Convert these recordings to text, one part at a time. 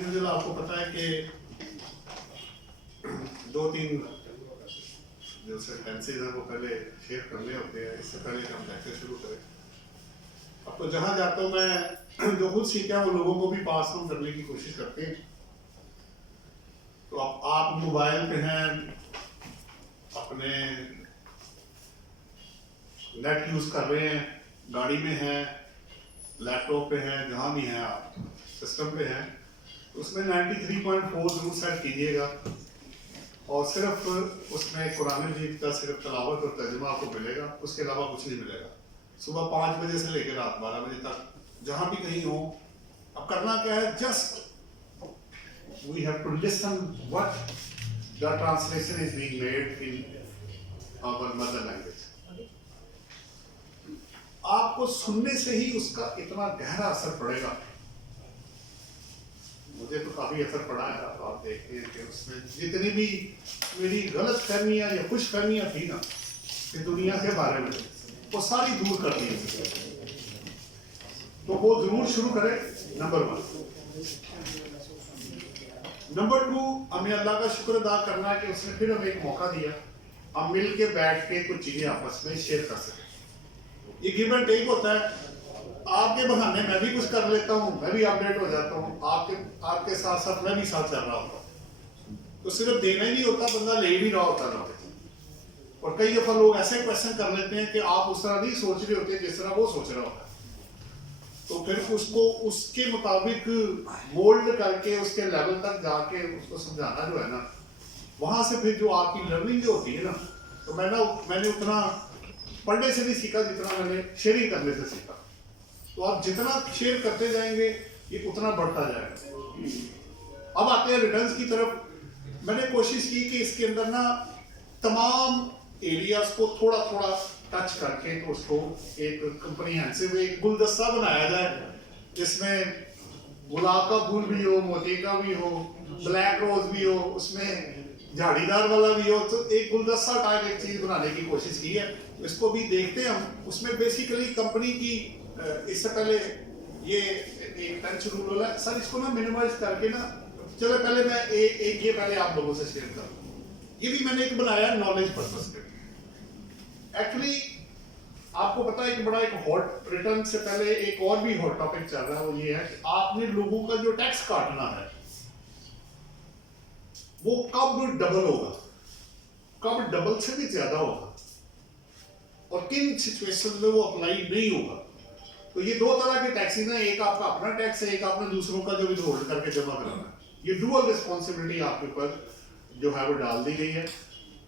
Usual आपको पता है कि दो तीन जो सेंटेंसेज हैं वो पहले शेयर करने होते हैं इससे पहले कि हम लेक्चर शुरू करें। अब तो जहाँ जाता हूँ मैं जो खुद सीखा वो लोगों को भी पास ऑन करने की कोशिश करते हैं। तो आप मोबाइल पे हैं, अपने नेट यूज कर रहे हैं, गाड़ी में हैं, लैपटॉप पे हैं, जहाँ भी हैं आप सिस्टम पे हैं, उसमें 93.4 जरूर सेट कीजिएगा और सिर्फ उसमें कुरान मजीद का सिर्फ तलावत और तर्जुमा आपको मिलेगा, उसके अलावा कुछ नहीं मिलेगा। सुबह 5 बजे से लेकर रात 12 बजे तक जहाँ भी कहीं हो। अब करना क्या है, just we have to listen what the translation is being made in our mother language. आपको सुनने से ही उसका इतना गहरा असर पड़ेगा। मुझे तो काफी असर पड़ा है। आप देखते हैं कि उसमें जितनी भी मेरी गलत फहमियां या खुश फहमियां थी ना कि दुनिया के बारे में, वो सारी दूर कर दी। तो वो जरूर शुरू करें, नंबर 1। नंबर 2, हमें अल्लाह का शुक्र अदा करना है कि उसने फिर हमें एक मौका दिया, हम मिल के बैठ के कुछ चीजें आपस में शेयर कर सकें। ये गिव एंड टेक होता है। आपके बहाने मैं भी कुछ कर लेता हूँ, मैं भी अपडेट हो जाता हूँ, आपके साथ साथ मैं भी साथ चल रहा होता हूँ। तो सिर्फ देना ही नहीं होता, बंदा ले भी रहा होता ना। और कई दफा लोग ऐसे क्वेश्चन कर लेते हैं कि आप उस तरह नहीं सोच रहे होते जिस तरह वो सोच रहा होता है। तो फिर उसको उसके मुताबिक मोल्ड करके उसके लेवल तक जाके उसको समझाना जो है ना, वहां से फिर जो आपकी लर्निंग जो होती है ना, तो मैंने उतना पढ़ने से नहीं सीखा जितना मैंने शेयरिंग करने से सीखा। तो आप जितना शेयर करते जाएंगे ये उतना बढ़ता जाएगा। अब आते हैं रिटर्न्स की तरफ। मैंने कोशिश की कि इसके अंदर ना तमाम एरियाज को थोड़ा थोड़ा टच करके तो उसको एक कंप्रीहेंसिव एक गुलदस्ता बनाया जाए, जिसमें गुलाब का फूल भी हो, मोती का भी हो, ब्लैक रोज भी हो, उसमें झाड़ीदार वाला भी हो। तो एक गुलदस्ता टाइप एक चीज बनाने की कोशिश की है। इसको भी देखते हैं हम। उसमें बेसिकली कंपनी की इससे पहले ये एक टच रूल वाला सर, इसको ना मिनिमाइज करके ना, चलो पहले मैं एक ये पहले आप लोगों से शेयर करूं। ये भी मैंने एक बनाया नॉलेज पर्पस पे। एक्चुअली आपको पता है कि बड़ा एक हॉट रिटर्न से पहले एक और भी हॉट टॉपिक चल रहा है, वो ये है कि आपने लोगों का जो टैक्स काटना है वो कब डबल होगा, कब डबल से भी ज्यादा होगा और किन सिचुएशन में वो अप्लाई नहीं होगा। तो ये 2 तरह के टैक्सेस हैं, एक आपका अपना टैक्स है, एक आपने दूसरों का जो विथहोल्ड करके जमा कराना है। ये डुअल रिस्पॉन्सिबिलिटी आपके ऊपर जो है वो डाल दी गई है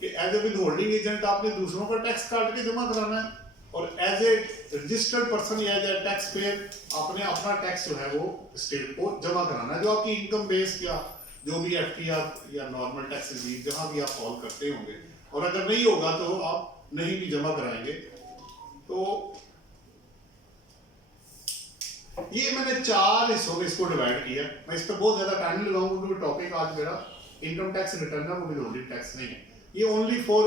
कि एज ए विथहोल्डिंग एजेंट आपने दूसरों का टैक्स काट के जमा कराना है, और एज ए रजिस्टर्ड पर्सन या एज ए टैक्स पेयर आपने अपना टैक्स जो है वो स्टेट को जमा कराना है, जो आपकी इनकम बेस या जो भी एफटीआर या नॉर्मल टैक्सेस जहां भी आप फॉल करते होंगे। और अगर नहीं होगा तो आप नहीं भी जमा कराएंगे। तो ये मैंने 4 हिस्सों में इसको डिवाइड किया। मैं इस पर बहुत ज्यादा टाइम लगाऊंगा क्योंकि टॉपिक आज मेरा इनकम टैक्स रिटर्न है, वो विथहोल्डिंग टैक्स नहीं है। ये only for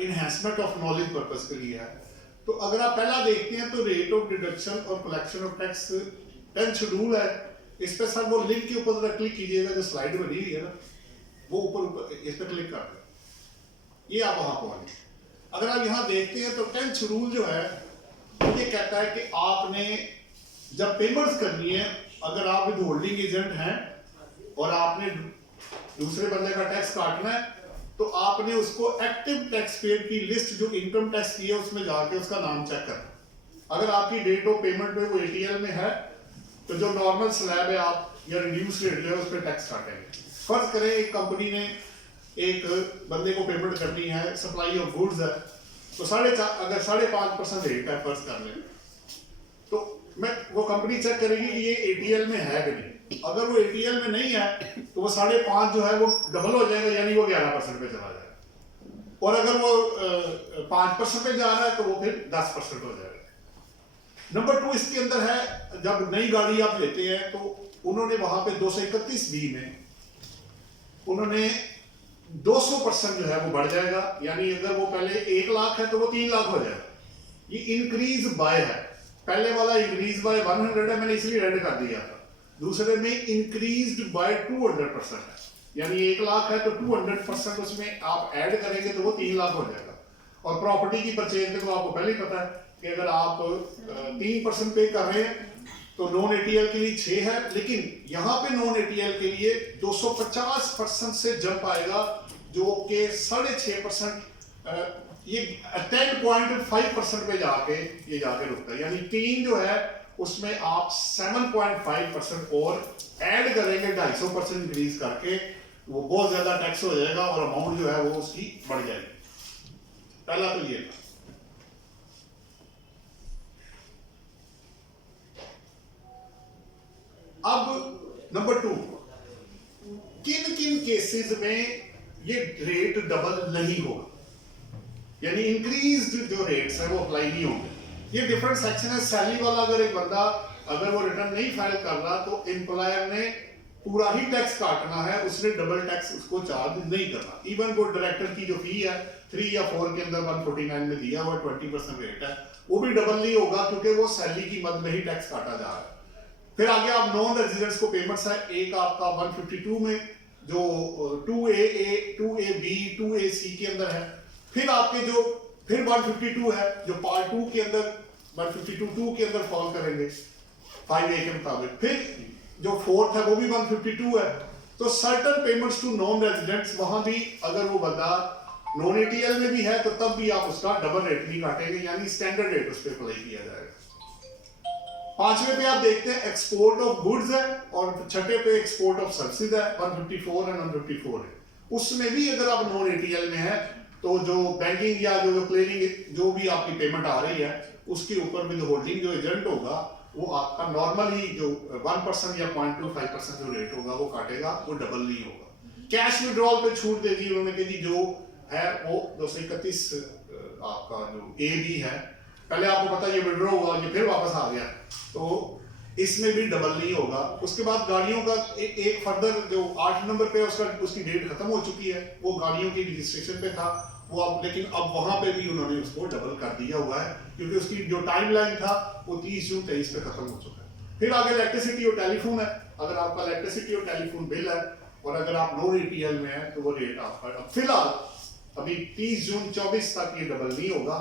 enhancement of knowledge purpose के लिए है। तो अगर आप पहला देखते हैं तो रेट ऑफ डिडक्शन और collection of tax 10th schedule है। इस पर सर वो लिंक के ऊपर क्लिक कीजिएगा, जो स्लाइड बनी हुई है ना, वो ऊपर इस पर क्लिक कर दें, ये आप वहां पहुंचे। अगर आप यहाँ देखते हैं तो 10th शेड्यूल जो है वो ये कहता है कि आपने जब पेमेंट्स करनी है, अगर आप विथहोल्डिंग एजेंट हैं और आपने दूसरे बंदे का टैक्स काटना है, तो आपने उसको एक्टिव टैक्स पेयर की लिस्ट जो इनकम टैक्स की है उसमें जाके उसका नाम चेक करना। अगर आपकी डेट ऑफ पेमेंट में वो एटीएल में है तो जो नॉर्मल स्लैब है आप या रिड्यूस रेट जो है उस पर टैक्स काटेंगे। फर्ज करें एक कंपनी ने एक बंदे को पेमेंट करनी है, सप्लाई ऑफ गुड्स है, तो अगर 5.5% रेट है फर्ज कर लें, तो वो कंपनी चेक करेगी कि ये एटीएल में है कि नहीं। अगर वो एटीएल में नहीं है तो वो 5.5 जो है वो डबल हो जाएगा, यानी वो 11% पे चला जाएगा। और अगर वो 5% पे जा रहा है तो वो फिर 10% हो जाएगा। नंबर 2 इसके अंदर है, जब नई गाड़ी आप लेते हैं तो उन्होंने वहां पे 231B में उन्होंने 200% जो है वो बढ़ जाएगा, यानी अगर वो पहले 1 लाख है तो वो 3 लाख हो जाएगा। ये इंक्रीज बाय है। पहले वाला इंक्रीज बाय 100 है, मैंने इसलिए रेड कर दिया था। दूसरे में इंक्रीज्ड बाय 200% है, यानी 1 लाख है तो 200% उसमें आप ऐड करेंगे तो वो 3 लाख हो जाएगा। और प्रॉपर्टी की परचेज के तो आपको पहले ही पता है कि अगर आप 3% पे कर रहे हैं तो नॉन एटीएल के लिए 6 है, लेकिन यहाँ पे नॉन एटीएल के लिए 250% से जंप आएगा, जो कि 6.5%, ये 10.5% पे जाके ये जाके रुकता है। यानी 3 जो है उसमें आप 7.5% और ऐड करेंगे 250% इंक्रीज करके, वो बहुत ज्यादा टैक्स हो जाएगा और अमाउंट जो है वो उसकी बढ़ जाएगी। पहला तो ये था। अब नंबर 2, किन किन केसेस में ये रेट डबल नहीं होगा, यानी इंक्रीज्ड जो रेट्स है वो अप्लाई नहीं होंगे। ये डिफरेंट सेक्शन है। सैलरी वाला अगर एक बंदा अगर वो रिटर्न नहीं फाइल कर रहा तो एम्प्लॉयर ने पूरा ही टैक्स काटना है, उसने डबल टैक्स उसको चार्ज नहीं करना। इवन वो डायरेक्टर की जो फी है 3 या 4 के अंदर 149 में दिया हुआ 20% रेट है, वो भी डबल नहीं होगा क्योंकि वो सैलरी की मद में ही टैक्स काटा जा रहा है। फिर आगे आप नॉन रेजिडेंट्स को पेमेंट्स है, एक आपका 152 में जो 2AA 2AB 2AC के अंदर है, फिर आपके जो फिर 152 है जो पार्ट 2 के अंदर 152 के अंदर फॉल करेंगे 5A के मुताबिक, फिर जो 4th है वो भी 152 है। तो certain payments to non residents, वहां भी अगर वो बंदा नॉन एटीएल में भी है तो तब भी आप उसका डबल रेट नहीं काटेंगे, यानी स्टैंडर्ड रेट उस पर अप्लाई किया जाएगा। 5वें पे आप देखते हैं एक्सपोर्ट ऑफ गुड्स है और 6ठे पे एक्सपोर्ट ऑफ सर्विसेज है, 154 एंड 154 है। उसमें भी अगर आप नॉन एटीएल में है तो जो बैंकिंग या जो क्लियरिंग जो भी आपकी पेमेंट आ रही है उसके ऊपर विद होल्डिंग जो एजेंट होगा वो आपका नॉर्मली जो 1% या 0.25% जो रेट होगा वो काटेगा, वो डबल नहीं होगा। कैश विड्रॉल पे छूट दे दी उन्होंने कि जो है वो 231 आपका जो ए बी है, पहले आपको पता ये विड्रॉ हुआ ये फिर वापस आ गया, तो इसमें भी डबल नहीं होगा। उसके बाद गाड़ियों का एक फर्दर जो 8 नंबर पे उसकी डेट खत्म हो चुकी है, वो गाड़ियों की रजिस्ट्रेशन पे था वो अब, लेकिन अब वहां पे भी उन्होंने उसको डबल कर दिया हुआ है क्योंकि उसकी जो टाइमलाइन था वो 30 जून 23 पे खत्म हो चुका है। फिर आगे इलेक्ट्रिसिटी और टेलीफोन है, अगर आपका इलेक्ट्रिसिटी और टेलीफोन बिल है और अगर आप नॉन एटीएल में है तो वो रेट आपका फिलहाल अभी 30 जून 24 तक ये डबल नहीं होगा।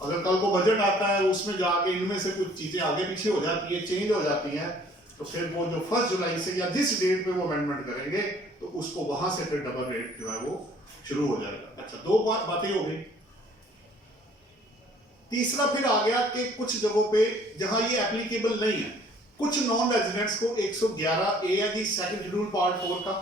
अगर कल को बजट आता है उसमें जाके इनमें से कुछ चीजें आगे पीछे हो जाती है, चेंज हो जाती हैं, तो फिर वो जो 1 जुलाई से या जिस डेट पे वो अमेंडमेंट करेंगे तो उसको वहां से फिर डबल रेट जो है वो शुरू हो जाएगा। अच्छा, 2 बातें हो गई। तीसरा फिर आ गया कि कुछ जगहों पे जहां ये एप्लीकेबल नहीं है, कुछ नॉन रेजिडेंट्स को 111A है जी सेकंड शेड्यूल पार्ट 4 का,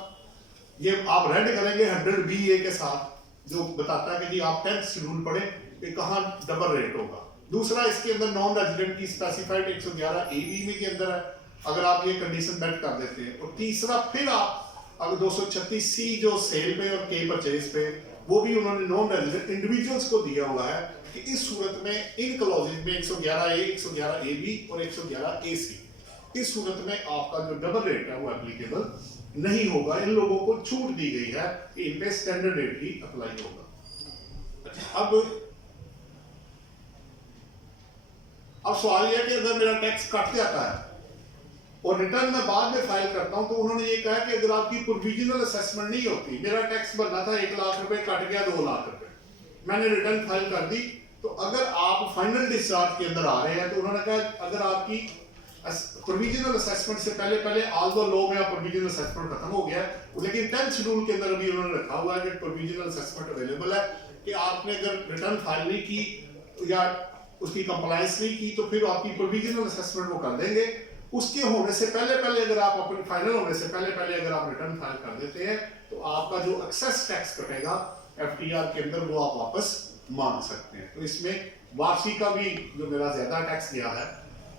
ये आप रेड करेंगे 100BA के साथ जो बताता है कि जी आप 10th शेड्यूल पढ़े कि कहां डबल रेट होगा। दूसरा इसके अंदर नॉन रेजिडेंट की स्पेसिफाइड 111AB में के अंदर है, अगर आप ये कंडीशन मेट कर देते हैं। और तीसरा फिर आप अगर 236C जो सेल पे और के परचेज पे, वो भी उन्होंने नॉन रेजिडेंट इंडिविजुअल्स को दिया हुआ है कि इस सूरत में इन क्लॉजेज में 111A 111AB और 111AC, इस सूरत में आपका जो डबल रेट है वो एप्लीकेबल नहीं होगा। इन लोगों को छूट दी गई है कि इन पे स्टैंडर्ड रेट ही अप्लाई होगा। अब सवाल यह है कि अगर मेरा टैक्स कट जाता है और रिटर्न मैं बाद में फाइल करता हूं तो उन्होंने ये कहा कि अगर आपकी प्रोविजनल असेसमेंट नहीं होती, मेरा टैक्स बनना था 1 लाख रुपए, कट गया 2 लाख रुपए, मैंने रिटर्न फाइल कर दी, तो अगर आप फाइनल डिस्चार्ज के अंदर आ रहे हैं तो उन्होंने कहा अगर आपकी प्रोविजनल असेसमेंट से पहले ऑल द लॉ में प्रोविजनल असेसमेंट खत्म हो गया, लेकिन 10th शेड्यूल के अंदर अभी उन्होंने रखा हुआ है कि प्रोविजनल असेसमेंट अवेलेबल है कि आपने अगर रिटर्न फाइल नहीं की या उसकी कंप्लायंस नहीं की तो फिर आपकी प्रोविजनल असेसमेंट वो कर देंगे। उसके होने से पहले अगर आप अपने फाइनल होने से पहले अगर आप रिटर्न फाइल कर देते हैं तो आपका जो एक्सेस टैक्स कटेगा एफटीआर के अंदर वो आप वापस मांग सकते हैं। तो इसमें वापसी का भी जो मेरा ज्यादा टैक्स गया है,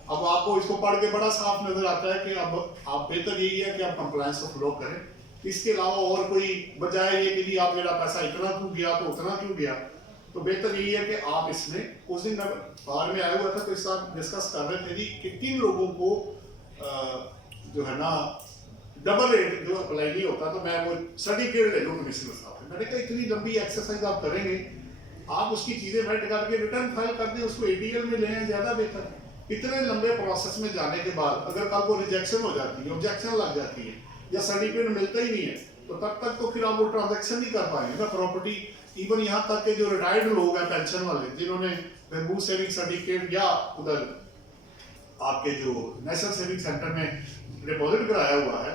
अब आपको इसको पढ़ के बड़ा साफ नजर आता है कि अब आप बेहतर यही है कि आप कंप्लायंस को फॉलो करें। इसके अलावा और कोई बजाय ये कि आप मेरा पैसा इतना क्यों गया तो उतना क्यों गया, तो बेहतर यही है कि आप इसमें उस दिन बाहर में आया हुआ था तो इस साथ डिस्कस कर रहे थे जी कि किन लोगों को जो है ना डबल रेट जो अप्लाई नहीं होता, तो मैं वो सर्टिफिकेट ले लूँ कमिश्नर साहब से। मैंने कहा इतनी लंबी एक्सरसाइज आप करेंगे, आप उसकी चीजें मेट करके रिटर्न फाइल कर दें, उसको एटीएल में ले आए, ज्यादा बेहतर है। इतने लंबे प्रोसेस में जाने के बाद अगर कल को रिजेक्शन हो जाती है, ऑब्जेक्शन लग जाती है या सर्टिफिकेट मिलता ही नहीं है, तो तब तक तो फिर आप वो ट्रांजेक्शन नहीं कर पाएंगे ना प्रॉपर्टी। इवन यहाँ तक के जो रिटायर्ड लोग हैं पेंशन वाले, जिन्होंने बैम्बू सेविंग सर्टिफिकेट या उधर आपके जो नेशनल सेविंग सेंटर में डिपॉजिट कराया हुआ है,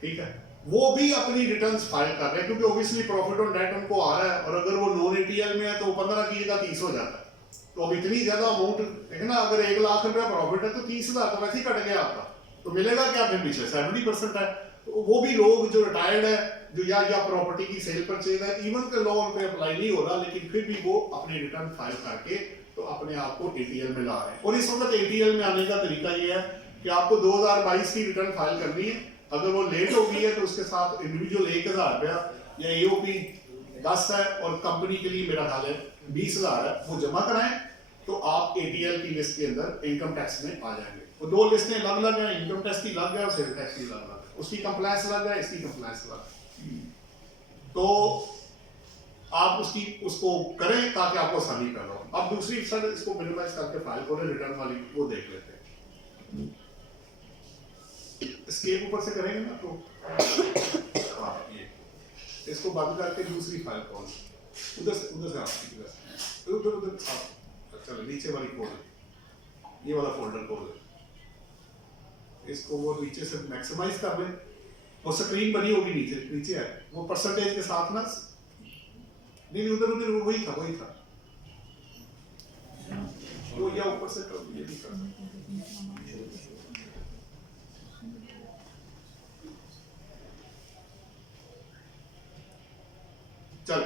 ठीक है, वो भी अपनी रिटर्न्स फाइल कर रहे हैं, क्योंकि ऑब्वियसली प्रॉफिट ऑन डेट उनको आ रहा है, और अगर वो नॉन एटीएल में है तो 15 की जगह 30 हो जाता है। तो अब इतनी ज्यादा अमाउंट है ना, अगर 1 लाख रुपया प्रॉफिट है तो 30,000 तो वैसे ही कट गया आपका, तो मिलेगा क्या फिर पीछे 70% है। तो वो भी लोग जो रिटायर्ड है, जो या प्रॉपर्टी की सेल परचेज है, इवन के लॉ उन पे अप्लाई नहीं हो रहा, लेकिन फिर भी वो अपनी रिटर्न फाइल करके तो अपने आप को एटीएल में ला रहे हैं। और इस वक्त एटीएल में आने का तरीका ये है कि आपको 2022 की रिटर्न फाइल करनी है, अगर वो लेट हो गई है तो उसके साथ इंडिविजुअल 1,000 रुपया या एओपी 10 है और कंपनी के लिए मेरा ख्याल है 20,000 है, वो जमा कराएं तो आप एटीएल की लिस्ट के अंदर इनकम टैक्स में आ जाएंगे। वो 2 लिस्टें अलग अलग हैं, इनकम टैक्स की अलग है और सेल टैक्स की अलग है, उसकी कंप्लायंस अलग है, इसकी कंप्लायंस अलग है। तो आप उसको करें ताकि आपको आसानी पैदा हो। अब दूसरी साइड इसको मिनिमाइज करके फाइल करें, रिटर्न वाली वो देख लेते हैं। स्केप ऊपर से करेंगे ना तो ये इसको बंद करके दूसरी फाइल खोल, उधर से आप उधर चलो नीचे वाली खोल, ये वाला फोल्डर खोल, इसको वो नीचे से मैक्सिमाइज कर लें। वो स्क्रीन बनी होगी नीचे है वो परसेंटेज के साथ ना, नहीं उधर वही था वो, या ऊपर से तो ये भी कर चल।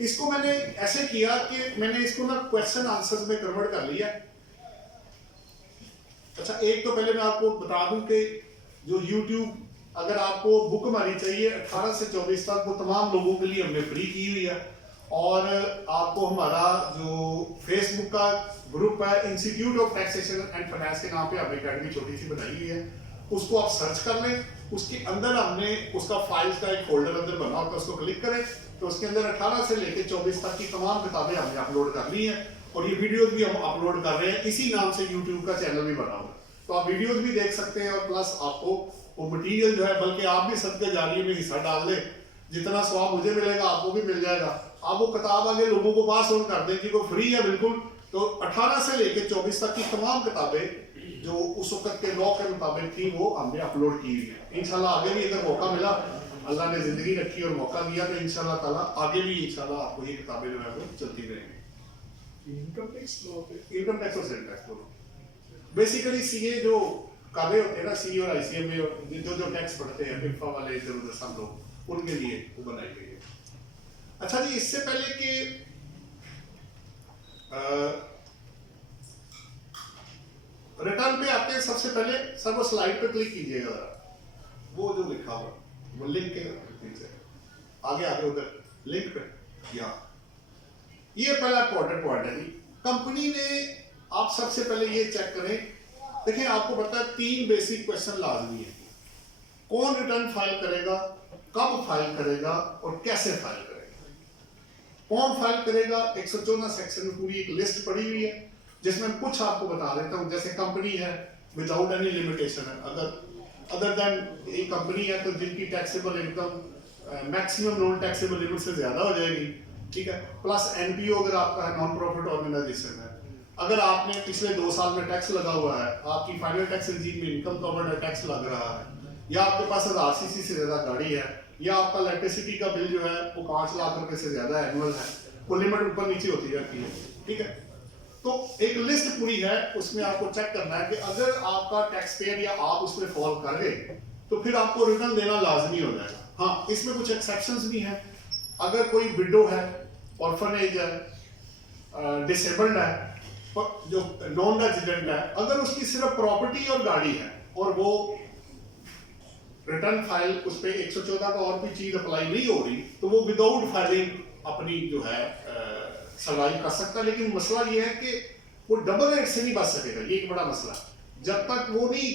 इसको मैंने ऐसे किया कि मैंने इसको ना क्वेश्चन आंसर्स में कन्वर्ट कर लिया। अच्छा, एक तो पहले मैं आपको बता दूं कि जो YouTube अगर आपको बुक हमारी चाहिए 18 से 24 तक, वो तमाम लोगों के लिए हमने फ्री की हुई है। और आपको हमारा जो फेसबुक का ग्रुप है institute of taxation and finance के नाम पे हमने अकेडमी छोटी सी बनाई हुई है, उसको आप सर्च कर लें। उसके अंदर हमने उसका फाइल्स का एक फोल्डर अंदर बना होता है, उसको क्लिक करें तो उसके अंदर 18 से लेकर 24 तक की तमाम किताबें हमने अपलोड कर ली हैं। और ये वीडियोस भी हम अपलोड कर रहे हैं, इसी नाम से यूट्यूब का चैनल भी बना हुआ है, तो आप वीडियोस भी देख सकते हैं। और प्लस आपको वो मटेरियल जो है, बल्कि आप भी सदके जारिये में हिस्सा डाल दें, जितना स्वाब मुझे मिलेगा आपको भी मिल जाएगा। आप वो किताब आगे लोगों को पास ऑन कर दें कि वो फ्री है बिल्कुल। तो 18 से लेकर 24 तक की तमाम किताबें जो उस वक्त के लॉ के मुताबिक थी वो हमने अपलोड की हुई है। इंशाल्लाह आगे भी अगर मौका मिला, अल्लाह ने जिंदगी रखी और मौका दिया, तो इंशाल्लाह ताला आगे भी इंशाल्लाह आपको ये किताबें जो है वो चलती रहेंगी। इनकम टैक्स और सेल टैक्स दोनों बेसिकली सीए जो काले होते हैं ना, सीए और आईसीएम में जो टैक्स पढ़ते हैं पिफा वाले इधर उधर सब लोग, उनके लिए वो बनाई गई है। अच्छा जी, इससे पहले कि रिटर्न पे आते हैं, सबसे पहले सर वो स्लाइड पे क्लिक कीजिएगा, वो जो लिखा हुआ वो लिंक के नीचे आगे उधर लिंक पे, या ये पहला इंपॉर्टेंट पॉइंट है जी। कंपनी ने आप सबसे पहले ये चेक करें, देखिए आपको पता है 3 बेसिक क्वेश्चन लाजमी है। कौन रिटर्न फाइल करेगा, कब फाइल करेगा और कैसे फाइल करेगा। कौन फाइल करेगा, 114 सेक्शन में पूरी एक लिस्ट पड़ी हुई है, जिसमें कुछ आपको बता देता हूँ। जैसे कंपनी है विदाउट एनी लिमिटेशन है, अगर अदर देन एक कंपनी है तो जिनकी taxable income maximum non taxable limit से ज्यादा हो जाएगी, ठीक है। प्लस एनपीओ अगर आपका है, नॉन प्रॉफिट ऑर्गेनाइजेशन है, अगर आपने पिछले 2 साल में टैक्स लगा हुआ है, आपकी फाइनल टैक्स रिजीम में इनकम कवर्ड टैक्स लग रहा है, या आपके पास 1000 सीसी से ज्यादा गाड़ी है, या आपका इलेक्ट्रिसिटी का बिल जो है वो 5 लाख रुपए से ज्यादा एनुअल है, वो लिमिट ऊपर नीचे होती रहती है, ठीक है। तो एक लिस्ट पूरी है, उसमें आपको चेक करना है कि अगर आपका टैक्स पेयर या आप उसमें फॉल कर गए तो फिर आपको रिटर्न देना लाजमी हो जाएगा। हाँ, इसमें कुछ एक्सेप्शंस भी हैं। अगर कोई विडो है, ऑर्फनेज है, डिसेबल्ड है, जो नॉन रेजिडेंट है, अगर उसकी सिर्फ प्रॉपर्टी और गाड़ी है और वो रिटर्न फाइल उस पर 114 का और भी चीज अप्लाई नहीं हो रही, तो वो विदाउट फाइलिंग अपनी जो है सर्वाइव कर सकता है। लेकिन मसला ये है कि वो डबल रेट से नहीं बच सकेगा, ये एक बड़ा मसला है। जब तक वो नहीं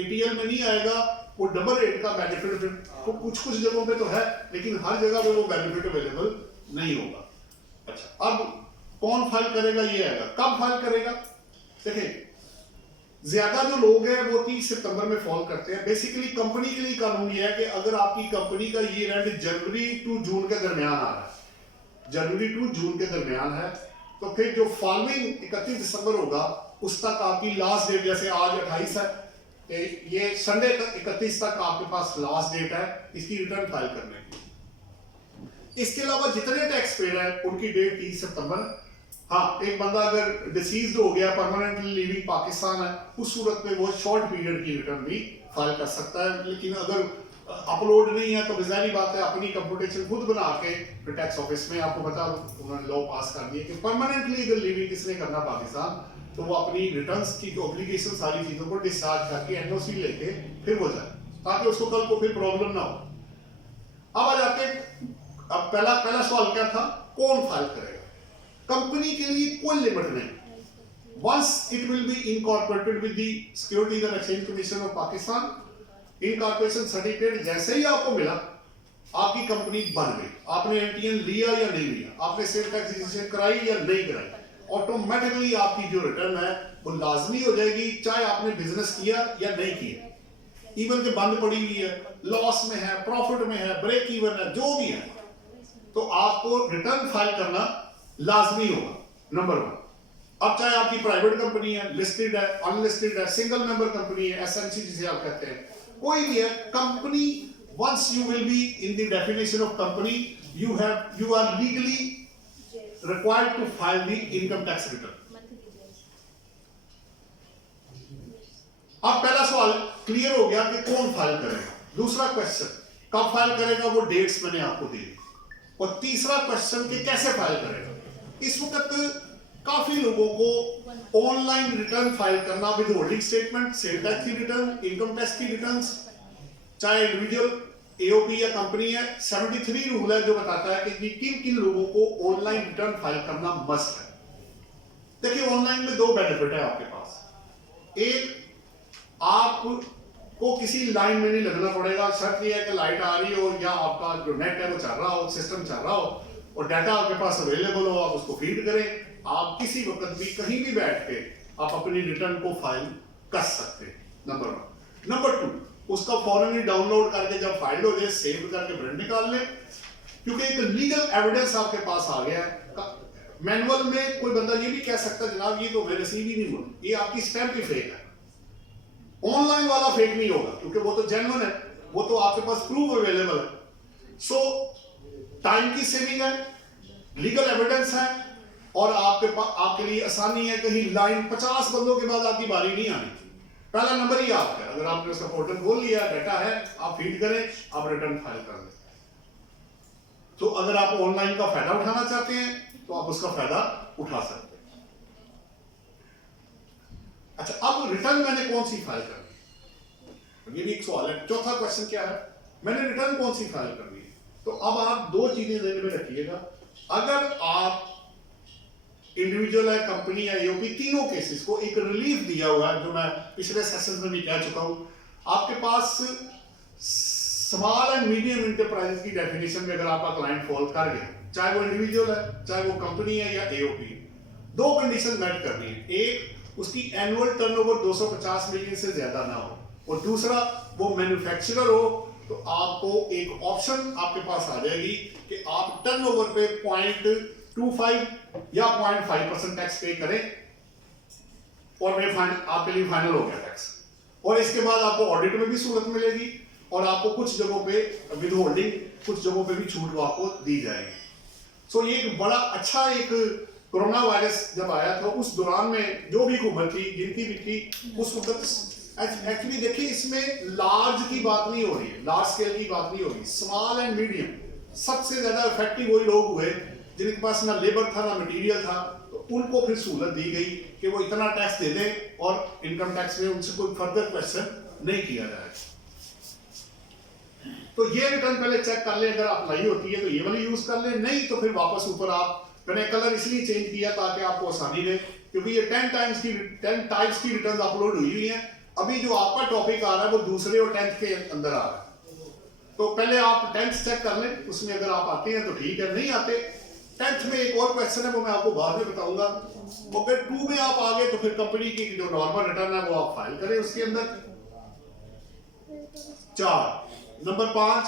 एटीएल में नहीं आएगा, वो डबल रेट का बेनिफिट तो कुछ जगहों पे तो है, लेकिन हर जगह पे वो बेनिफिट अवेलेबल नहीं होगा। अच्छा, अब कौन फाइल करेगा ये आएगा, कब फाइल करेगा। देखिए ज्यादा जो लोग हैं वो 30 सितंबर में फॉल करते हैं। बेसिकली कंपनी के लिए कानून ये है कि अगर आपकी कंपनी का year end January to June के दरमियान आ रहा है, जनवरी टू जून के दरमियान है, तो फिर जो फॉलोइंग 31 दिसंबर होगा उस तक आपकी लास्ट डेट, जैसे आज 28 है, ये संडे तक 31 तक आपके पास लास्ट डेट है इसकी रिटर्न फाइल करने की। इसके अलावा जितने टैक्स पेयर है उनकी डेट 30 सितंबर। हाँ, एक बंदा अगर डिसीज्ड हो गया, परमानेंटली लिविंग पाकिस्तान है, उस सूरत में वो शॉर्ट पीरियड की रिटर्न भी फाइल कर सकता है। लेकिन अगर अपलोड नहीं है तो जाहिर बात है अपनी कंप्यूटेशन खुद बना के फिर टैक्स ऑफिस में, आपको पता उन्होंने लॉ पास कर दिया कि परमानेंटली अगर लिविंग किसने करना पाकिस्तान तो वो अपनी रिटर्न्स की ऑब्लिगेशन सारी चीजों को डिस्चार्ज करके एनओसी लेके फिर हो जाए, ताकि उसको कल को फिर प्रॉब्लम ना हो। अब आ जाते हैं, अब पहला सवाल क्या था, कौन फाइल करेगा? कंपनी के लिए कोई लिमिट नहीं। Once it will be incorporated with the securities and exchange commission of Pakistan, incorporation certificate जैसे ही आपको मिला, आपकी कंपनी बन गई। आपने एनटीएन लिया या नहीं लिया, आपने सेल टैक्स रजिस्ट्रेशन कराई या नहीं कराई, ऑटोमेटिकली आपकी जो रिटर्न है वो लाजमी हो जाएगी, चाहे आपने बिजनेस किया या नहीं किया। इवन के बंद पड़ी हुई है, लॉस में है, प्रॉफिट में है, ब्रेक इवन है, जो भी है, तो आपको रिटर्न फाइल करना लाजमी होगा, नंबर 1। अब चाहे आपकी प्राइवेट कंपनी है, लिस्टेड है, अनलिस्टेड है, सिंगल मेंबर कंपनी है, एसएमसी जिसे आप कहते हैं, कोई भी है company, once you will be in the definition of company, you are legally required to file the income tax return. अब पहला सवाल क्लियर हो गया कि कौन फाइल करेगा। दूसरा क्वेश्चन, कब फाइल करेगा, वो डेट्स मैंने आपको दी। और तीसरा क्वेश्चन कि कैसे फाइल करेगा। इस वक्त काफी लोगों को ऑनलाइन रिटर्न फाइल करना, with holding statement, sale tax की रिटर्न, इनकम टैक्स की रिटर्न्स, चाहे इंडिविजुअल एओपी या कंपनी है, 73 रूल है जो बताता है कि किन किन लोगों को ऑनलाइन रिटर्न फाइल करना मस्ट है। देखिए ऑनलाइन में 2 बेनिफिट है आपके पास। एक, आपको किसी लाइन में नहीं लगना पड़ेगा, शर्त यह है कि लाइट आ रही हो या आपका जो नेट है वो चल रहा हो, सिस्टम चल रहा हो और डाटा आपके पास अवेलेबल हो, आप उसको फीड करें, आप किसी वक्त भी कहीं भी बैठ के आप अपनी रिटर्न को फाइल कर सकते हैं, नंबर 1। नंबर 2, उसका फौरन ही डाउनलोड करके जब फाइल हो जाए सेव करके प्रिंट निकाल लें, क्योंकि एक लीगल एविडेंस आपके पास आ गया है। मैनुअल में कोई बंदा ये भी कह सकता है जनाब ये तो मेरे रिसीव ही नहीं हुआ, ये आपकी स्टैंप ही फेक है। ऑनलाइन वाला फेक नहीं होगा क्योंकि वो तो जेन्युइन है, वो तो आपके पास प्रूफ अवेलेबल है। सो टाइम की सेविंग है, लीगल एविडेंस है और आपके लिए आसानी है। कहीं लाइन 50 बंदों के बाद आपकी बारी नहीं आनी, पहला नंबर ही आपका। अगर आपने उसका पोर्टल खोल लिया, डाटा है, आप फीड करें, आप रिटर्न फाइल कर दें। तो अगर आप ऑनलाइन का फायदा उठाना चाहते हैं तो आप उसका फायदा उठा सकते हैं। अच्छा, अब रिटर्न मैंने कौन सी फाइल करनी, ये भी एक सवाल है। चौथा क्वेश्चन क्या है, मैंने रिटर्न कौन सी फाइल करनी है। तो अब आप 2 चीजें ध्यान में रखिएगा। अगर आप इंडिविजुअल है, कंपनी है, एओपी, तीनों केसेस को एक रिलीफ दिया हुआ है, जो मैं पिछले सेशन में भी कह चुका हूं। आपके पास स्मॉल एंड मीडियम इंटरप्राइजेस की डेफिनेशन में अगर आपका क्लाइंट फॉल कर गया, चाहे वो इंडिविजुअल है, चाहे वो कंपनी है या एओपी, 2 कंडीशन मेट करनी है। एक, उसकी एनुअल टर्नओवर 250 मिलियन से ज्यादा ना हो, और दूसरा, वो मैन्युफैक्चरर हो। तो आपको एक ऑप्शन आपके पास आ जाएगी कि आप टर्नओवर पे 0.25 या 0.5% टैक्स पे करें और आपके लिए फाइनल हो गया टैक्स। और इसके बाद आपको ऑडिट में भी सहूलत मिलेगी और आपको कुछ जगहों पे विद होल्डिंग, कुछ जगहों पे भी छूट आपको दी जाएगी। सो ये एक बड़ा अच्छा, एक कोरोना वायरस जब आया था उस दौरान में जो भी हुकूमत थी, गिनती भी थी उस वक्त, एक्चुअली देखिए इसमें लार्ज की बात नहीं हो रही है, लार्ज स्केल की बात नहीं हो रही, स्मॉल एंड मीडियम सबसे ज्यादा इफेक्टिव वही लोग हुए जिनके पास ना लेबर था ना मटेरियल था। तो उनको फिर सहूलत दी गई कि वो इतना टैक्स दे दें और इनकम टैक्स में उनसे कोई फर्दर क्वेश्चन नहीं किया जाए। तो ये रिटर्न पहले चेक कर लें, अगर अप्लाई होती है तो ये वाली यूज कर लें, नहीं तो फिर वापस ऊपर आप, मैंने कलर इसलिए चेंज किया ताकि आपको आसानी रहे, क्योंकि ये 10 टाइप्स की रिटर्न अपलोड हुई है। अभी जो आपका टॉपिक आ रहा है वो दूसरे और 10th के अंदर आ रहा है। तो पहले आप 10th चेक कर लें, उसमें अगर आप आते हैं तो ठीक है, नहीं आते 10th में एक और क्वेश्चन है, वो मैं आपको बाद में बताऊंगा। अगर 2 में आप आ गए तो फिर कंपनी की जो नॉर्मल रिटर्न है वो आप फाइल करें उसके अंदर। 4 नंबर 5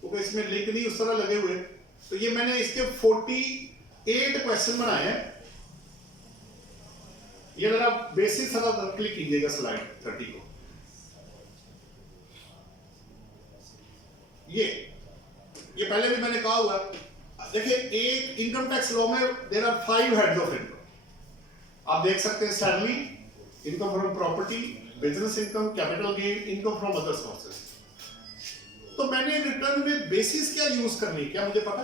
क्योंकि इसमें लिंक नहीं उस तरह लगे हुए, तो ये मैंने इसके 48 क्वेश्चन बनाए हैं। ये जरा बेसिक सरा क्लिक कीजिएगा स्लाइड 30 को। ये पहले भी मैंने कहा हुआ, देखिए एक इनकम टैक्स लॉ में there are 5 heads of income. आप देख सकते हैं salary, income from property, business income, capital gain, income from other sources. तो मैंने रिटर्न में बेसिस क्या यूज करनी, क्या मुझे पता?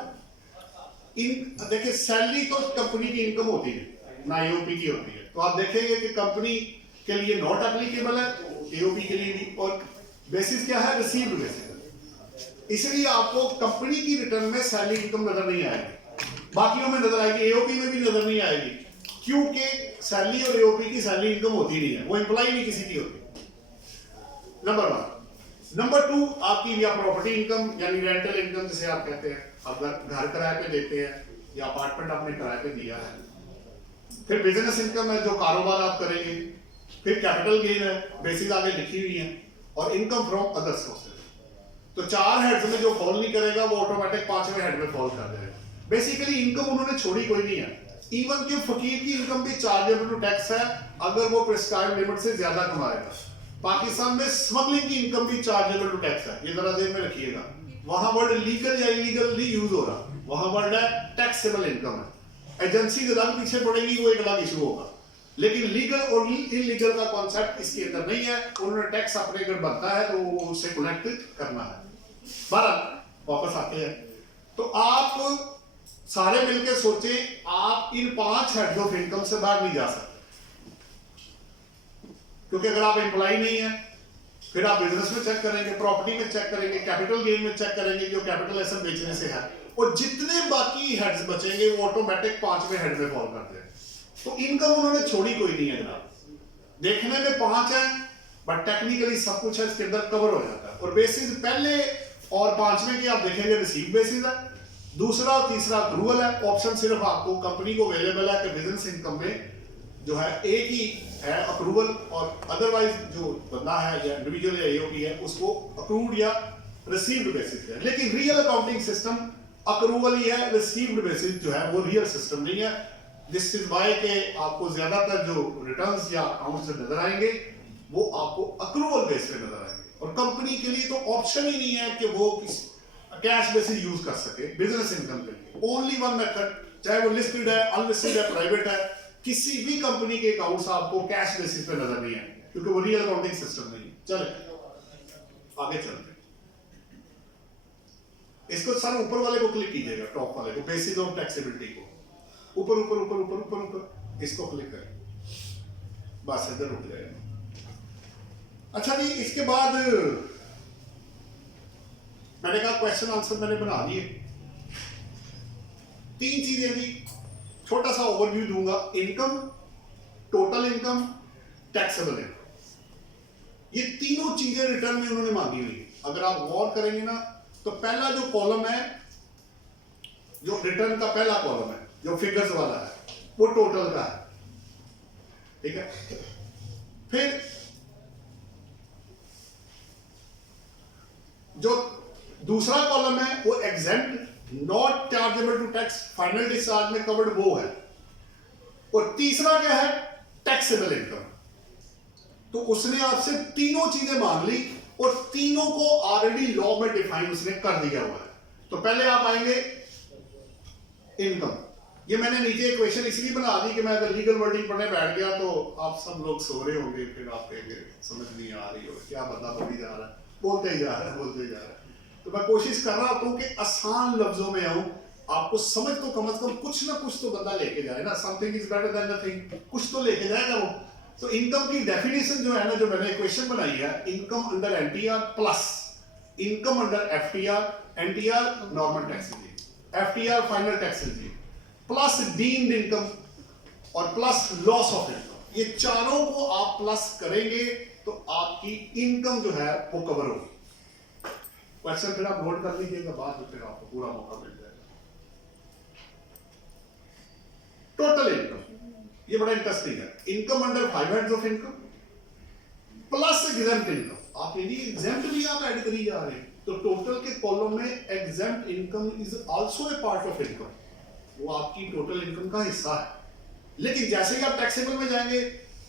देखिए सैलरी तो कंपनी की इनकम होती है, ना एओपी की होती है। तो आप देखेंगे कि कंपनी के लिए नॉट एप्लीकेबल है, एओपी के लिए भी। और बेसिस क्या है? Received basis. इसलिए आपको कंपनी की रिटर्न में सैलरी इनकम नजर नहीं आएगी, बाकियों में नजर आएगी, एओपी में भी नजर नहीं आएगी, क्योंकि सैलरी और एओपी की सैलरी इनकम होती नहीं है, वो एम्प्लॉय नहीं किसी की होती। नंबर 1। नंबर 2 आपकी या प्रॉपर्टी इनकम यानी रेंटल इनकम जिसे आप कहते हैं, आप घर किराए पे देते हैं या अपार्टमेंट आपने किराए पे दिया है। फिर बिजनेस इनकम है जो कारोबार आप करेंगे। फिर कैपिटल गेन है, बेसिस आगे लिखी हुई है। और इनकम फ्रॉम अदर सोर्सेज। तो 4 हेड्स में जो फॉल नहीं करेगा वो ऑटोमेटिक 5वें हेड में फॉल कर जाएगा। बेसिकली इनकम उन्होंने छोड़ी कोई नहीं है। इवन कि फकीर की इनकम भी चार्जेबल टू टैक्स है अगर वो प्रिस्क्राइब्ड लिमिट से ज्यादा कमाएगा। पाकिस्तान में स्मगलिंग की इनकम भी चार्जेबल टू टैक्स है, ये जरा ध्यान में रखिएगा। वहां वर्ड लीगल या इलीगल नहीं यूज हो रहा, वहां वर्ड है टैक्सेबल इनकम है। एजेंसी के अलग पीछे पड़ेगी, वो एक अलग इशू होगा, लेकिन लीगल और इलीगल का कॉन्सेप्ट इसके अंदर नहीं है। उन्होंने टैक्स अपने अगर बनता है तो उससे कलेक्ट करना है। बहरहाल वापस आते हैं, तो आप सारे मिलकर सोचें, आप इन 5 हेड्स ऑफ इनकम से बाहर नहीं जा सकते, क्योंकि अगर आप एम्प्लॉय नहीं है, फिर आप बिजनेस में चेक करेंगे, प्रॉपर्टी में चेक करेंगे, कैपिटल गेन में चेक करेंगे जो कैपिटल एसेट बेचने से है, और जितने बाकी हेड्स बचेंगे वो ऑटोमेटिक 5वें हेड में फॉल करते हैं। तो इनकम उन्होंने छोड़ी कोई नहीं है जनाब। देखने में 5 है बट टेक्निकली सब कुछ है इसके अंदर कवर हो जाता है। और बेसिस पहले और 5वें की आप देखेंगे रिसीव बेसिस है, दूसरा और तीसरा अक्रूवल है। ऑप्शन सिर्फ आपको कंपनी को अवेलेबल है कि बिजनेस इनकम में जो है एक ही है अक्रूवल, और अदरवाइज जो बंदा है या इंडिविजुअल या एओपी है उसको अक्रूव्ड या रिसीव्ड बेसिस है। लेकिन रियल अकाउंटिंग सिस्टम अक्रूवल ही है, रिसीव्ड बेसिस जो है वो रियल सिस्टम नहीं है। दिस इज व्हाई के आपको ज्यादातर जो रिटर्न्स या अकाउंट्स नजर आएंगे वो आपको अक्रूवल बेस पे नजर आएंगे। और कंपनी के लिए तो ऑप्शन ही नहीं है कि वो कैश बेसिस यूज कर सके बिजनेस इनकम के लिए। ओनली वन मेथड, चाहे वो लिस्टेड है, अनलिस्टेड है, प्राइवेट है, किसी भी कंपनी के अकाउंट्स आपको कैश बेसिस पे नजर नहीं आएंगे, क्योंकि वो रियल अकाउंटिंग सिस्टम नहीं है। चले आगे चलते, इसको सर ऊपर वाले को क्लिक कीजिएगा, टॉप वाले को, बेसिस ऑफ टैक्सेबिलिटी को, ऊपर ऊपर ऊपर ऊपर ऊपर ऊपर इसको क्लिक करें, बस इधर रुक जाएगा। अच्छा जी, इसके बाद मैंने कहा क्वेश्चन आंसर मैंने बना दिए। 3 चीजें जी, छोटा सा ओवरव्यू दूंगा। Income, total income, taxable income, ये तीनों चीजें रिटर्न में उन्होंने मांगी हुई। अगर आप गौर करेंगे ना तो पहला जो कॉलम है, जो रिटर्न का पहला कॉलम है जो फिगर्स वाला है, वो टोटल का है, ठीक है। फिर जो दूसरा कॉलम है वो exempt, not chargeable to tax, final discharge में कवर्ड वो है। और तीसरा क्या है? Taxable income. तो उसने आपसे तीनों चीजें मांग ली और तीनों को ऑलरेडी लॉ में डिफाइन उसने कर दिया हुआ है। तो पहले आप आएंगे इनकम। ये मैंने नीचे इक्वेशन इसलिए बना दी कि मैं अगर लीगल वर्डिंग पढ़ने बैठ गया तो आप सब लोग सो रहे होंगे, फिर आप कहेंगे समझ नहीं आ रही हो, क्या बंदा बोली जा रहा है, बोलते ही जा रहा है। तो मैं कोशिश कर रहा हूं कि आसान लफ्जों में आऊं, आपको समझ तो कम से कम कुछ ना कुछ तो बंदा लेके जाए ना। Something is better than nothing, कुछ तो लेके जाएगा वो। तो इनकम की डेफिनेशन जो है ना, जो मैंने इक्वेशन बनाई है, income under NTR plus income under FTR, NTR normal taxes, FTR final taxes plus deemed income और प्लस लॉस ऑफ इनकम, ये चारों को आप प्लस करेंगे तो आपकी इनकम जो है वो कवर होगी। क्वेश्चन फिर आप नोट कर लीजिएगा, बाद में फिर आपको पूरा मौका मिल जाएगा। टोटल इनकम, ये बड़ा इंटरेस्टिंग है। Income under 5 heads of income plus exempt income. आप यदि एग्जेम्प्ट भी आप ऐड करी जा रहे हैं तो टोटल के कॉलम में exempt income is also a part of income, वो आपकी टोटल इनकम का हिस्सा है। लेकिन जैसे ही आप टैक्सेबल में जाएंगे,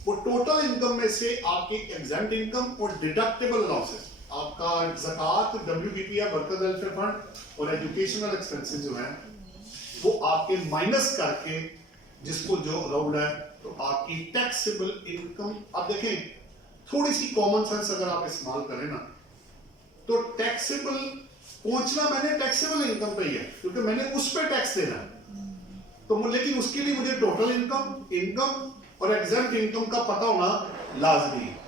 वो टोटल इनकम में से आपकी एग्जेम्प्ट इनकम और डिडक्टेबल अलाउंसेस, आपका ज़कात, WPP या वर्कर वेलफेयर फंड और एजुकेशनल एक्सपेंसेस जो हैं वो आपके माइनस करके, जिसको जो अलाउड है, तो आपकी टैक्सेबल इनकम। आप देखें, थोड़ी सी कॉमन सेंस अगर आप इस्तेमाल करें ना, तो टैक्सेबल पहुंचना मैंने टैक्सेबल इनकम पे ही है, क्योंकि मैंने उस पे टैक्स देना है। तो लेकिन उसके लिए मुझे टोटल इनकम और एग्जेम्प्ट इनकम का पता होना लाजमी है।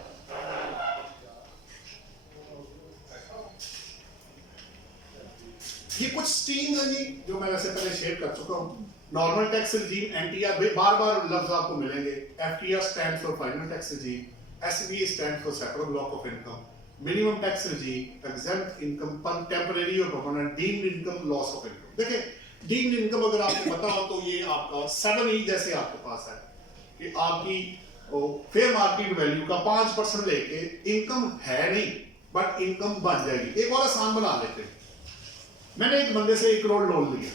ये कुछ स्ट्रीम्स हैं जी, जो मैं वैसे पहले शेयर कर चुका हूं। नॉर्मल टैक्स रिजीम, NTR, बार बार लफ्ज आपको मिलेंगे। FTR stand for final tax regime, SBA stand for separate block of income, minimum tax regime, exempt income, temporary और permanent, deemed income, loss of income. देखिए, डीम्ड इनकम अगर आपको पता हो तो ये आपका 7E जैसे आपके पास है कि आपकी फेयर मार्केट वैल्यू का 5% लेके इनकम है नहीं, बट इनकम बन जाएगी। एक और आसान बना लेते हैं। मैंने एक बंदे से 1 करोड़ लोन लिया,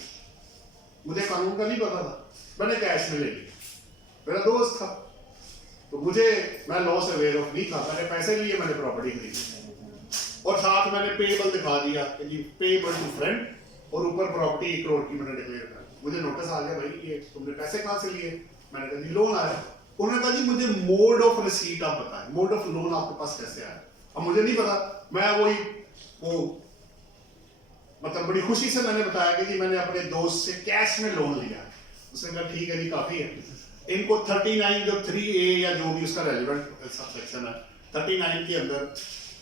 मुझे कानून का नहीं पता था, मैंने कैश में ले लिया, मेरा दोस्त था, तो मैं लॉ से अवेयर ऑफ नहीं था, मैंने पैसे लिए, मैंने प्रॉपर्टी खरीदी और साथ मैंने पेबल दिखा दिया कि जी पेबल टू फ्रेंड, और ऊपर प्रॉपर्टी 1 करोड़ की मैंने डिक्लेयर कर दी। मुझे नोटिस आ गया, भाई ये तुमने पैसे कहाँ से लिए? मैंने कहा जी लोन आया। उन्होंने कहा जी मुझे मोड ऑफ रिसीट आप बताएं, मोड ऑफ लोन आपके पास कैसे आया? अब मुझे नहीं पता, मैं वो मतलब बड़ी खुशी से मैंने बताया कि जी मैंने अपने दोस्त से कैश में लोन लिया। उसने कहा ठीक है जी, काफी है। इनको 39 जो 3A या जो भी उसका रेलिवेंट सब सेक्शन है, 39 के अंदर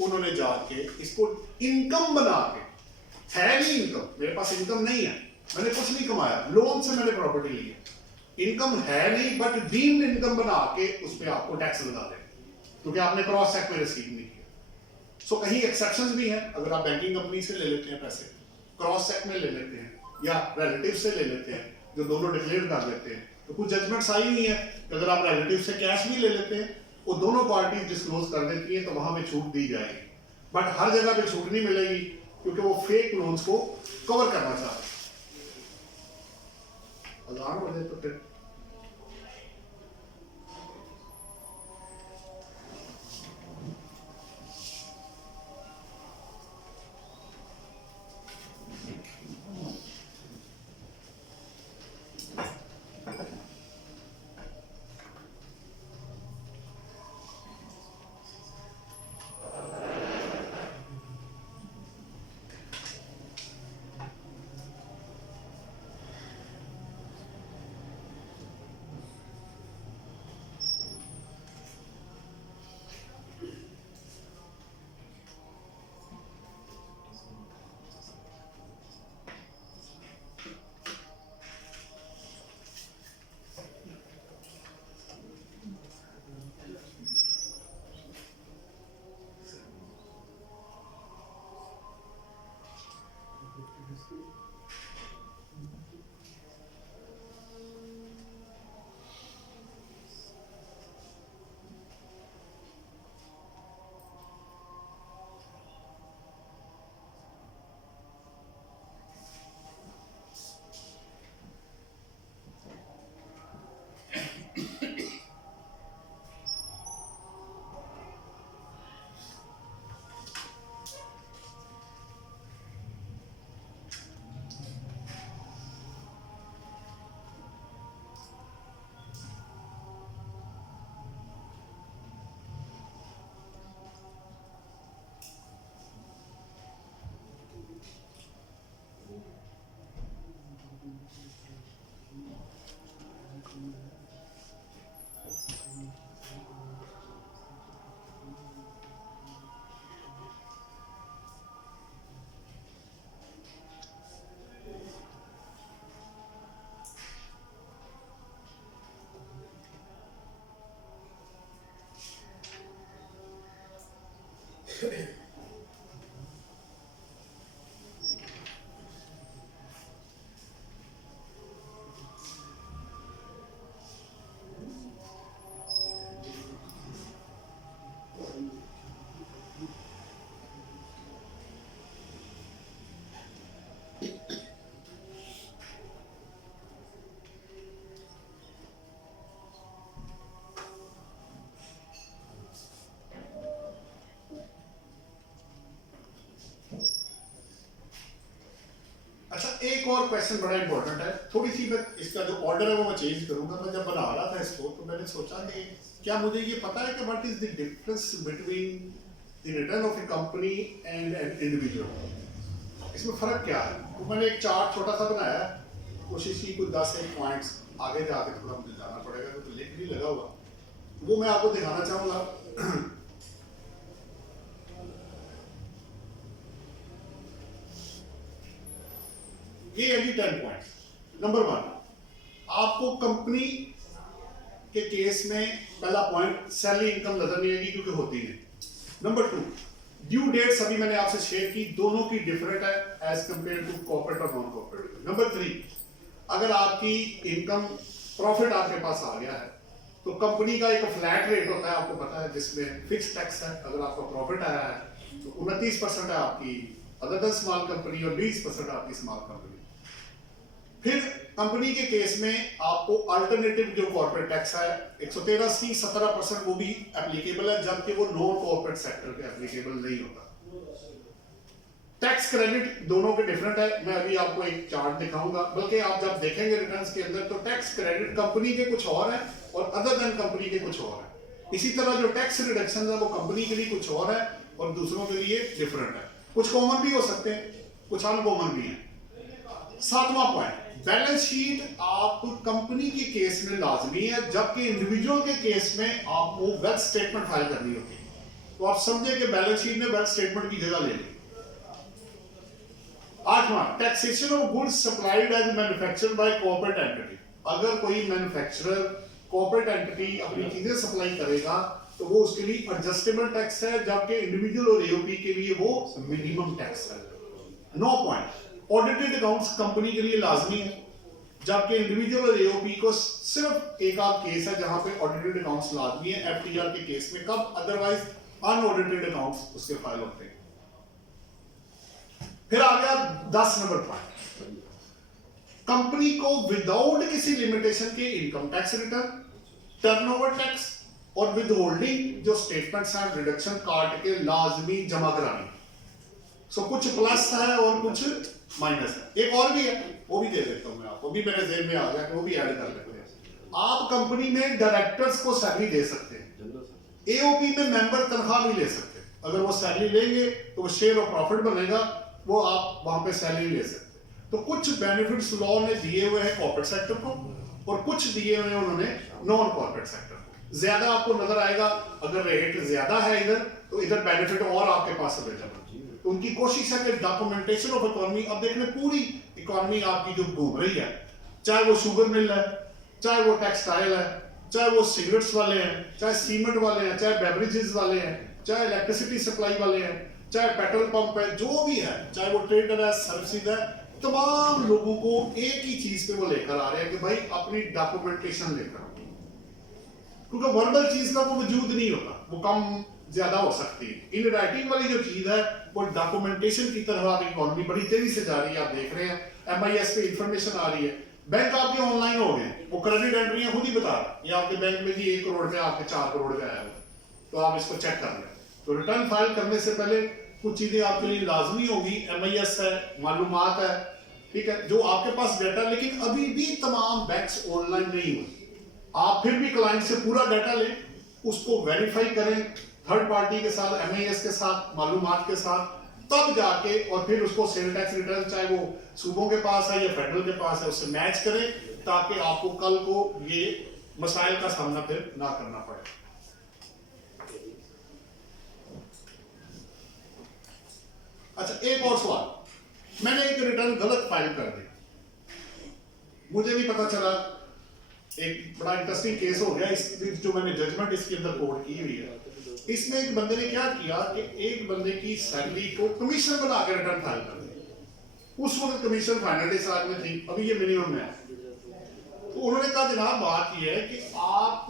उन्होंने जाके इसको इनकम बना के, है नहीं इनकम, मेरे पास इनकम नहीं है, मैंने कुछ नहीं कमाया, लोन से मैंने प्रॉपर्टी ली है, इनकम है नहीं, बट डीम्ड इनकम बना के उस पर आपको टैक्स लगा दें, क्योंकि आपने क्रॉस चेक में रिसीव नहीं किया। सो कहीं एक्सेप्शंस भी हैं, अगर आप बैंकिंग कंपनी से ले लेते हैं पैसे, क्रॉस चेक में ले लेते हैं, या रिलेटिव से ले लेते हैं, जो दोनों डिक्लेयर कर लेते हैं, तो कुछ जजमेंट्स आई नहीं है कि अगर आप रिलेटिव से कैश भी ले लेते हैं, वो दोनों पार्टीज डिस्क्लोज कर देती हैं, तो वहां पे छूट दी जाएगी। बट हर जगह पे छूट नहीं मिलेगी, क्योंकि वो फेक लोन्स को कवर करना चाहते हैं। अजान हो जाए तो फिर एक और क्वेश्चन बड़ा इंपॉर्टेंट है, थोड़ी सी मैं इसका जो ऑर्डर है वो मैं चेंज करूंगा। मैं जब बना रहा था इसको तो मैंने सोचा कि क्या मुझे ये पता है कि what is the difference between the return of A company and an individual, इसमें फर्क क्या है। तो मैंने एक चार्ट छोटा सा बनाया, कोशिश की कुछ 10 एक पॉइंट्स आगे जाके थोड़ा मुझे जाना पड़ेगा क्योंकि लिंक भी लगा हुआ, वो मैं आपको दिखाना चाहूंगा। ये है जी 10 पॉइंट। नंबर 1, आपको कंपनी के केस में पहला पॉइंट सैलरी इनकम नजर नहीं आएगी क्योंकि होती नहीं। नंबर 2, ड्यू डेट्स अभी मैंने आपसे शेयर की, दोनों की डिफरेंट है एज कंपेयर टू कॉर्पोरेट और नॉन कॉर्पोरेट। नंबर 3, अगर आपकी इनकम प्रॉफिट आपके पास आ गया है तो कंपनी का एक फ्लैट रेट होता है, आपको पता है, जिसमें फिक्स टैक्स है। अगर आपका प्रॉफिट आया है तो 29% है आपकी अदर देन स्मॉल कंपनी और 20% आपकी स्मॉल कंपनी। फिर कंपनी के केस में आपको अल्टरनेटिव जो कॉर्पोरेट टैक्स है 113 की 17% वो भी एप्लीकेबल है, जबकि वो नॉन कॉर्पोरेट सेक्टर पे एप्लीकेबल नहीं होता। टैक्स क्रेडिट दोनों के डिफरेंट है, मैं अभी आपको एक चार्ट दिखाऊंगा, बल्कि आप जब देखेंगे रिटर्न्स के अंदर तो टैक्स क्रेडिट कंपनी के कुछ और है और अदर देन कंपनी के कुछ और है। इसी तरह जो टैक्स रिडक्शन है वो कंपनी के लिए कुछ और है और दूसरों के लिए डिफरेंट है। कुछ कॉमन भी हो सकते हैं, कुछ अनकॉमन भी है। 7वां पॉइंट, बैलेंस शीट आप कंपनी के केस में लाजमी है, जबकि इंडिविजुअल के केस में आपको वेल्थ स्टेटमेंट फाइल करनी होती है। तो आप समझे कि बैलेंस शीट ने वेल्थ स्टेटमेंट की जगह ले ली। 8वां, taxation of goods supplied as manufactured by corporate entity. अगर कोई मैन्युफैक्चरर कॉर्पोरेट एंटिटी अपनी चीजें सप्लाई करेगा तो वो उसके लिए एडजस्टेबल टैक्स है, जबकि इंडिविजुअल और एओपी के लिए वो मिनिमम टैक्स है। 9 पॉइंट, ऑडिटेड अकाउंट्स कंपनी के लिए लाजमी है, जबकि इंडिविजुअल और एओपी को सिर्फ एक आध केस है जहां पे ऑडिटेड अकाउंट्स लाजमी है, एफटीआर के केस में कब, अदरवाइज अनऑडिटेड अकाउंट्स उसके फाइल होते हैं। फिर आ गया 10 नंबर पॉइंट, कंपनी को विदाउट किसी लिमिटेशन के income tax return, turnover tax और विदहोल्डिंग जो स्टेटमेंट्स हैं रिडक्शन काट के लाजमी जमा करानी। सो कुछ प्लस है और कुछ माइनस है। एक और भी है, वो भी दे देता हूं मैं आपको, भी मेरे जेब में आ गया, वो भी ऐड कर लेते हैं। आप कंपनी में डायरेक्टर्स को सैलरी दे सकते हैं, एओपी में मेंबर तनख्वाह भी ले सकते हैं। अगर वो सैलरी लेंगे तो वो शेयर ऑफ प्रॉफिट बनेगा, वो आप वहां पे सैलरी ले सकते हैं। तो कुछ बेनिफिट्स लॉ ने दिए हुए हैं कॉर्पोरेट सेक्टर को और कुछ दिए हुए हैं उन्होंने नॉन कॉर्पोरेट सेक्टर को। ज्यादा आपको नजर आएगा अगर रेट ज्यादा है इधर, तो इधर बेनिफिट और आपके पास अवेलेबल। तो उनकी कोशिश है कि डॉक्यूमेंटेशन ऑफ इकोनॉमी, अब देख लें पूरी इकोनॉमी आपकी जो घूम रही है, चाहे वो शुगर मिल है, चाहे वो टेक्सटाइल है, चाहे वो सिगरेट्स वाले हैं, चाहे सीमेंट वाले हैं, चाहे बेवरेजेस वाले हैं, चाहे इलेक्ट्रिसिटी सप्लाई वाले हैं, चाहे पेट्रोल पंप है, जो भी है, चाहे वो ट्रेडर है, सर्विसेज है, तमाम लोगों को एक ही चीज पे वो लेकर आ रहे हैं कि भाई अपनी डॉक्यूमेंटेशन लेकर, क्योंकि वर्बल चीज का वो वजूद नहीं होता, वो कम ज्यादा हो सकती है। इन राइटिंग वाली जो चीज है वो डॉक्यूमेंटेशन की तरफ इकोनॉमी बड़ी तेजी से जा रही है। आप देख रहे हैं एमआईएस पे इंफॉर्मेशन आ रही है, बैंक आपके ऑनलाइन हो गए, वो क्रेडिट एंट्रियां खुद ही बता रहा है, ये आपके बैंक में जी 1 करोड़ पे आपके 4 करोड़ पे आया है, तो आप इसको चेक कर लें। तो रिटर्न फाइल करने से पहले कुछ चीजें आपके लिए लाजमी होगी, एमआईएस है, मालूमात है, ठीक है, जो आपके पास डाटा, लेकिन अभी भी तमाम बैंक्स ऑनलाइन नहीं हुए। आप फिर भी क्लाइंट से पूरा डाटा लें, उसको वेरीफाई करें थर्ड पार्टी के साथ, एमआईएस के साथ, मालूमात के साथ, तब जाके और फिर उसको सेल टैक्स रिटर्न चाहे वो सूबों के पास है या फेडरल के पास है उससे मैच करें, ताकि आपको कल को ये मसाइल का सामना फिर ना करना पड़े। अच्छा, एक और सवाल, मैंने एक रिटर्न गलत फाइल कर दी, मुझे नहीं पता चला, एक बड़ा इंटरेस्टिंग केस हो गया, इस जो मैंने जजमेंट इसके अंदर कोट की हुई है, इसमें एक बंदे ने क्या किया कि एक बंदे की सैलरी को कमीशन बना के रिटर्न फाइल कर दी। उस वक्त कमीशन फाइनल साल में थी, अभी ये मिनिमम में है। तो उन्होंने कहा जनाब बात ये है कि आप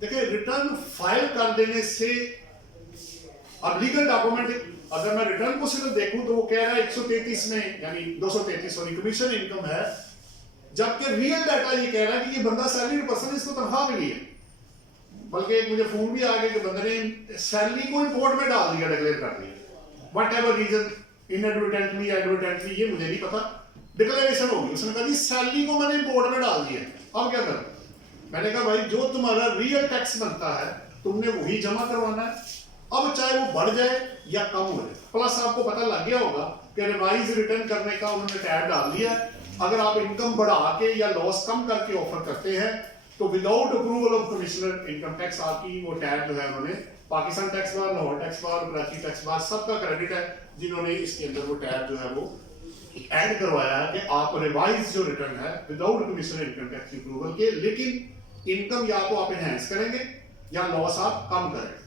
देखिए रिटर्न फाइल कर देने से अब लीगल डॉक्यूमेंट, अगर मैं रिटर्न को सिर्फ देखूं तो वो कह रहा है 133 में यानी 233 सॉरी कमीशन इनकम है, जबकि रियल डाटा ये कह रहा है कि ये बंदा सैलरी पर्सन, इसको तनख्वाह मिली है। बल्कि एक मुझे फोन भी आ गया कि बंदे ने सैलरी को रिपोर्ट में डाल दिया, डिक्लेयर कर दिया, what ever reason, inadvertently advertently, ये मुझे नहीं पता, डिक्लेरेशन होगी, उसने कहा जी सैलरी को मैंने बोर्ड में डाल दिया, अब क्या करें? मैंने कहा भाई जो तुम्हारा रियल टैक्स बनता है तुमने वही जमा करवाना है, अब चाहे वो बढ़ जाए या कम हो जाए। प्लस आपको पता लग गया होगा कि रिवाइज रिटर्न करने का उन्होंने टैब डाल दिया है। अगर आप इनकम बढ़ा के या लॉस कम करके ऑफर करते हैं तो without approval of commissioner income tax आपकी वो टैब जो है उन्होंने Pakistan tax bar, Lahore tax bar, Karachi tax bar सबका क्रेडिट है जिन्होंने इसके अंदर वो टैब जो है वो ऐड करवाया है कि आप रिवाइज जो रिटर्न है without commissioner income tax approval के, लेकिन इनकम या तो आप एनहांस करेंगे या लॉस आप कम करेंगे।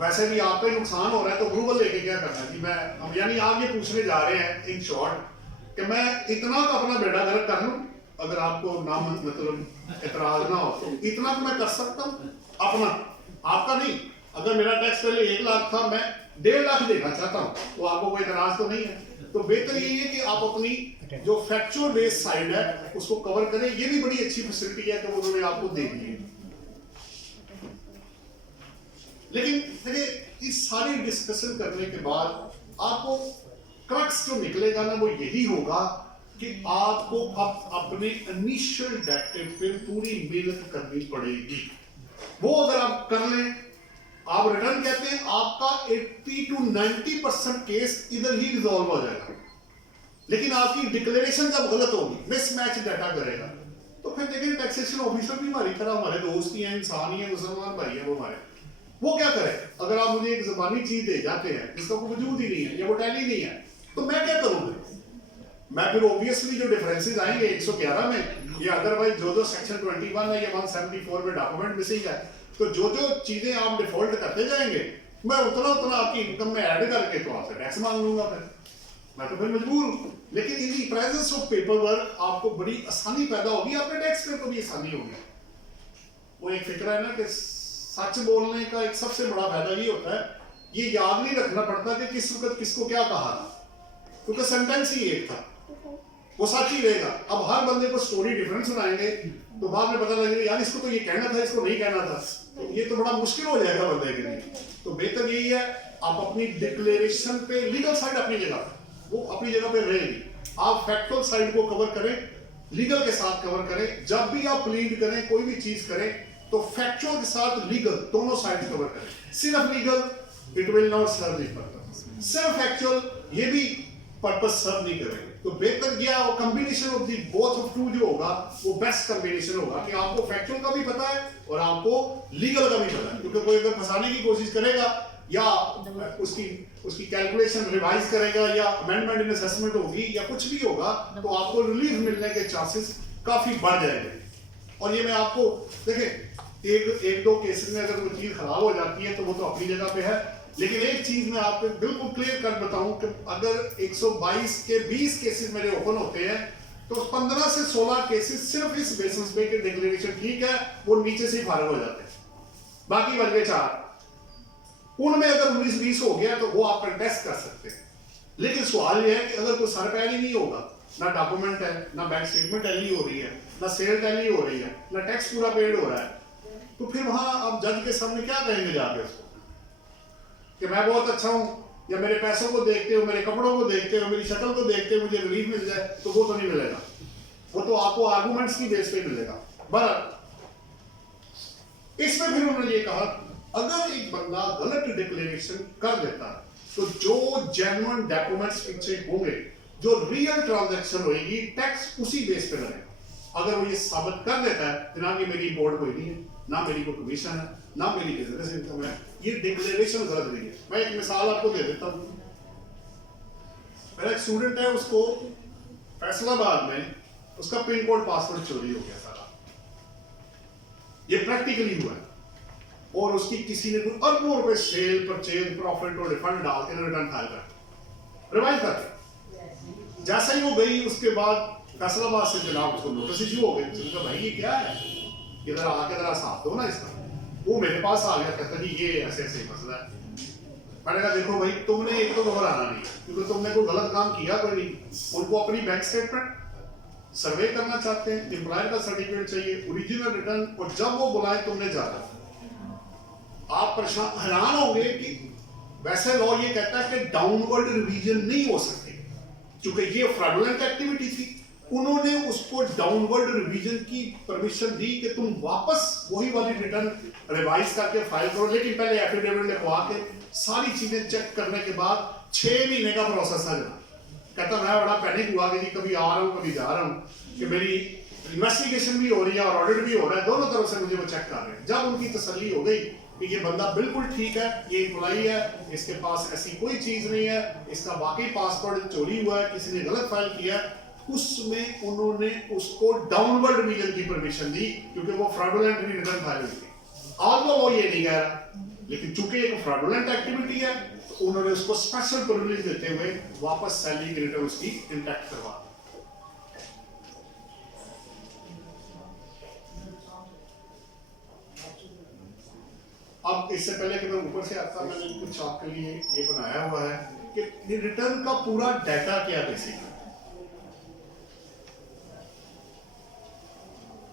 वैसे भी आपका नुकसान हो रहा है तो अप्रूवल लेके क्या करना है कि मैं, हम यानी आप ये पूछने जा रहे हैं इन शॉर्ट कि मैं इतना तो अपना बेड़ा गर्क कर लूं, अगर आपको ना मतलब एतराज ना हो तो इतना तो मैं कर सकता हूं अपना, आपका नहीं। अगर मेरा टैक्स पहले 1 लाख था, मैं 1.5 लाख देना चाहता हूं तो आपको कोई एतराज तो नहीं है। तो बेहतर यही है कि आप अपनी जो फैक्चुअल बेस्ड साइड है उसको कवर करें। ये भी बड़ी अच्छी फैसिलिटी है कि उन्होंने आपको दे दी है। लेकिन देखिए इस सारी डिस्कशन करने के बाद आपको क्रक्स जो निकलेगा ना वो यही होगा कि आपको अब अपने इनिशियल डेट पे पूरी मेहनत करनी पड़ेगी। वो अगर आप कर लें, आप रिटर्न कहते हैं आपका 80 to 90% केस इधर ही रिजॉल्व हो जाएगा। लेकिन आपकी डिक्लेरेशन जब गलत होगी, मिसमैच डाटा करेगा, तो फिर देखिए टैक्सेशन ऑफिसर भी हमारी तरह हमारे दोस्त ही हैं, इंसान ही है, मुसलमान भाई है वो हमारे, वो क्या करे? अगर आप मुझे एक ज़बानी चीज दे जाते हैं जिसका कोई वजूद ही नहीं है या वो टैली नहीं है तो मैं क्या करूंगा? मैं फिर ऑब्वियसली जो डिफरेंसेस आएंगे 111 में या अदरवाइज जो सेक्शन 21 है या 174 में डॉक्यूमेंट मिसिंग है, तो जो चीजें आप डिफॉल्ट करते जाएंगे मैं उतना उतना आपकी इनकम में ऐड करके तो आपसे टैक्स मांग लूंगा, फिर मैं तो फिर मजबूर हूं। लेकिन in the presence of paper work आपको बड़ी आसानी पैदा होगी, आपके टैक्स पे को भी आसानी होगी। वो एक फिक्र है ना कि सच बोलने का एक सबसे बड़ा फायदा ये होता है, ये याद नहीं रखना पड़ता कि किस वक्त किसको क्या कहा था, क्योंकि सेंटेंस ही एक था, वो सच ही रहेगा। अब हर बंदे को स्टोरी डिफरेंट सुनाएंगे तो बाद में पता लगेगा यार इसको तो ये कहना था, इसको नहीं कहना था, तो ये तो बड़ा मुश्किल हो जाएगा बंदे के लिए। तो बेहतर यही है आप अपनी डिक्लेरेशन पे लीगल साइड अपनी जगह वो अपनी जगह पे रहेगी, आप फैक्चुअल साइड को कवर करें, लीगल के साथ कवर करें। जब भी आप प्लीड करें, कोई भी चीज करें तो फैक्चुअल के साथ लीगल दोनों साइड कवर करें। सिर्फ legal it will not serve the purpose, सिर्फ फैक्चुअल ये भी पर्पस सर्व नहीं करेंगे। तो बेहतर यह और combination of the both of two जो होगा वो बेस्ट कॉम्बिनेशन होगा कि आपको फैक्चुअल का भी पता है और आपको लीगल का भी पता है। क्योंकि कोई अगर फंसाने की कोशिश करेगा या उसकी कैलकुलेशन रिवाइज करेगा या अमेंडमेंट इन असेसमेंट होगी या कुछ भी होगा तो आपको रिलीफ मिलने के चांसेस काफी बढ़ जाएंगे। और ये मैं आपको देखें एक दो केसेस में अगर कोई चीज खराब हो जाती है तो वो तो अपनी जगह पे है, लेकिन एक चीज मैं आपको बिल्कुल क्लियर कर बताऊं कि अगर 122 के 20 केसेस मेरे ओपन होते हैं तो 15 से 16 केसेस सिर्फ इस बेसिस पे कि डिक्लेरेशन ठीक है वो नीचे से फारग हो जाते हैं। बाकी बच गए 4, उनमें अगर 19-20 हो गया तो वो आप कंटेस्ट कर सकते हैं। लेकिन सवाल ये है कि अगर कोई सर पैर ही नहीं होगा, ना डॉक्यूमेंट है, ना बैंक स्टेटमेंट टैली हो रही है, ना सेल टैली हो रही है, ना टैक्स पूरा पेड हो रहा है, तो फिर वहां आप जज के सामने क्या कहेंगे जाके उसको कि मैं बहुत अच्छा हूं या मेरे पैसों को देखते हो, मेरे कपड़ों को देखते हो, मेरी शक्ल को देखते हो मुझे रिलीफ मिल जाए, तो वो तो नहीं मिलेगा। वो तो आपको आर्गुमेंट्स की बेस पे मिलेगा। बहरहाल इसमें फिर उन्होंने ये कहा अगर एक बंदा गलत डिक्लेरेशन कर देता है तो जो जेन्युइन डॉक्यूमेंट्स पीछे होंगे, जो रियल ट्रांजैक्शन होगी, टैक्स उसी बेस पे लगेगा। अगर वो ये साबित कर देता है कि ना कि मेरी बोर्ड कोई नहीं है, ना मेरी कोई कमीशन है, ना मेरी बिजनेस इनकम है, ये डिक्लेरेशन गलत नहीं है। मैं एक मिसाल आपको दे देता हूं। मेरा एक स्टूडेंट है, उसको फैसलाबाद में उसका पिन कोड पासवर्ड चोरी हो गया सारा, ये प्रैक्टिकली हुआ है, और उसकी किसी ने कोई अरबों रुपए सेल, परचेज, प्रॉफिट और रिफंड डाल के रिटर्न फाइल कर रिवाइज करके जैसा ही वो गई उसके बाद फैसलाबाद से जनाब उसको नोटिस इशू हो गई। उसने कहा भाई ये क्या है, इधर आके जरा साफ दो ना इसका। वो मेरे पास आ गया, कहता जी ये ऐसे ऐसे मसला है। मैंने कहा देखो भाई तुमने एक तो घबराना नहीं क्योंकि तुमने कोई गलत काम किया कोई नहीं। उनको अपनी बैंक स्टेटमेंट सर्वे करना चाहते हैं, एम्प्लॉयर का सर्टिफिकेट चाहिए, ओरिजिनल रिटर्न, और जब वो बुलाए तुमने जाना। आप परेशान हैरान होंगे कि वैसे लॉ ये कहता है कि डाउनवर्ड रिवीजन नहीं हो सकती, चूंकि ये फ्रॉडुलेंट एक्टिविटी थी, उन्होंने उसको डाउनवर्ड रिवीजन की परमिशन दी कि तुम वापस वही वाली रिटर्न रिवाइज करके फाइल करो, लेकिन पहले एफिडेविट लिखवा के सारी चीजें चेक करने के बाद 6 महीने का प्रोसेस है। कहता मैं बड़ा पैनिक हुआ कि कभी आ रहा हूँ कभी जा रहा हूँ, कि मेरी इन्वेस्टिगेशन भी हो रही है और ऑडिट भी हो रहा है, दोनों तरफ से मुझे वो चेक कर रहे हैं। जब उनकी तसल्ली हो गई कि ये बंदा बिल्कुल ठीक है, ये एम्प्लॉई है, इसके पास ऐसी कोई चीज नहीं है, इसका वाकई पासपोर्ट चोरी हुआ है, किसी ने गलत फाइल किया, उसमें उन्होंने उसको डाउनवर्ड रिवीजन की परमिशन दी, क्योंकि वो फ्रॉडुलेंट रिटर्न फाइल हुई थी। ऑल्दो वो ये नहीं कह रहा, लेकिन चूंकि एक फ्रॉडुलेंट एक्टिविटी है तो उन्होंने उसको स्पेशल प्रिविलेज देते हुए वापस सैलरी की रिटर्न उसकी इंटैक्ट करवा दी। अब इससे पहले कि मैं ऊपर से आता, मैंने कुछ आपके लिए ये बनाया हुआ है कि रिटर्न का पूरा डाटा क्या बेसिक है।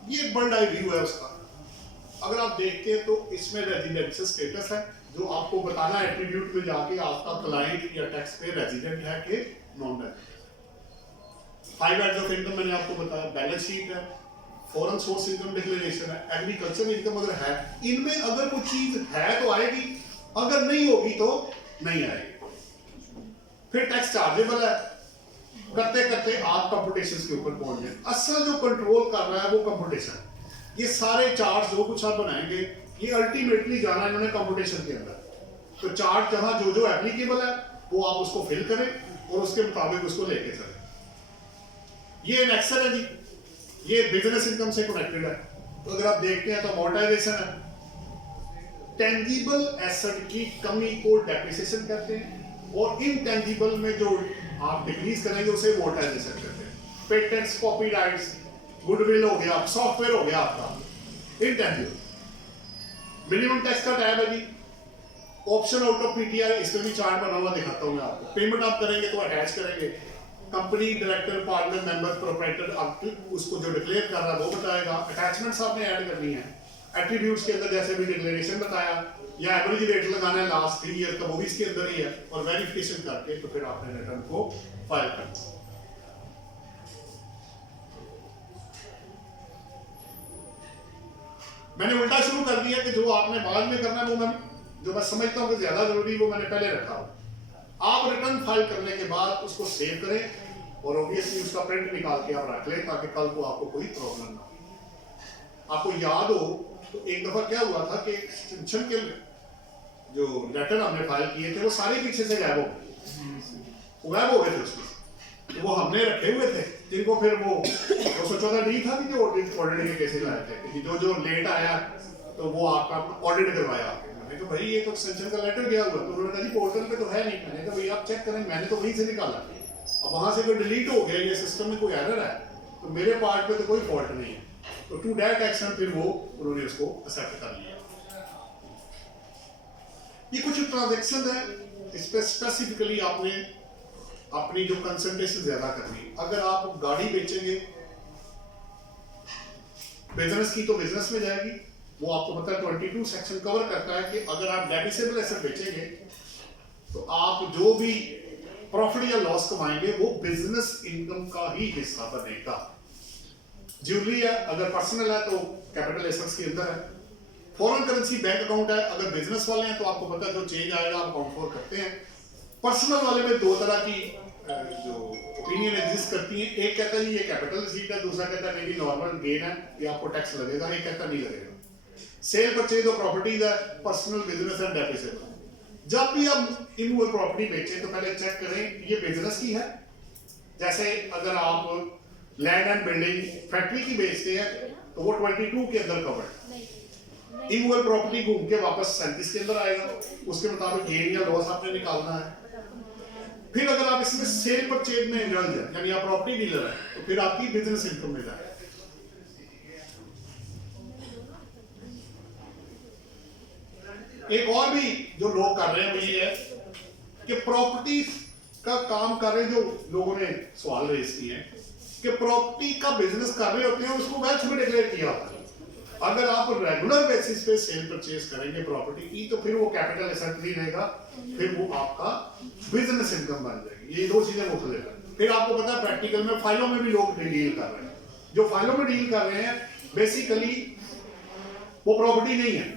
ये बर्ड आई व्यू है उसका। अगर आप देखते हैं तो इसमें रेजिडेंशियल स्टेटस है, जो आपको बताना है एट्रीब्यूट में जाके आपका क्लाइंट या टैक्स पे रेजिडेंट है कि non resident. 5 heads of income मैंने आपको बताया, बैलेंस शीट है, फॉरेन सोर्स इनकम डिक्लेरेशन है, एग्रीकल्चर इनकम अगर है, इनमें अगर कोई चीज है तो आएगी, अगर नहीं होगी तो नहीं आएगी। फिर टैक्स चार्जेबल है, करते करते आप कंप्यूटेशन के ऊपर पहुंच गए। असल जो कंट्रोल कर रहा है वो कंप्यूटेशन। ये सारे चार्ट जो कुछ आप बनाएंगे ये अल्टीमेटली जाना है इन्होंने कंप्यूटेशन के अंदर। तो चार्ट जहां जो जो एप्लीकेबल है वो आप उसको फिल करें और उसके मुताबिक उसको लेके चलें। ये एक्सेल है जी, ये बिजनेस इनकम से कनेक्टेड है। तो अगर आप देखते हैं तो अमोर्टाइजेशन है, टेंजिबल एसेट की कमी को डेप्रिसिएशन कहते हैं, और इनटेंजिबल में जो आप डिक्रीज करेंगे उसे अमोर्टाइजेशन कहते हैं। पेटेंट्स, कॉपीराइट्स, गुडविल हो गया, सॉफ्टवेयर हो गया आपका इनटेंजिबल। मिनिमम टैक्स का टैब है जी, ऑप्शन आउट ऑफ पीटीआर, इसमें भी चार्ट बना हुआ दिखाता हूं मैं आपको। पेमेंट आप करेंगे तो अटैच करेंगे, company director, partner, member, proprietor, आप उसको जो डिक्लेयर कर रहा है वो बताएगा। अटैचमेंट्स आपने ऐड करनी है, एट्रीब्यूट्स के अंदर जैसे भी डिक्लेरेशन बताया, या एवरेज रेट लगाना है लास्ट 3 ईयर का, वो भी इसके अंदर ही है, और वेरिफिकेशन करके तो फिर आपने रिटर्न को फाइल करना। मैंने उल्टा शुरू कर दिया कि जो आपने बाद में करना है वो मैं जो मैं समझता हूं कि ज्यादा जरूरी वो मैंने पहले रखा हो। आप रिटर्न फाइल करने के बाद उसको सेव करें और ऑब्वियसली उसका प्रिंट निकाल के आप रख लें, ताकि कल को आपको कोई प्रॉब्लम ना हो। आपको याद हो तो एक दफा क्या हुआ था कि एक्सटेंशन के जो लेटर हमने फाइल किए थे वो सारे पीछे से गायब हो गए थे उसमें। तो वो हमने रखे हुए थे जिनको फिर वो 214 डी था कि जो ऑडिट के केसेस आए थे कि जो लेट आया तो वो आपका ऑडिट करवाया आपने। मैंने कहा भाई ये तो एक्सटेंशन का लेटर गया हुआ, तो उन्होंने कहा जी पोर्टल पे तो है नहीं। मैंने कहा भाई आप चेक करें, मैंने तो वहीं से निकाला, अब वहां से कोई डिलीट हो गया या सिस्टम में कोई एरर है तो मेरे पार्ट पे तो कोई फॉल्ट नहीं है। तो टू दैट एक्शन फिर वो उन्होंने उसको एक्सेप्ट कर लिया। ये कुछ ट्रांजैक्शन है, इस पे स्पेसिफिकली आपने अपनी जो कंसंट्रेशन ज्यादा करनी। अगर आप गाड़ी बेचेंगे बिजनेस की तो बिजनेस में जाएगी, वो आपको पता है 22 सेक्शन कवर करता है कि अगर आप डेबिटेबल एसेट बेचेंगे तो आप जो भी प्रॉफिट या लॉस कमाएंगे वो बिजनेस इनकम का ही हिस्सा बनेगा। ज्वेलरी है, अगर पर्सनल है तो कैपिटल एसेट्स के अंदर है। फॉरेन करेंसी बैंक अकाउंट है, अगर बिजनेस वाले हैं तो आपको पता है जो चेंज आएगा आप अकाउंट फॉर करते हैं। पर्सनल वाले में 2 तरह की जो ओपिनियन एग्जिस्ट करती है, एक कहता है ये कैपिटल रिसीट है, दूसरा कहता है मेरी नॉर्मल गेन है ये आपको टैक्स लगेगा, एक कहता नहीं लगेगा। सेल परचेज ऑफ प्रॉपर्टीज है, पर्सनल, बिजनेस एंड डेप्रिसिएशन। जब भी आप इमूवेबल प्रॉपर्टी बेचें तो पहले चेक करें ये बिजनेस की है। जैसे अगर आप लैंड एंड बिल्डिंग फैक्ट्री की बेचते हैं तो वो 22 के अंदर कवर्ड। इमूवेबल प्रॉपर्टी घूम के वापस 37 के अंदर आएगा, उसके मुताबिक गेन या लॉस आपने निकालना है। फिर अगर आप इसमें सेल परचेज में इंडल्ज है, यानी आप प्रॉपर्टी डीलर है, तो फिर आपकी बिजनेस इनकम में जाए। एक और भी जो लोग कर रहे हैं वो ये है कि प्रॉपर्टी का काम कर रहे, जो लोगों ने सवाल रेज किए हैं कि प्रॉपर्टी का बिजनेस कर रहे होते हैं उसको वेल्थ में डिक्लेयर किया होता है। अगर आप रेगुलर बेसिस पे सेल परचेज करेंगे प्रॉपर्टी की तो फिर वो कैपिटल एसेट नहीं रहेगा, फिर वो आपका बिजनेस इनकम बन जाएगी। ये 2 चीजें मुख्तलिफ हैं। फिर आपको पता है प्रैक्टिकल में फाइलों में भी लोग डील कर रहे हैं। जो फाइलों में डील कर रहे हैं बेसिकली वो प्रॉपर्टी नहीं है,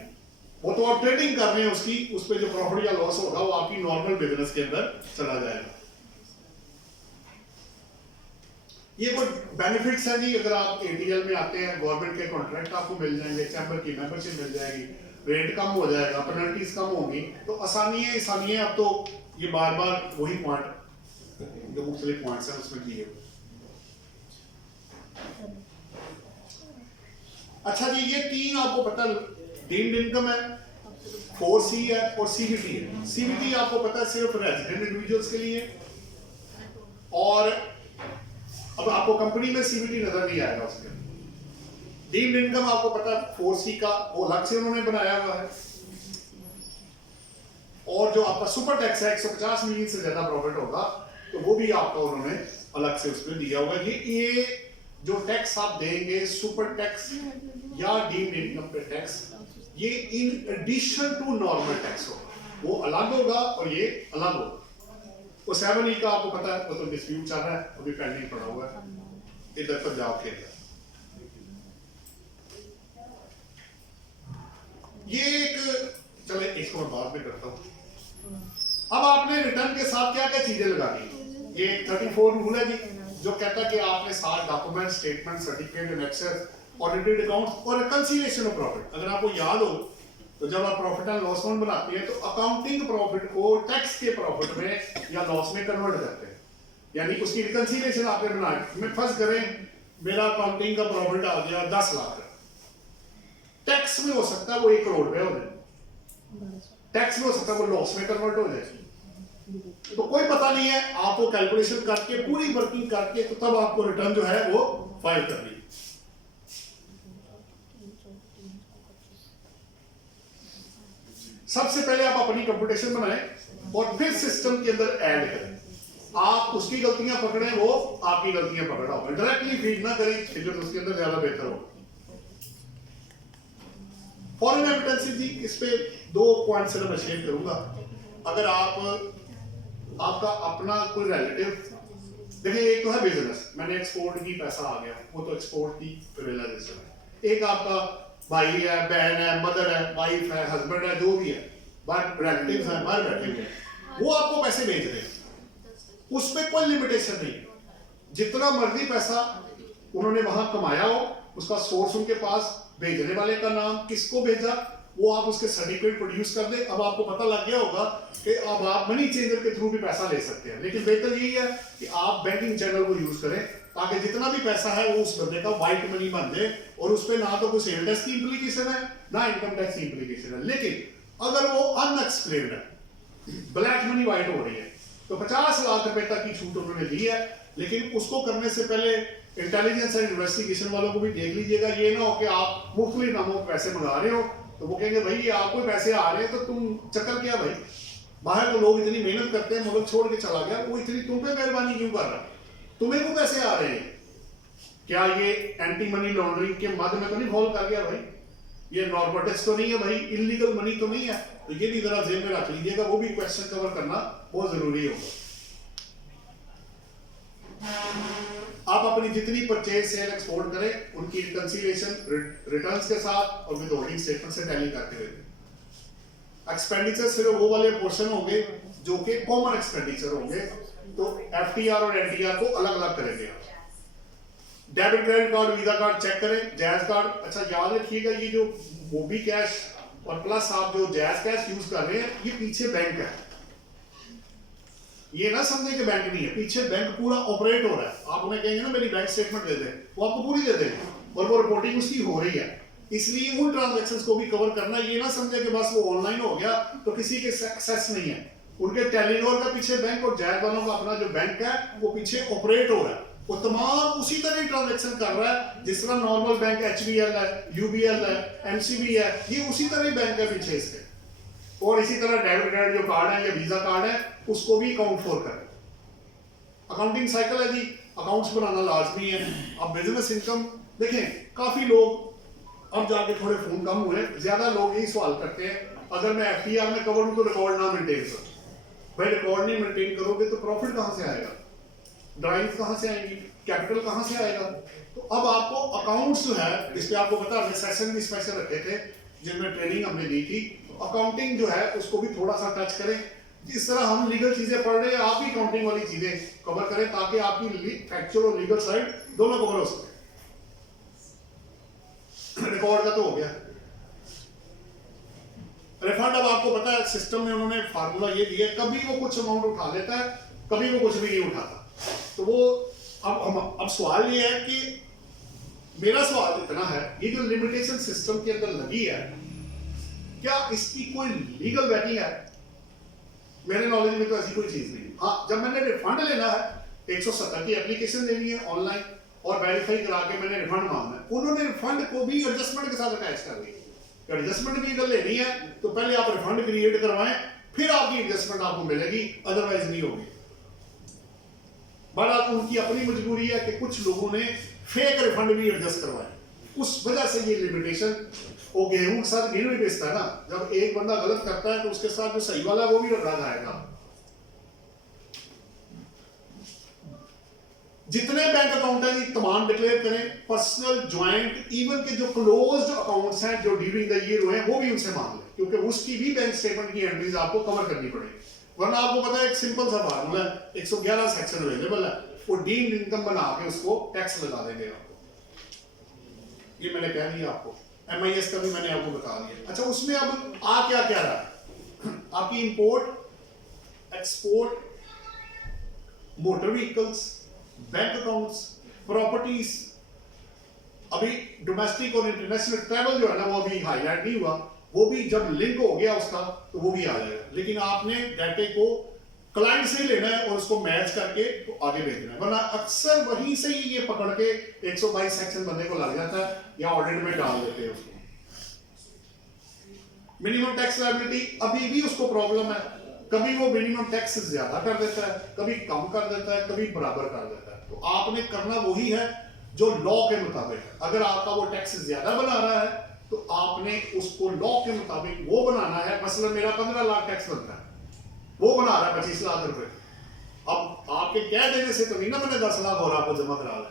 वो तो आप ट्रेडिंग कर रहे हैं उसकी, उस पर जो प्रॉफिट या लॉस होगा वो आपकी नॉर्मल बिजनेस के अंदर चला जाएगा। ये कोई बेनिफिट्स है जी, अगर आप एटीएल में आते हैं गवर्नमेंट के कॉन्ट्रैक्ट आपको मिल जाएंगे, चैम्बर की मेंबरशिप मिल जाएगी, रेट कम हो जाएगा, पेनल्टीज कम होंगी, तो आसानी है। अब तो ये बार बार वही पॉइंट जो मुख्तलिफ पॉइंट्स हैं उसमें किए। अच्छा जी, ये तीन आपको पता डीम्ड इनकम है, 4C है और CBT है। CBT आपको पता है सिर्फ रेजिडेंट इंडिविजुअल्स के लिए, और अब आपको कंपनी में CBT नजर नहीं आएगा उसके। डीम्ड इनकम आपको पता है 4C का वो अलग से उन्होंने बनाया हुआ है, और जो आपका सुपर टैक्स है 150 मिलियन से ज्यादा प्रॉफिट होगा तो वो भी आपका उन्होंने अलग से उसमें दिया होगा। ये जो टैक्स आप देंगे सुपर टैक्स या डीम्ड इनकम पे टैक्स, ये in addition to normal tax होगा, वो अलग होगा और ये अलग होगा। वो 7E का आपको पता है, वो तो डिस्प्यूट चल रहा है, अभी पेंडिंग पड़ा हुआ है, इधर तक जाओ खेल। ये एक चले इसको मैं बाद में करता हूँ। अब आपने रिटर्न के साथ क्या क्या चीजें लगा दी। ये 34 रूल है जी, जो कहता है कि आपने सारे document, statement, certificate, annexure, audited accounts और रिकंसिलिएशन ऑफ प्रॉफिट। अगर आपको याद हो तो जब आप प्रॉफिट एंड लॉस अकाउंट बनाते हैं तो अकाउंटिंग प्रॉफिट को टैक्स के प्रॉफिट में या लॉस में कन्वर्ट करते हैं, यानी उसकी रिकंसिलिएशन आपने बनाई। मैं फर्ज करें मेरा अकाउंटिंग का प्रॉफिट आ गया 10 लाख, टैक्स में हो सकता है वो 1 करोड़ रुपए हो जाए, टैक्स में हो सकता है वो लॉस में कन्वर्ट हो जाए, तो कोई पता नहीं है। आपको कैलकुलेशन करके पूरी वर्किंग करके तो तब आपको रिटर्न जो है वो फाइल करनी है। सबसे पहले आप अपनी कंप्यूटेशन बनाएं और फिर सिस्टम के अंदर ऐड करें। आप उसकी गलतियां पकड़ें, वो आपकी गलतियां पकड़ा होगा, डायरेक्टली फीड ना करें, फिगर उसके अंदर ज्यादा बेहतर होगा। फॉरेन एमिटेंसी जी, इस पे 2 पॉइंट से मैं शेयर करूंगा। अगर आपका अपना कोई रिलेटिव, देखिए एक तो है बिजनेस, मैंने एक्सपोर्ट की पैसा आ गया, वो तो एक्सपोर्ट की रियलाइजेशन है। एक आपका भाई है, बहन है, मदर है, वाइफ है, हस्बैंड है, जो भी है, बट रिलेटिव्स हैं बाहर बैठे हुए, वो आपको पैसे भेज रहे हैं, उस पर कोई लिमिटेशन नहीं। जितना मर्जी पैसा उन्होंने वहां कमाया हो, उसका सोर्स उनके पास, भेजने वाले का नाम, किसको भेजा, वो आप उसके सर्टिफिकेट प्रोड्यूस कर दे। अब आपको पता लग गया होगा कि अब आप मनी चेंजर के थ्रू भी पैसा ले सकते हैं, लेकिन बेहतर यही है कि आप बैंकिंग चैनल को यूज करें ताकि जितना भी पैसा है वो उस बंदे का व्हाइट मनी बन जाए, और उस पर ना तो कोई सेल टैक्स की इंप्लीकेशन है ना इनकम टैक्स की इंप्लीकेशन है। लेकिन अगर वो अनएक्सप्लेन्ड है, ब्लैक मनी व्हाइट हो रही है, तो 50 लाख रुपए तक की छूट उन्होंने दी है। लेकिन उसको करने से पहले इंटेलिजेंस एंड इन्वेस्टिगेशन वालों को भी देख लीजिएगा। ये ना हो कि आप मुख्तलिफ नामों पर पैसे मंगा रहे हो तो वो कहेंगे भाई ये आपको पैसे आ रहे हैं तो तुम चक्कर क्या भाई, बाहर तो लोग इतनी मेहनत करते हैं, मुल्क छोड़ के चला गया, वो इतनी तुम पे मेहरबानी क्यों कर रहा है, तुम्हें को पैसे आ रहे हैं, क्या ये एंटी मनी लॉन्ड्रिंग के मद में तो नहीं फॉल कर गया भाई, ये नॉर्कोटिक्स तो नहीं है भाई, इलीगल मनी तो नहीं है। तो ये भी जरा जेब में रख लीजिएगा, वो भी क्वेश्चन कवर करना बहुत जरूरी होगा। आप अपनी जितनी परचेज, सेल, एक्सपोर्ट करें उनकी रिकंसिलिएशन रिटर्न्स के साथ और विदहोल्डिंग स्टेटमेंट से टैली करते हुए। एक्सपेंडिचर सिर्फ वो वाले पोर्शन होंगे जो कि कॉमन एक्सपेंडिचर होंगे, तो एफटीआर और एनटीआर को अलग अलग करेंगे आप। Debit, credit card, Visa card check करें, जायज कार्ड। अच्छा याद रखिएगा, ये जो मोबी कैश और प्लस आप जो जायज कैश यूज कर रहे हैं, ये पीछे बैंक है, ये ना समझे कि बैंक नहीं है, पीछे बैंक पूरा ऑपरेट हो रहा है। आप उन्हें कहेंगे ना मेरी बैंक स्टेटमेंट दे दें, वो आपको पूरी दे देंगे और वो रिपोर्टिंग उसकी हो रही है। इसलिए उन ट्रांजैक्शंस को भी कवर करना, ये ना समझे कि बस वो ऑनलाइन हो गया तो किसी के सक्सेस नहीं है। उनके टेलीनॉर का पीछे बैंक और जायद वालों का अपना जो बैंक है वो पीछे ऑपरेट हो रहा है, वो तमाम उसी तरह ट्रांजैक्शन कर रहा है जिस तरह नॉर्मल बैंक एचबीएल है, यूबीएल है, एमसीबी है, ये उसी तरह बैंक है पीछे इसके। और इसी तरह डेबिट क्रेडिट जो कार्ड है या वीजा कार्ड है उसको भी काउंट फॉर करें। अकाउंटिंग साइकिल है जी, अकाउंट्स बनाना लाजमी है। अब बिजनेस इनकम देखें, काफी लोग अब जाके थोड़े फोन कम हुए, ज्यादा लोग यही सवाल करते हैं अगर मैं एफटीआर में कवर हूं तो रिकॉर्ड ना मेंटेन करो। भाई रिकॉर्ड नहीं मेंटेन करोगे तो प्रॉफिट कहां से आएगा? ड्राइंग कहाँ से आएंगी, कैपिटल कहाँ से आएगा। तो अब आपको अकाउंट्स जो है, इस पे आपको पता हमने सेशन भी स्पेशल रखे थे जिनमें ट्रेनिंग हमने दी थी। तो अकाउंटिंग जो है उसको भी थोड़ा सा टच करें। जिस तरह हम लीगल चीजें पढ़ रहे हैं आप भी अकाउंटिंग वाली चीजें कवर करें, ताकि आपकी फैक्चुअल और लीगल साइड दोनों कवर हो सके। रिकॉर्ड का तो हो गया। रिफंड अब आपको पता है सिस्टम में उन्होंने फार्मूला ये दिया, कभी वो कुछ अमाउंट उठा लेता है, कभी वो कुछ भी नहीं उठाता। तो वो अब सवाल ये है कि मेरा सवाल इतना है, ये जो लिमिटेशन सिस्टम के अंदर लगी है, क्या इसकी कोई लीगल बैकिंग है? मेरे नॉलेज में तो ऐसी कोई चीज नहीं। हाँ, जब मैंने रिफंड लेना है 170 की एप्लीकेशन देनी है ऑनलाइन और वेरीफाई करा के मैंने रिफंड मांगना है, उन्होंने रिफंड को भी एडजस्टमेंट के साथ अटैच कर दिया। एडजस्टमेंट भी अगर लेनी है तो पहले आप रिफंड क्रिएट करवाएं, फिर आपकी एडजस्टमेंट आपको मिलेगी, अदरवाइज नहीं होगी। बट उनकी अपनी मजबूरी है कि कुछ लोगों ने फेक रिफंड भी एडजस्ट करवाए, उस वजह से ये लिमिटेशन। वो गेहूं के साथ गेहूं ही बेचता है ना, जब एक बंदा गलत करता है तो उसके साथ जो सही वाला है वो भी रगड़ा जाएगा। जितने बैंक अकाउंट है तमाम डिक्लेयर करें, पर्सनल, ज्वाइंट, इवन के जो क्लोज्ड अकाउंट्स हैं जो ड्यूरिंग द ईयर हुए हैं वो भी उनसे मांग लें, क्योंकि उसकी भी बैंक स्टेटमेंट की एंट्रीज आपको कवर करनी पड़ेगी। वरना आपको पता है एक सिंपल सा फार्मूला है, 111 सेक्शन अवेलेबल है, वो डीम्ड इनकम बना के उसको टैक्स लगा देंगे आपको। ये मैंने कह दिया आपको। MIS का भी मैंने आपको बता दिया। अच्छा, उसमें अब आ क्या क्या रहा है? आपकी import, export, motor vehicles, bank accounts, properties. अभी डोमेस्टिक और इंटरनेशनल ट्रैवल जो है ना वो अभी हाईलाइट नहीं हुआ, वो भी जब लिंक हो गया उसका तो वो भी आ जाएगा। लेकिन आपने डाटे को क्लाइंट से लेना है और उसको मैच करके तो आगे भेजना है, वरना अक्सर वहीं से ही ये पकड़ के 122 सेक्शन बंदे को लग जाता है या ऑडिट में डाल देते हैं उसको। मिनिमम टैक्स लायबिलिटी अभी भी उसको प्रॉब्लम है, कभी वो मिनिमम टैक्स ज्यादा कर देता है, कभी कम कर देता है, कभी बराबर कर देता है। तो आपने करना वही है जो लॉ के मुताबिक है। अगर आपका वो टैक्स ज्यादा बना रहा है तो आपने उसको लॉ के मुताबिक वो बनाना है। मसलन मेरा 15 लाख टैक्स बनता है, वो बना रहा है 25 लाख रुपए। अब आपके कह देने से तो नहीं ना मैंने 10 लाख और आपको जमा करा है।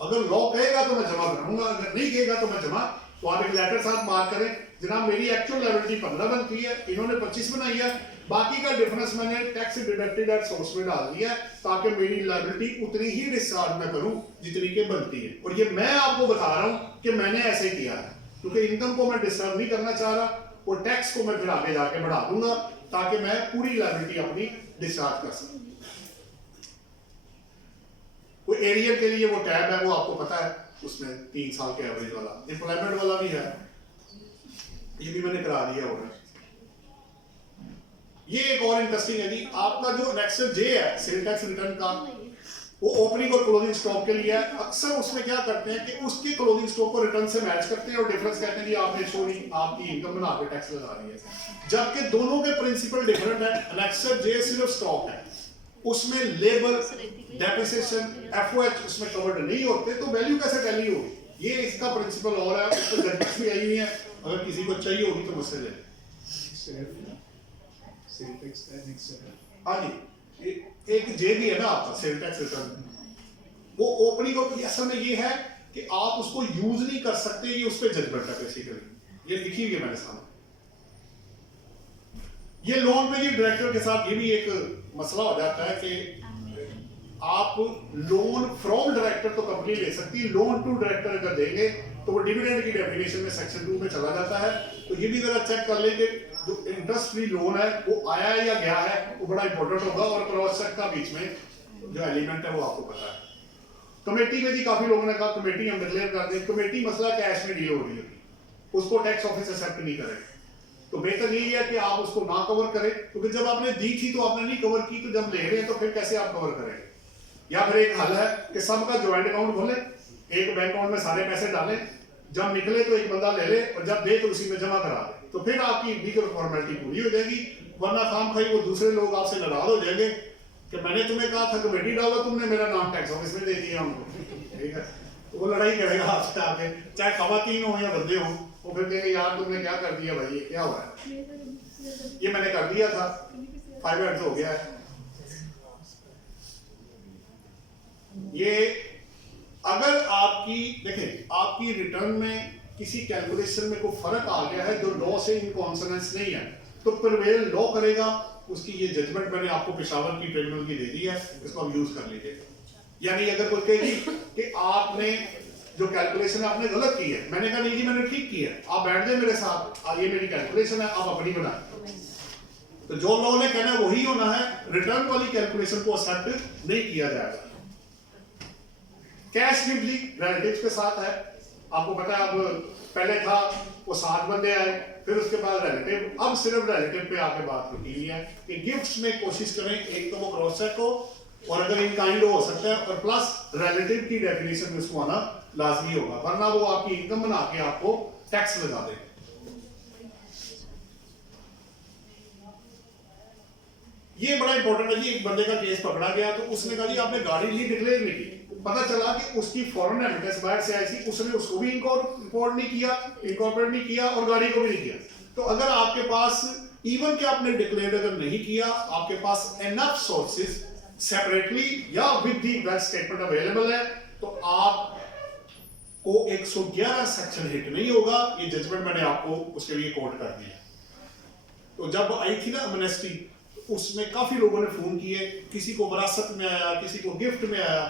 अगर लॉ कहेगा तो मैं जमा करूंगा, अगर नहीं कहेगा तो मैं जमा। तो आप एक लेटर साथ मार्क करें, जनाब मेरी एक्चुअल लायबिलिटी 15 बनती है, इन्होंने 25 बनाई है, बाकी का डिफरेंस मैंने टैक्स डिडक्टेड एट सोर्स में डाल दिया ताकि मेरी लायबिलिटी उतनी ही डिस्चार्ज मैं करूं जितनी के बनती है। और ये मैं आपको बता रहा हूं कि मैंने ऐसे किया है, क्योंकि इनकम को मैं डिस्टर्ब नहीं करना चाह रहा और टैक्स को मैं फिर आगे जाके बढ़ा दूंगा ताकि मैं पूरी लायबिलिटी अपनी डिस्चार्ज कर सकूं। वो एरियर के लिए वो टैब है, वो आपको पता है, उसमें 3 साल के एवरेज वाला, एम्प्लॉयमेंट वाला भी है, ये भी मैंने करा दिया होगा। ये एक और इंटरेस्टिंग है जी, आपका जो नेक्स्ट जे है सेल टैक्स रिटर्न का, वो ओपनिंग और क्लोजिंग स्टॉक के लिए है। अक्सर उसमें क्या करते हैं कि उसके क्लोजिंग स्टॉक को रिटर्न से मैच करते हैं और डिफरेंस कहते हैं कि आपने शो नहीं, आपकी इनकम बना के टैक्स लगा रही है, जबकि दोनों के प्रिंसिपल डिफरेंट है। नेक्स्ट जे सिर्फ स्टॉक है, उसमें लेबर, डेप्रिसिएशन, FOH उसमें कवर्ड नहीं होते, तो वैल्यू कैसे टैली होगी? ये इसका प्रिंसिपल और है, उस पर जजमेंट्स भी आई हुई है, अगर किसी को चाहिए होगी तो मुझसे ले। हाँ जी, एक जे भी है ना आपका सेल टैक्स रिटर्न, वो ओपनिंग और असल में ये है कि आप उसको यूज नहीं कर सकते, ये उस पर जजमेंट है बेसिकली, ये लिखी हुई है मैंने सामने। ये लोन पे जी डायरेक्टर के साथ ये भी एक मसला हो जाता है कि आप लोन फ्रॉम डायरेक्टर तो कंपनी ले सकती है, लोन टू डायरेक्टर अगर देंगे तो वो डिविडेंड की डेफिनेशन में सेक्शन 2 में चला जाता है। तो ये भी जरा चेक कर लेंगे, जो इंटरेस्ट फ्री लोन है वो आया है या गया है, वो बड़ा इंपॉर्टेंट होगा। और क्रॉस चेक का बीच में जो एलिमेंट है वो आपको पता है। कमेटी में जी काफी लोगों ने कहा कमेटी हम डिक्लेयर कर दें, कमेटी मसला कैश में डील हो रही है, उसको टैक्स ऑफिस एक्सेप्ट नहीं करेगा। तो बेहतर यही है कि आप उसको ना कवर करें, क्योंकि जब आपने दी थी तो आपने नहीं कवर की, तो जब ले रहे हैं तो फिर कैसे आप कवर करेंगे? या फिर एक हल है कि सबका ज्वाइंट अकाउंट खोलें, एक बैंक अकाउंट में सारे पैसे डालें, जब निकले तो एक बंदा ले ले और जब दे तो उसी में जमा करा दे, तो फिर आपकी लीगल फॉर्मेलिटी पूरी हो जाएगी। वरना खाम खाई वो दूसरे लोग आपसे नाराज हो जाएंगे कि मैंने तुम्हें कहा था कमेटी डालो, तुमने मेरा नाम टैक्स ऑफिस में दे दिया हमको, ठीक है? तो वो लड़ाई करेगा आपसे आगे, चाहे खवातीन हो या बंदे हो, वो फिर कहेंगे यार तुमने क्या कर दिया भाई, ये क्या हुआ है, ये मैंने कर दिया था, 5 मिनट हो गया है। ये अगर आपकी देखें आपकी रिटर्न में किसी कैलकुलेशन में कोई फर्क आ गया है जो लॉ से इनकॉन्सोनेंस नहीं है, तो प्रिवेल लॉ करेगा। उसकी ये जजमेंट मैंने आपको पेशावर की ट्रिब्यूनल की दे दी है, इसको आप यूज कर लीजिए। यानी अगर कोई कहेगी कि आपने जो कैलकुलेशन आपने गलत की है, मैंने कहा नहीं जी मैंने ठीक की है, आप बैठ जाए मेरे साथ, ये मेरी कैलकुलेशन है, आप अपनी बनाए। तो जो लॉ ने कहना है वही होना है, रिटर्न वाली कैलकुलेशन को एक्सेप्ट नहीं किया जाएगा। कैश गिवली रिलेटिव्स के साथ है, आपको पता है। अब पहले था वो 7 बंदे आए, फिर उसके बाद रिलेटिव, अब सिर्फ रिलेटिव पे आके बात होती है कि गिफ्ट्स में कोशिश करें एक तो वो क्रॉस चेक हो, और अगर इन काइंड हो सकता है, और प्लस रिलेटिव की डेफिनेशन में उसको आना लाजमी होगा, वरना वो आपकी इनकम बना के आपको टैक्स लगा देगा। ये बड़ा इंपॉर्टेंट है जी। एक बंदे का केस पकड़ा गया तो उसने कहा जी आपने गाड़ी ली, डिक्लेयर नहीं की। पता चला कि उसकी फॉरेन रेमिटेंस बाहर से आई थी, उसने उसको भी इनकॉर्पोरेट नहीं किया और गाड़ी को भी नहीं किया। तो अगर आपके पास इवन कि आपने डिक्लेयर अगर नहीं किया, आपके पास एनफ सोर्सेज सेपरेटली या with the bank statement available है, तो आप को 111 सेक्शन हिट नहीं होगा। ये जजमेंट मैंने आपको उसके लिए कोट कर दिया। तो जब आई थी ना एमनेस्टी, उसमें काफी लोगों ने फोन किए, किसी को विरासत में आया, किसी को गिफ्ट में आया,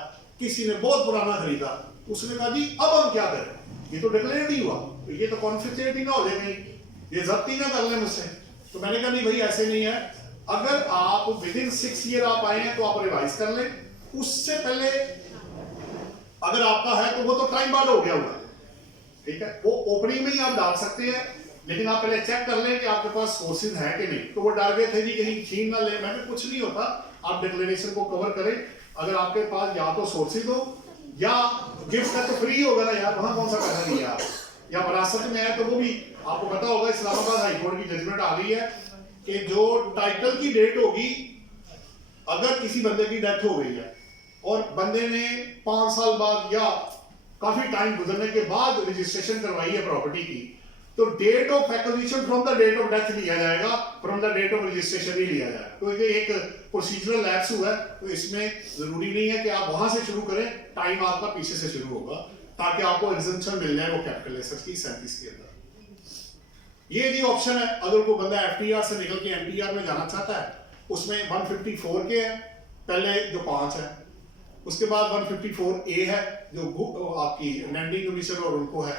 किसी ने बहुत पुराना खरीदा। उसने कहा जी अब हम क्या करें, ये तो डिक्लेयर नहीं हुआ, तो ये तो कॉन्फिडेंट ही ना हो जाए, ये जब्त ही ना कर ले मुझसे। तो मैंने कहा नहीं भाई ऐसे नहीं है, अगर आप विद इन 6 ईयर आप आए हैं तो आप रिवाइज कर लें। उससे पहले अगर आपका है तो वो तो टाइम बाद हो गया होगा, ठीक है, वो ओपनिंग में ही आप डाल सकते हैं, लेकिन आप पहले चेक कर लें कि आपके पास सोर्सेज है कि नहीं। तो वो डर गए थे जी कहीं छीन ना ले, मैंने कुछ नहीं होता, आप डिक्लेरेशन को कवर करें। अगर आपके पास या तो सोर्सेज हो या गिफ्ट है तो फ्री होगा ना यार, वहां कौन सा पैसा नहीं है आप, या विरासत में है तो वो भी आपको पता होगा। इस्लामाबाद हाईकोर्ट की जजमेंट आ गई है कि जो टाइटल की डेट होगी, अगर किसी बंदे की डेथ हो गई है और बंदे ने 5 साल बाद या काफी टाइम गुजरने के बाद रजिस्ट्रेशन करवाई है प्रॉपर्टी की, तो date of acquisition from the date of death लिया जाएगा, from the date of registration नहीं लिया जाएगा। तो ये एक प्रोसीजरल लैप्स हुआ है, तो इसमें जरूरी नहीं है कि आप वहां से शुरू करें, टाइम आपका पीछे से शुरू होगा, ताकि आपको एग्जम्पशन मिल जाए वो कैपिटल एसेट्स की 37 के अंदर। ये जी ऑप्शन है, अगर कोई बंदा एफटीआर से निकल के एमटीआर में जाना चाहता है, उसमें 154 के है पहले जो 5 है, उसके बाद 154A है जो आपकी लैंडिंग कमीशन और उनको है,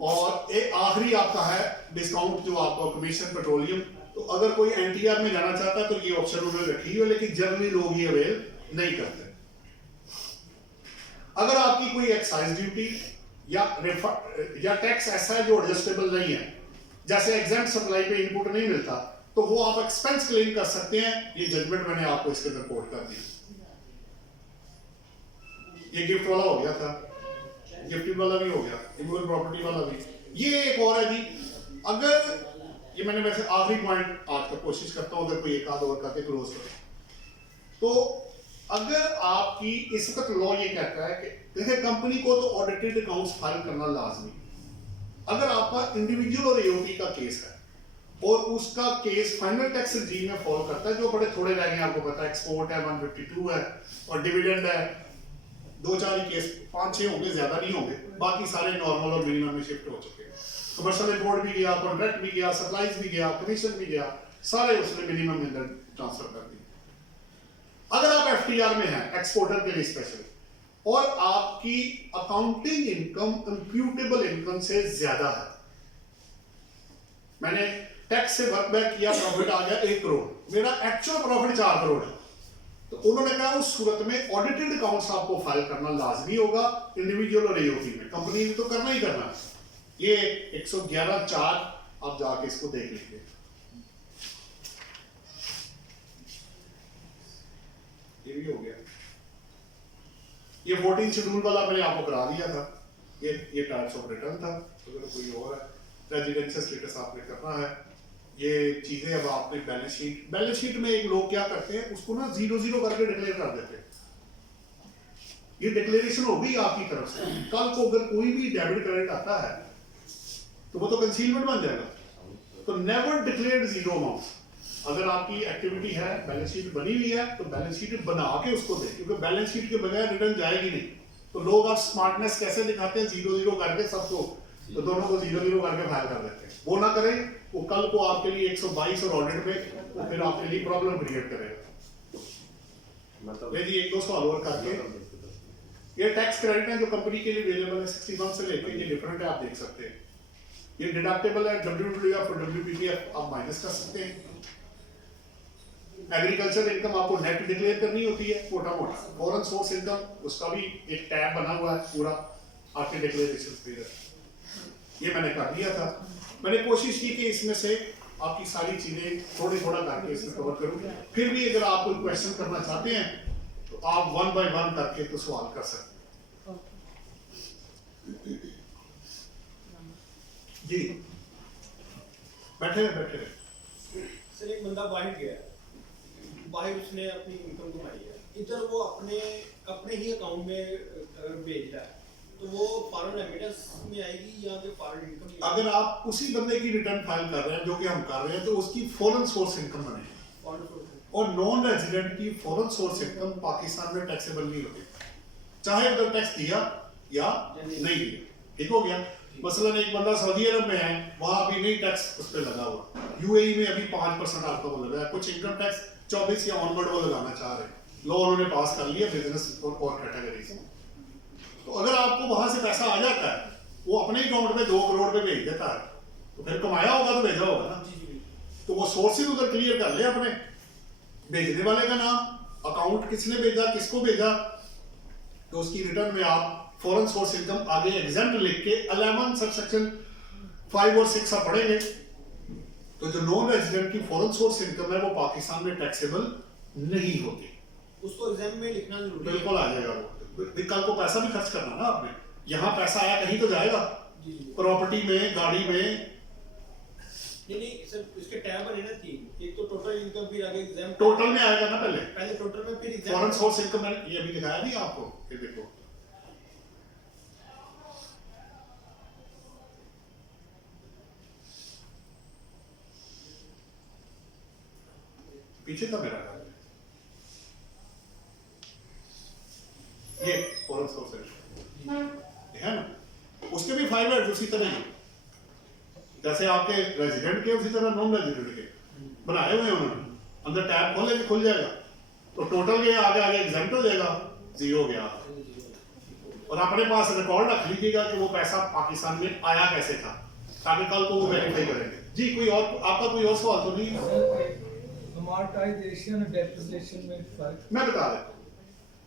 और एक आखिरी आपका है डिस्काउंट जो आपका कमीशन पेट्रोलियम। तो अगर कोई एनटीआर में जाना चाहता है तो ये ऑप्शन उन्होंने रखी है, लेकिन जनरली लोग ये अवेल नहीं करते। अगर आपकी कोई एक्साइज ड्यूटी या टैक्स ऐसा है जो एडजस्टेबल नहीं है, जैसे एग्जाम सप्लाई पे इनपुट नहीं मिलता, तो वो आप एक्सपेंस क्लेम कर सकते हैं। ये जजमेंट मैंने आपको इसके अंदर कोट कर दी। ये गिफ्ट वाला हो गया था, गिफ्टिंग वाला भी हो गया, इमोबल प्रॉपर्टी वाला भी। ये एक और है जी, अगर ये मैंने वैसे आखिरी पॉइंट आज तक कोशिश करता हूं, अगर कोई एक आध और करके क्लोज करें, तो अगर आपकी इस वक्त लॉ ये कहता है कि देखिए कंपनी को तो ऑडिटेड अकाउंट्स फाइल करना लाजमी। अगर आपका इंडिविजुअल और एओपी का केस है और उसका केस फाइनल टैक्स रिजीम में फॉलो करता है, जो बड़े थोड़े रह गए आपको पता है, एक्सपोर्ट है 152 है और डिविडेंड है 2-4 ही केस, 5-6 होंगे, ज्यादा नहीं होंगे, बाकी सारे नॉर्मल और मिनिमम में शिफ्ट हो चुके हैं। कमर्शियल इंपोर्ट भी गया, कॉन्ट्रैक्ट भी गया, सप्लाईज भी गया, कमीशन भी गया, सारे उसने मिनिमम में ट्रांसफर कर दिए। अगर आप एफटीआर में हैं एक्सपोर्टर के लिए स्पेशली, और आपकी अकाउंटिंग इनकम इंप्यूटेबल इनकम से ज्यादा है, मैंने टैक्स से वर्क बैक किया, प्रॉफिट आ गया 1 करोड़, मेरा एक्चुअल प्रॉफिट 4 करोड़ है, तो उन्होंने कहा उस सूरत में ऑडिटेड अकाउंट्स आपको फाइल करना लाजमी होगा, इंडिविजुअल और एओपी में। कंपनी ने तो करना ही करना है। ये 111(4) आप जाके इसको देख लीजिए। ये भी हो गया। ये 14 शेड्यूल वाला मैंने आपको करा दिया था, ये टाइप्स ऑफ रिटर्न था। अगर कोई और है, रेजिडेंशियल स्टेटस आपने करना है, ये चीजें अब आपने बैलेंस शीट में एक लोग क्या करते हैं, उसको ना 0-0 करके डिक्लेयर कर देते हैं। ये डिक्लेरेशन होगी आपकी तरफ से, कल को अगर कोई भी डेबिट क्रेडिट आता है तो वो तो कंसीलमेंट बन जाएगा। तो नेवर डिक्लेयर 0 अमाउंट। अगर आपकी एक्टिविटी है, बैलेंस शीट बनी हुई है, तो बैलेंस शीट बना के उसको दें, क्योंकि बैलेंस शीट के बगैर रिटर्न जाएगी नहीं। तो लोग आप स्मार्टनेस कैसे दिखाते हैं, 0-0 करके सबको, तो दोनों को 0-0 करके फाइल कर देते हैं। वो ना करें, वो कल को आपके लिए 122 और ऑडिट में वो फिर आपके लिए प्रॉब्लम क्रिएट करेगा। मतलब ये एक दो सवाल और करके, ये टैक्स क्रेडिट है जो कंपनी के लिए अवेलेबल है 61 से लेकर, ये डिफरेंट है, आप देख सकते हैं। ये डिडक्टेबल है, WWF और WPPF आप माइनस कर सकते हैं। एग्रीकल्चर इनकम आपको नेट डिक्लेयर करनी होती है मोटा मोटा। फॉरेन सोर्स इनकम, उसका भी एक टैब बना हुआ है पूरा आपके डिक्लेरेशन पीरियड। ये मैंने कर दिया था। मैंने कोशिश की कि इसमें से आपकी सारी चीजें थोड़ा करके इसमें कवर करूं। फिर भी अगर आप कोई क्वेश्चन करना चाहते हैं तो आप 1 बाय 1 करके तो सवाल कर सकते हैं। जी बैठे रहे। सर एक बंदा बाहर गया, बाहर उसने अपनी इनकम कमाई है, इधर वो अपने ही अकाउंट में भेज रहा है, तो वो फॉरेन रेमिटेंस में आएगी या फिर फॉरेन इनकम? अगर आप उसी बंदे की रिटर्न फाइल कर रहे हैं जो कि हम कर रहे हैं, तो उसकी फॉरेन सोर्स इनकम बनेगी। और नॉन रेजिडेंट की फॉरेन सोर्स इनकम पाकिस्तान में टैक्सेबल नहीं होती, चाहे उधर टैक्स दिया या नहीं दिया। ठीक हो गया। मसलन एक बंदा सऊदी अरब में है, वहां अभी नहीं टैक्स उस पर लगा हुआ, UAE में अभी 5% आपका वो लगा है, कुछ इनकम टैक्स 24 या ऑनवर्ड वो लगाना चाह रहे हैं, लॉ उन्होंने पास कर लिया बिजनेस और कैटेगरीज। तो अगर आपको वहां से पैसा आ जाता है, वो अपने अकाउंट में 2 करोड़ पे भेज देता है, तो फिर कमाया होगा तो भेजा होगा ना। तो वो सोर्सेज उधर क्लियर कर ले अपने, भेजने वाले का नाम, अकाउंट किसने भेजा, किसको भेजा, तो उसकी रिटर्न में आप फॉरेन सोर्स इनकम आगे एग्जाम्पल लिख के 11 सबसेक्शन 5 और 6 आप पढ़ेंगे। तो जो नॉन रेजिडेंट की फॉरेन सोर्स इनकम है वो पाकिस्तान में टैक्सेबल नहीं होती, उसको एग्जाम में लिखना जरूरी है। बिल्कुल आ जाएगा वो। कल को पैसा भी खर्च करना ना आपने, यहाँ पैसा आया कहीं तो जाएगा, प्रॉपर्टी में, गाड़ी में। नहीं सर, इसके टैब बने ना 3, एक तो टोटल इनकम, फिर आगे एग्जाम टोटल में आएगा ना, पहले टोटल में, फिर एग्जाम फॉरेन सोर्स इनकम मैंने ये अभी दिखाया नहीं आपको, ये देखो पीछे था मेरा, ये फॉरेन सोर्स है ना, उसके भी 5 हेड्स उसी तरह ही, जैसे आपके रेजिडेंट के उसी तरह नॉन रेजिडेंट के बनाए हुए हैं उन्होंने। अंदर टैब खोलेंगे खुल जाएगा, तो टोटल के आगे एग्जाम्प्ट हो जाएगा, 0 हो गया। और अपने पास रिकॉर्ड रख लीजिएगा कि वो पैसा पाकिस्तान में आया कैसे था, ताकि कल को वो वेरीफाई करेंगे। जी कोई और आपका कोई और सवाल तो नहीं? अमॉर्टाइजेशन और डेप्रिसिएशन में फर्क? मैं बता देता हूं,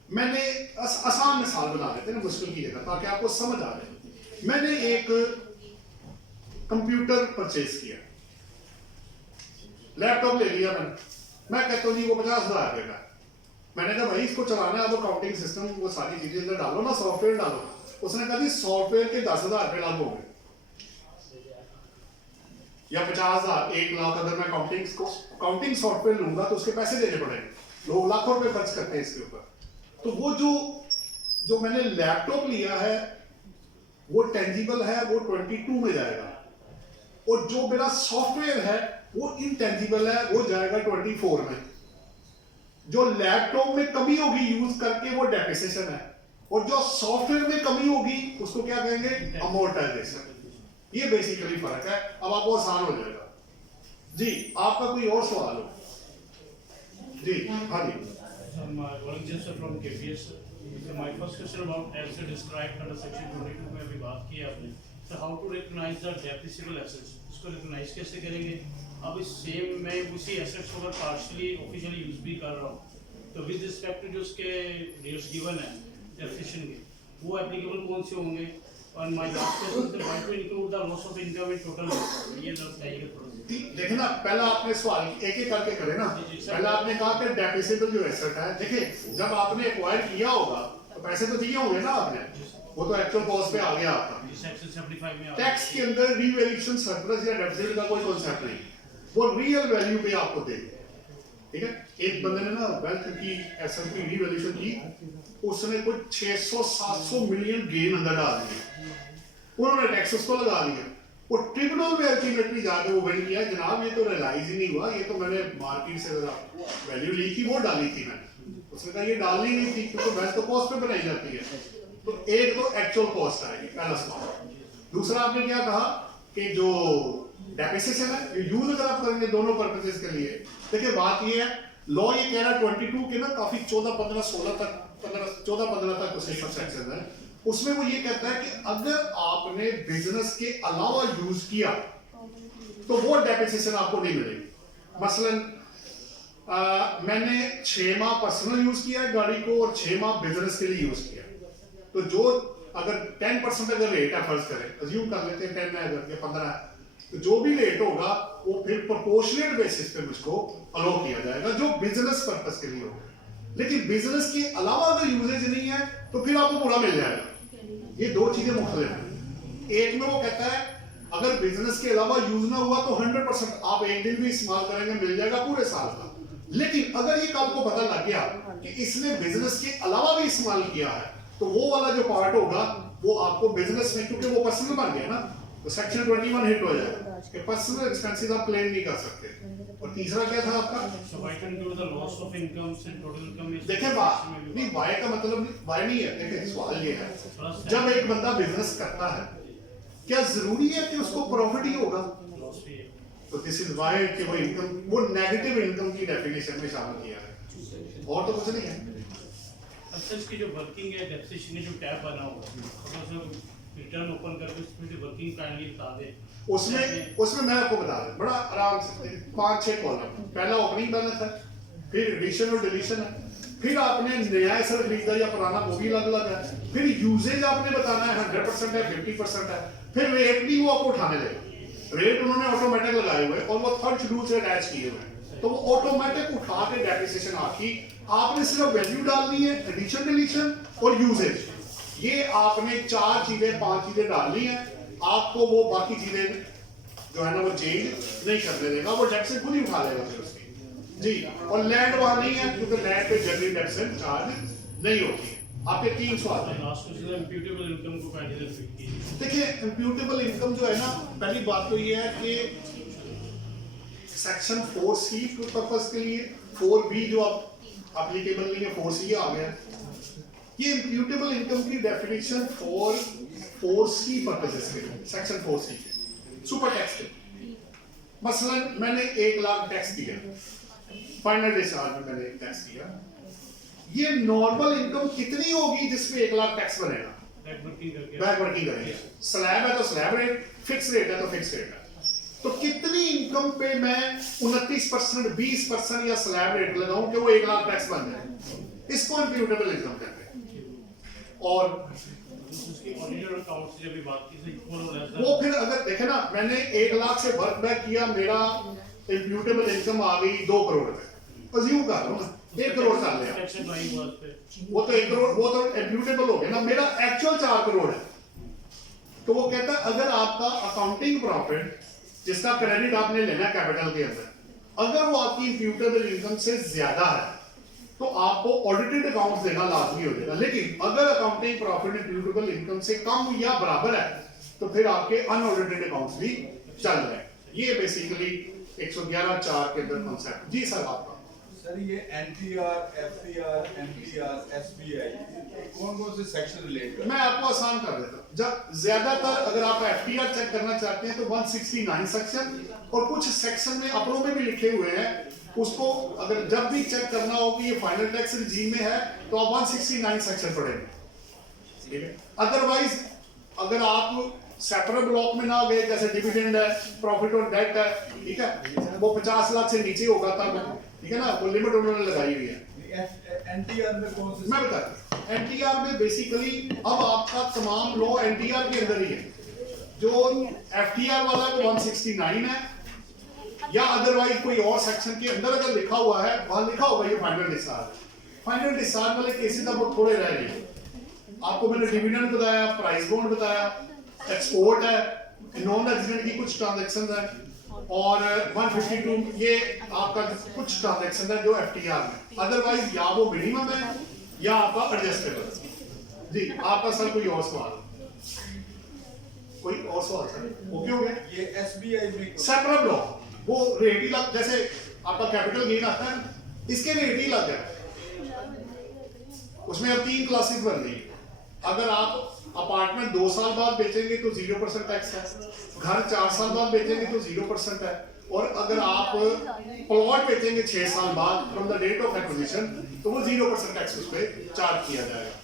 मैंने आसान मिसाल बना देते हैं मुश्किल की जगह, ताकि आपको समझ आ जाए। मैंने एक कंप्यूटर परचेज किया, लैपटॉप ले लिया मैं कहता हूँ जी वो 50,000 रुपये का। मैंने कहा भाई इसको चलाना है, अब अकाउंटिंग सिस्टम वो सारी चीजें अंदर डालो ना, सॉफ्टवेयर डालो। उसने कहा जी सॉफ्टवेयर के 10,000 रुपये लाभ हो गए, या 50,000, 1 लाख। अगर मैं अकाउंटिंग सॉफ्टवेयर लूंगा तो उसके पैसे देने पड़ेंगे, लोग लाखों रुपए खर्च करते हैं इसके ऊपर। तो वो जो मैंने लैपटॉप लिया है वो टेंजिबल है, वो 22 में जाएगा, और जो मेरा सॉफ्टवेयर है वो इनटेंजिबल है, वो जाएगा 24 में। जो लैपटॉप में कमी होगी यूज करके वो डेप्रिसिएशन है, और जो सॉफ्टवेयर में कमी होगी उसको क्या कहेंगे, अमोर्टाइजेशन। ये बेसिकली फर्क है, अब आपको आसान हो जाएगा। जी आपका कोई और सवाल हो? जी हाँ जी। From KPS, so my first question about as described under section 22 में अभी बात की आपने, so how to recognize the depreciable assets, इसको recognize कैसे करेंगे? अब इस सेम मैं उसी assets को अगर partially officially यूज भी कर रहा हूँ, तो with respect to जो उसके rates given है depreciation के, वो applicable कौन से होंगे? और my last question is why to include the loss of income in total? ये बताइएगा थोड़ा सा। देखिए ना, पहला आपने सवाल एक एक करके करे ना। पहला आपने कहा कि डेप्रिसिएबल जो एसेट है, देखिए जब आपने एक्वायर किया होगा तो पैसे तो दिए होंगे ना आपने, वो तो एक्चुअल कॉस्ट पे आ गया आपका। सेक्शन 75 में टैक्स के अंदर रीवैल्यूएशन सरप्लस या डेफिसिट का कोई कॉन्सेप्ट नहीं, वो रियल वैल्यू पे आपको देंगे। ठीक है, एक बंदे ने ना वेल्थ की एसेट की रीवैल्यूएशन की, उसने कुछ 600-700 मिलियन गेन अंदर डाल दिए, उन्होंने टैक्स उसको लगा दिया। वो ट्रिब्यूनल में अल्टीमेटली जाके वो विन किया, जनाब ये तो रियलाइज ही नहीं हुआ, ये तो मैंने मार्केट से जरा वैल्यू ली थी, वो डाली थी मैंने। उसने कहा ये डालनी नहीं थी क्योंकि वैसे तो कॉस्ट पे बनाई जाती है। तो एक तो एक्चुअल कॉस्ट आएगी, पहला सवाल। दूसरा आपने क्या कहा कि जो डेप्रिसिएशन है ये यूज अगर आप करेंगे दोनों पर्पसेस के लिए, देखिए बात ये है लॉ ये कह रहा है 22 के ना काफी 14, 15, 16 तक 14-15 तक उसके सेक्शन है, उसमें वो ये कहता है कि अगर आपने बिजनेस के अलावा यूज किया तो वो डेप्रिसिएशन आपको नहीं मिलेगी। मसलन मैंने 6 माह पर्सनल यूज किया है गाड़ी को और 6 माह बिजनेस के लिए यूज किया, तो जो अगर 10% अगर रेट है, फर्ज करें अज्यूम कर लेते हैं 10 है अगर या 15 है, तो जो भी रेट होगा वो फिर प्रोपोर्शनेट बेसिस पे मुझको अलो किया जाएगा जो बिजनेस पर्पस के लिए होगा। लेकिन बिजनेस के अलावा अगर यूजेज नहीं है तो फिर आपको पूरा मिल जाएगा। ये दो चीजें मुख्तलिफ हैं। एक में वो कहता है अगर बिजनेस के अलावा यूज ना हुआ तो 100% आप एक दिन भी इस्तेमाल करेंगे मिल जाएगा पूरे साल का। लेकिन अगर ये कल को पता लग गया कि इसने बिजनेस के अलावा भी इस्तेमाल किया है तो वो वाला जो पार्ट होगा वो आपको बिजनेस में, क्योंकि वो पर्सनल बन गया ना, तो सेक्शन 21 हिट हो जाएगा कि पर्सनल एक्सपेंसेस आप क्लेम नहीं कर सकते। और तीसरा क्या था आपका? So I can do the loss of incomes and total income is देखें नहीं वाई का मतलब वाई नहीं है। देखें सवाल ये है जब एक बंदा बिजनेस करता है क्या जरूरी है कि उसको प्रॉफिट ही होगा? loss भी है। तो दिस इज वाई कि वो इनकम वो नेगेटिव इनकम की डेफिनेशन में शामिल किया है और तो कुछ नहीं है। अच्छा इसकी जो वर्किंग है डेप्रिसिएशन का जो टैब बना हुआ है तो रिटर्न ओपन करके उसमें जो वर्किंग काइंडली बता दे। उसमें मैं आपको बता दूं बड़ा आराम से 5-6 कॉलम। पहला ओपनिंग बैलेंस है, फिर एडिशन और डिलीशन है, फिर आपने नया एसेट खरीदा या पुराना वो भी अलग अलग है, फिर यूजेज आपने बताना है 100% है 50% है, फिर रेट भी वो आपको उठाने देगा। रेट उन्होंने ऑटोमेटिक लगाए हुए और वो थर्ड शेड्यूल से अटैच किए हुए हैं, तो वो ऑटोमेटिक उठा के डेप्रिसिएशन आखी आपने सिर्फ वैल्यू डालनी है, एडिशन डिलीशन और यूजेज। ये आपने 4 चीजें 5 चीजें डालनी है, आपको वो बाकी चीजें जो है ना वो चेंज नहीं करने देगा, वो डेप्रिसिएशन खुद ही उठा लेगा फिर उसकी जी। और लैंड वहां नहीं है क्योंकि लैंड पे जनरली डेप्रिसिएशन चार्ज नहीं होती। आपके 3 सवाल हैं। लास्ट क्वेश्चन इंप्यूटेबल इनकम को कैंडिडेट फिट कीजिए। देखिए इंप्यूटेबल इनकम जो है ना, पहली बात तो ये है कि सेक्शन 4C पर्पस के लिए 4B जो आप एप्लीकेबल नहीं है 4C आ गया। ये इंप्यूटेबल इनकम की डेफिनेशन 4C पर्पसेस के लिए सेक्शन 4C के सुपर टैक्स के। मसलन मैंने 1 लाख टैक्स दिया, फाइनल डिस्चार्ज में मैंने एक टैक्स दिया, ये नॉर्मल इनकम कितनी होगी जिसमें 1 लाख टैक्स बनेगा? बैक वर्किंग करेंगे। स्लैब है तो स्लैब रेट, फिक्स रेट है तो फिक्स रेट है। तो कितनी इनकम पे मैं 29%, 20% या स्लैब रेट लगाऊं कि वो 1 लाख टैक्स बन जाए? इसको इंप्यूटेबल इनकम कहते हैं। और वो फिर अगर देखे ना, मैंने 1 लाख से वर्क बैक किया, मेरा इंप्यूटेबल इनकम आ गई 2 करोड़ रुपए, अज्यूम कर लो ना 1 करोड़ कर लिया, वो तो 1 करोड़ वो तो इंप्यूटेबल हो गया ना, मेरा एक्चुअल 4 करोड़ है। तो वो कहता है अगर आपका अकाउंटिंग प्रॉफिट जिसका क्रेडिट आपने लेना है कैपिटल के अंदर, अगर वो आपकी इंप्यूटेबल इनकम से ज्यादा है तो आपको ऑडिटेड अकाउंट्स देना लाजमी हो जाएगा। लेकिन अगर अकाउंटिंग प्रॉफिट इंप्यूटेबल इनकम से कम या बराबर है तो फिर आपके अनऑडिटेड अकाउंट्स भी चल रहे हैं। ये बेसिकली 111(4) के अंदर कॉन्सेप्ट। जी सर आपका। सर ये NTR, FCR, NPR, SBI कौन-कौन से सेक्शन रिलेट करते हैं? मैं आपको आसान कर देता हूं। जब ज्यादातर अगर आप FTR चेक करना चाहते हैं तो 169 सेक्शन और कुछ सेक्शन में अपनों में भी लिखे हुए हैं, उसको अगर जब भी चेक करना हो कि ये फाइनल टैक्स रिजीम में है तो आप 169 सेक्शन पढ़ेंगे, ठीक है। अदरवाइज अगर आप सेपरेट ब्लॉक में ना गए, जैसे डिविडेंड है, प्रॉफिट और डेट है, ठीक है, वो 50 लाख से नीचे होगा तब, ठीक है ना, वो लिमिट उन्होंने लगाई हुई है। NTR में कौन से? मैं बताता हूं, NTR में बेसिकली अब आपका तमाम लॉ NTR के अंदर ही है। जो FTR वाला वो 169 है, या अदरवाइज कोई और सेक्शन के अंदर अगर लिखा हुआ है, वहां लिखा होगा ये फाइनल डिस्चार्ज। फाइनल डिस्चार्ज वाले केसेस अब वो थोड़े रह गए। आपको मैंने डिविडेंड बताया, प्राइस बॉन्ड बताया, एक्सपोर्ट है, नॉन रेजिडेंट की कुछ ट्रांजैक्शन है, और 152 ये आपका कुछ ट्रांजैक्शन है जो FTR में। अदरवाइज या वो मिनिमम है या आपका एडजस्टेबल। जी आपका सर कोई और सवाल? कोई और सवाल था वो क्यों हो गया? ये SBI में सेपरेट ब्लॉक, वो रेट ही लग, जैसे आपका कैपिटल गेन आता है ना, इसके रेट ही लग है। उसमें अब 3 क्लासेस बन गई। अगर आप अपार्टमेंट 2 साल बाद बेचेंगे तो 0% टैक्स है, घर 4 साल बाद बेचेंगे तो 0% है, और अगर आप प्लॉट बेचेंगे 6 साल बाद from the date of acquisition तो वो 0% टैक्स उस पर चार्ज किया जाएगा।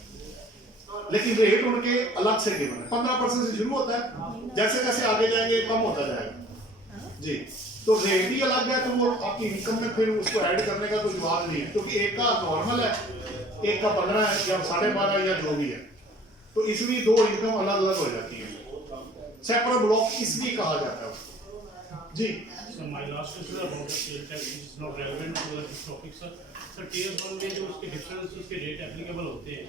लेकिन रेट उनके अलग से गिवन है, 15% से शुरू होता है, जैसे जैसे आगे जाएंगे कम होता जाएगा जी। तो रेट ही अलग है, तो वो आपकी इनकम में फिर उसको ऐड करने का कोई जवाब नहीं है, क्योंकि एक का नॉर्मल है, एक का 15 है या 12.5 या जो भी है, तो इसलिए 2 इनकम अलग अलग हो जाती है। सेपरेट ब्लॉक इसलिए कहा जाता है जी। So my last question is about the sales tax, which is not relevant to this topic, sir. So tier 1 में जो उसके difference उसके rate applicable होते हैं,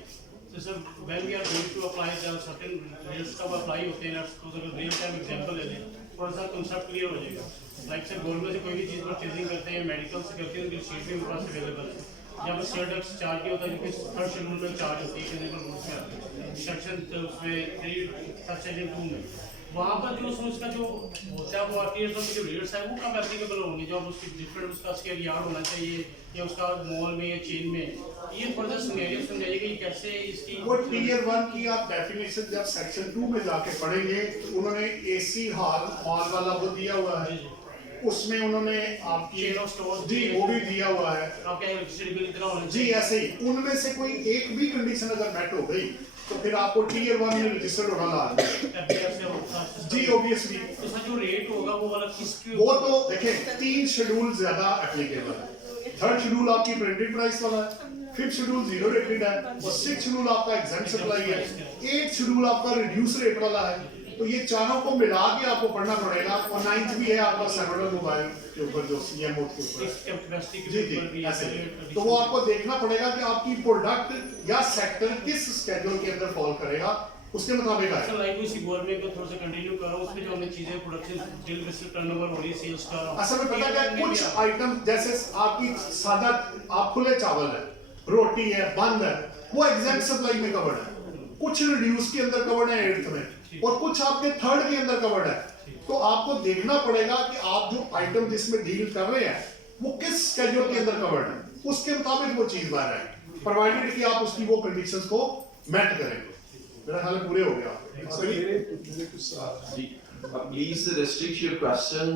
so sir when we are going to apply there are certain rates का apply होते हैं, तो अगर real time example ले लें थोड़ा सा concept clear हो जाएगा। Like sir गोल्ड में से कोई भी चीज़ परचेजिंग करते हैं, मेडिकल से करते हैं, उनकी शीट भी उनके पास अवेलेबल है। जब सेल टैक्स चार्ज किया होता है, जो कि 3rd शेड्यूल में चार्ज होती है क्रिमिनल रूल्स में सेक्शन उसमें 3 में, वहाँ पर जो उसका जो होता है वो आरटीएस में जो रेट्स है वो कब एप्लीकेबल होंगे, जब उसकी डिफरेंट उसका स्केल यार्ड होना चाहिए या उसका मॉल में या चेन में, ये फर्दर समझाइए कि कैसे इसकी वो टियर 1 की आप डेफिनेशन जब सेक्शन 2 में जाके पढ़ेंगे तो उन्होंने एसी हॉल मॉल वाला वो दिया हुआ है, उसमें उन्होंने आपकी चेन ऑफ स्टोर्स जी वो भी दिया हुआ है आपका इलेक्ट्रिसिटी बिल इतना होना जी। ऐसे ही उनमें से कोई एक भी कंडीशन अगर मेट हो गई तो फिर आपको टियर 1 में रजिस्टर्ड होना लाजमी जी ऑब्वियसली। तो सर जो रेट होगा वो वाला किसके वो तो देखें 3 शेड्यूल ज्यादा एप्लीकेबल है। 3rd शेड्यूल आपकी प्रिंटेड प्राइस वाला है, 5th शेड्यूल 0 रेटेड है, और 6th शेड्यूल आपका एग्जेम्प्ट सप्लाई है, 8th शेड्यूल आपका रिड्यूस रेट वाला है। तो ये चारों को मिला के आपको पढ़ना पड़ेगा, और 9th भी है आपका सेलुलर मोबाइल के ऊपर जो सीएमओ के ऊपर जी जी ऐसे। तो वो आपको देखना पड़ेगा कि आपकी प्रोडक्ट या सेक्टर किस स्केड्यूल के अंदर फॉल करेगा, उसके मुताबिक आएगा। सर लाइक उसी गवर्नमेंट को थोड़ा सा कंटिन्यू करो, उसमें जो हमें चीजें प्रोडक्शन डील बेसिस टर्नओवर हो रही है सेल्स का, असल में पता क्या है, कुछ आइटम जैसे आपकी सादा आप खुले चावल है, रोटी है, बंद है, वो एग्जैक्ट सप्लाई में कवर्ड है, कुछ रिड्यूस के अंदर कवर्ड है 8th में, और कुछ आपके 3rd के अंदर कवर्ड है। तो आपको देखना पड़ेगा कि आप जो आइटम जिसमें डील कर रहे हैं वो किस स्केड्यूल के अंदर कवर्ड है, उसके मुताबिक वो चीज बाहर है, प्रोवाइडेड कि आप उसकी वो कंडीशंस को मेट करेंगे। मेरा ख्याल है पूरे हो गया। Please restrict your question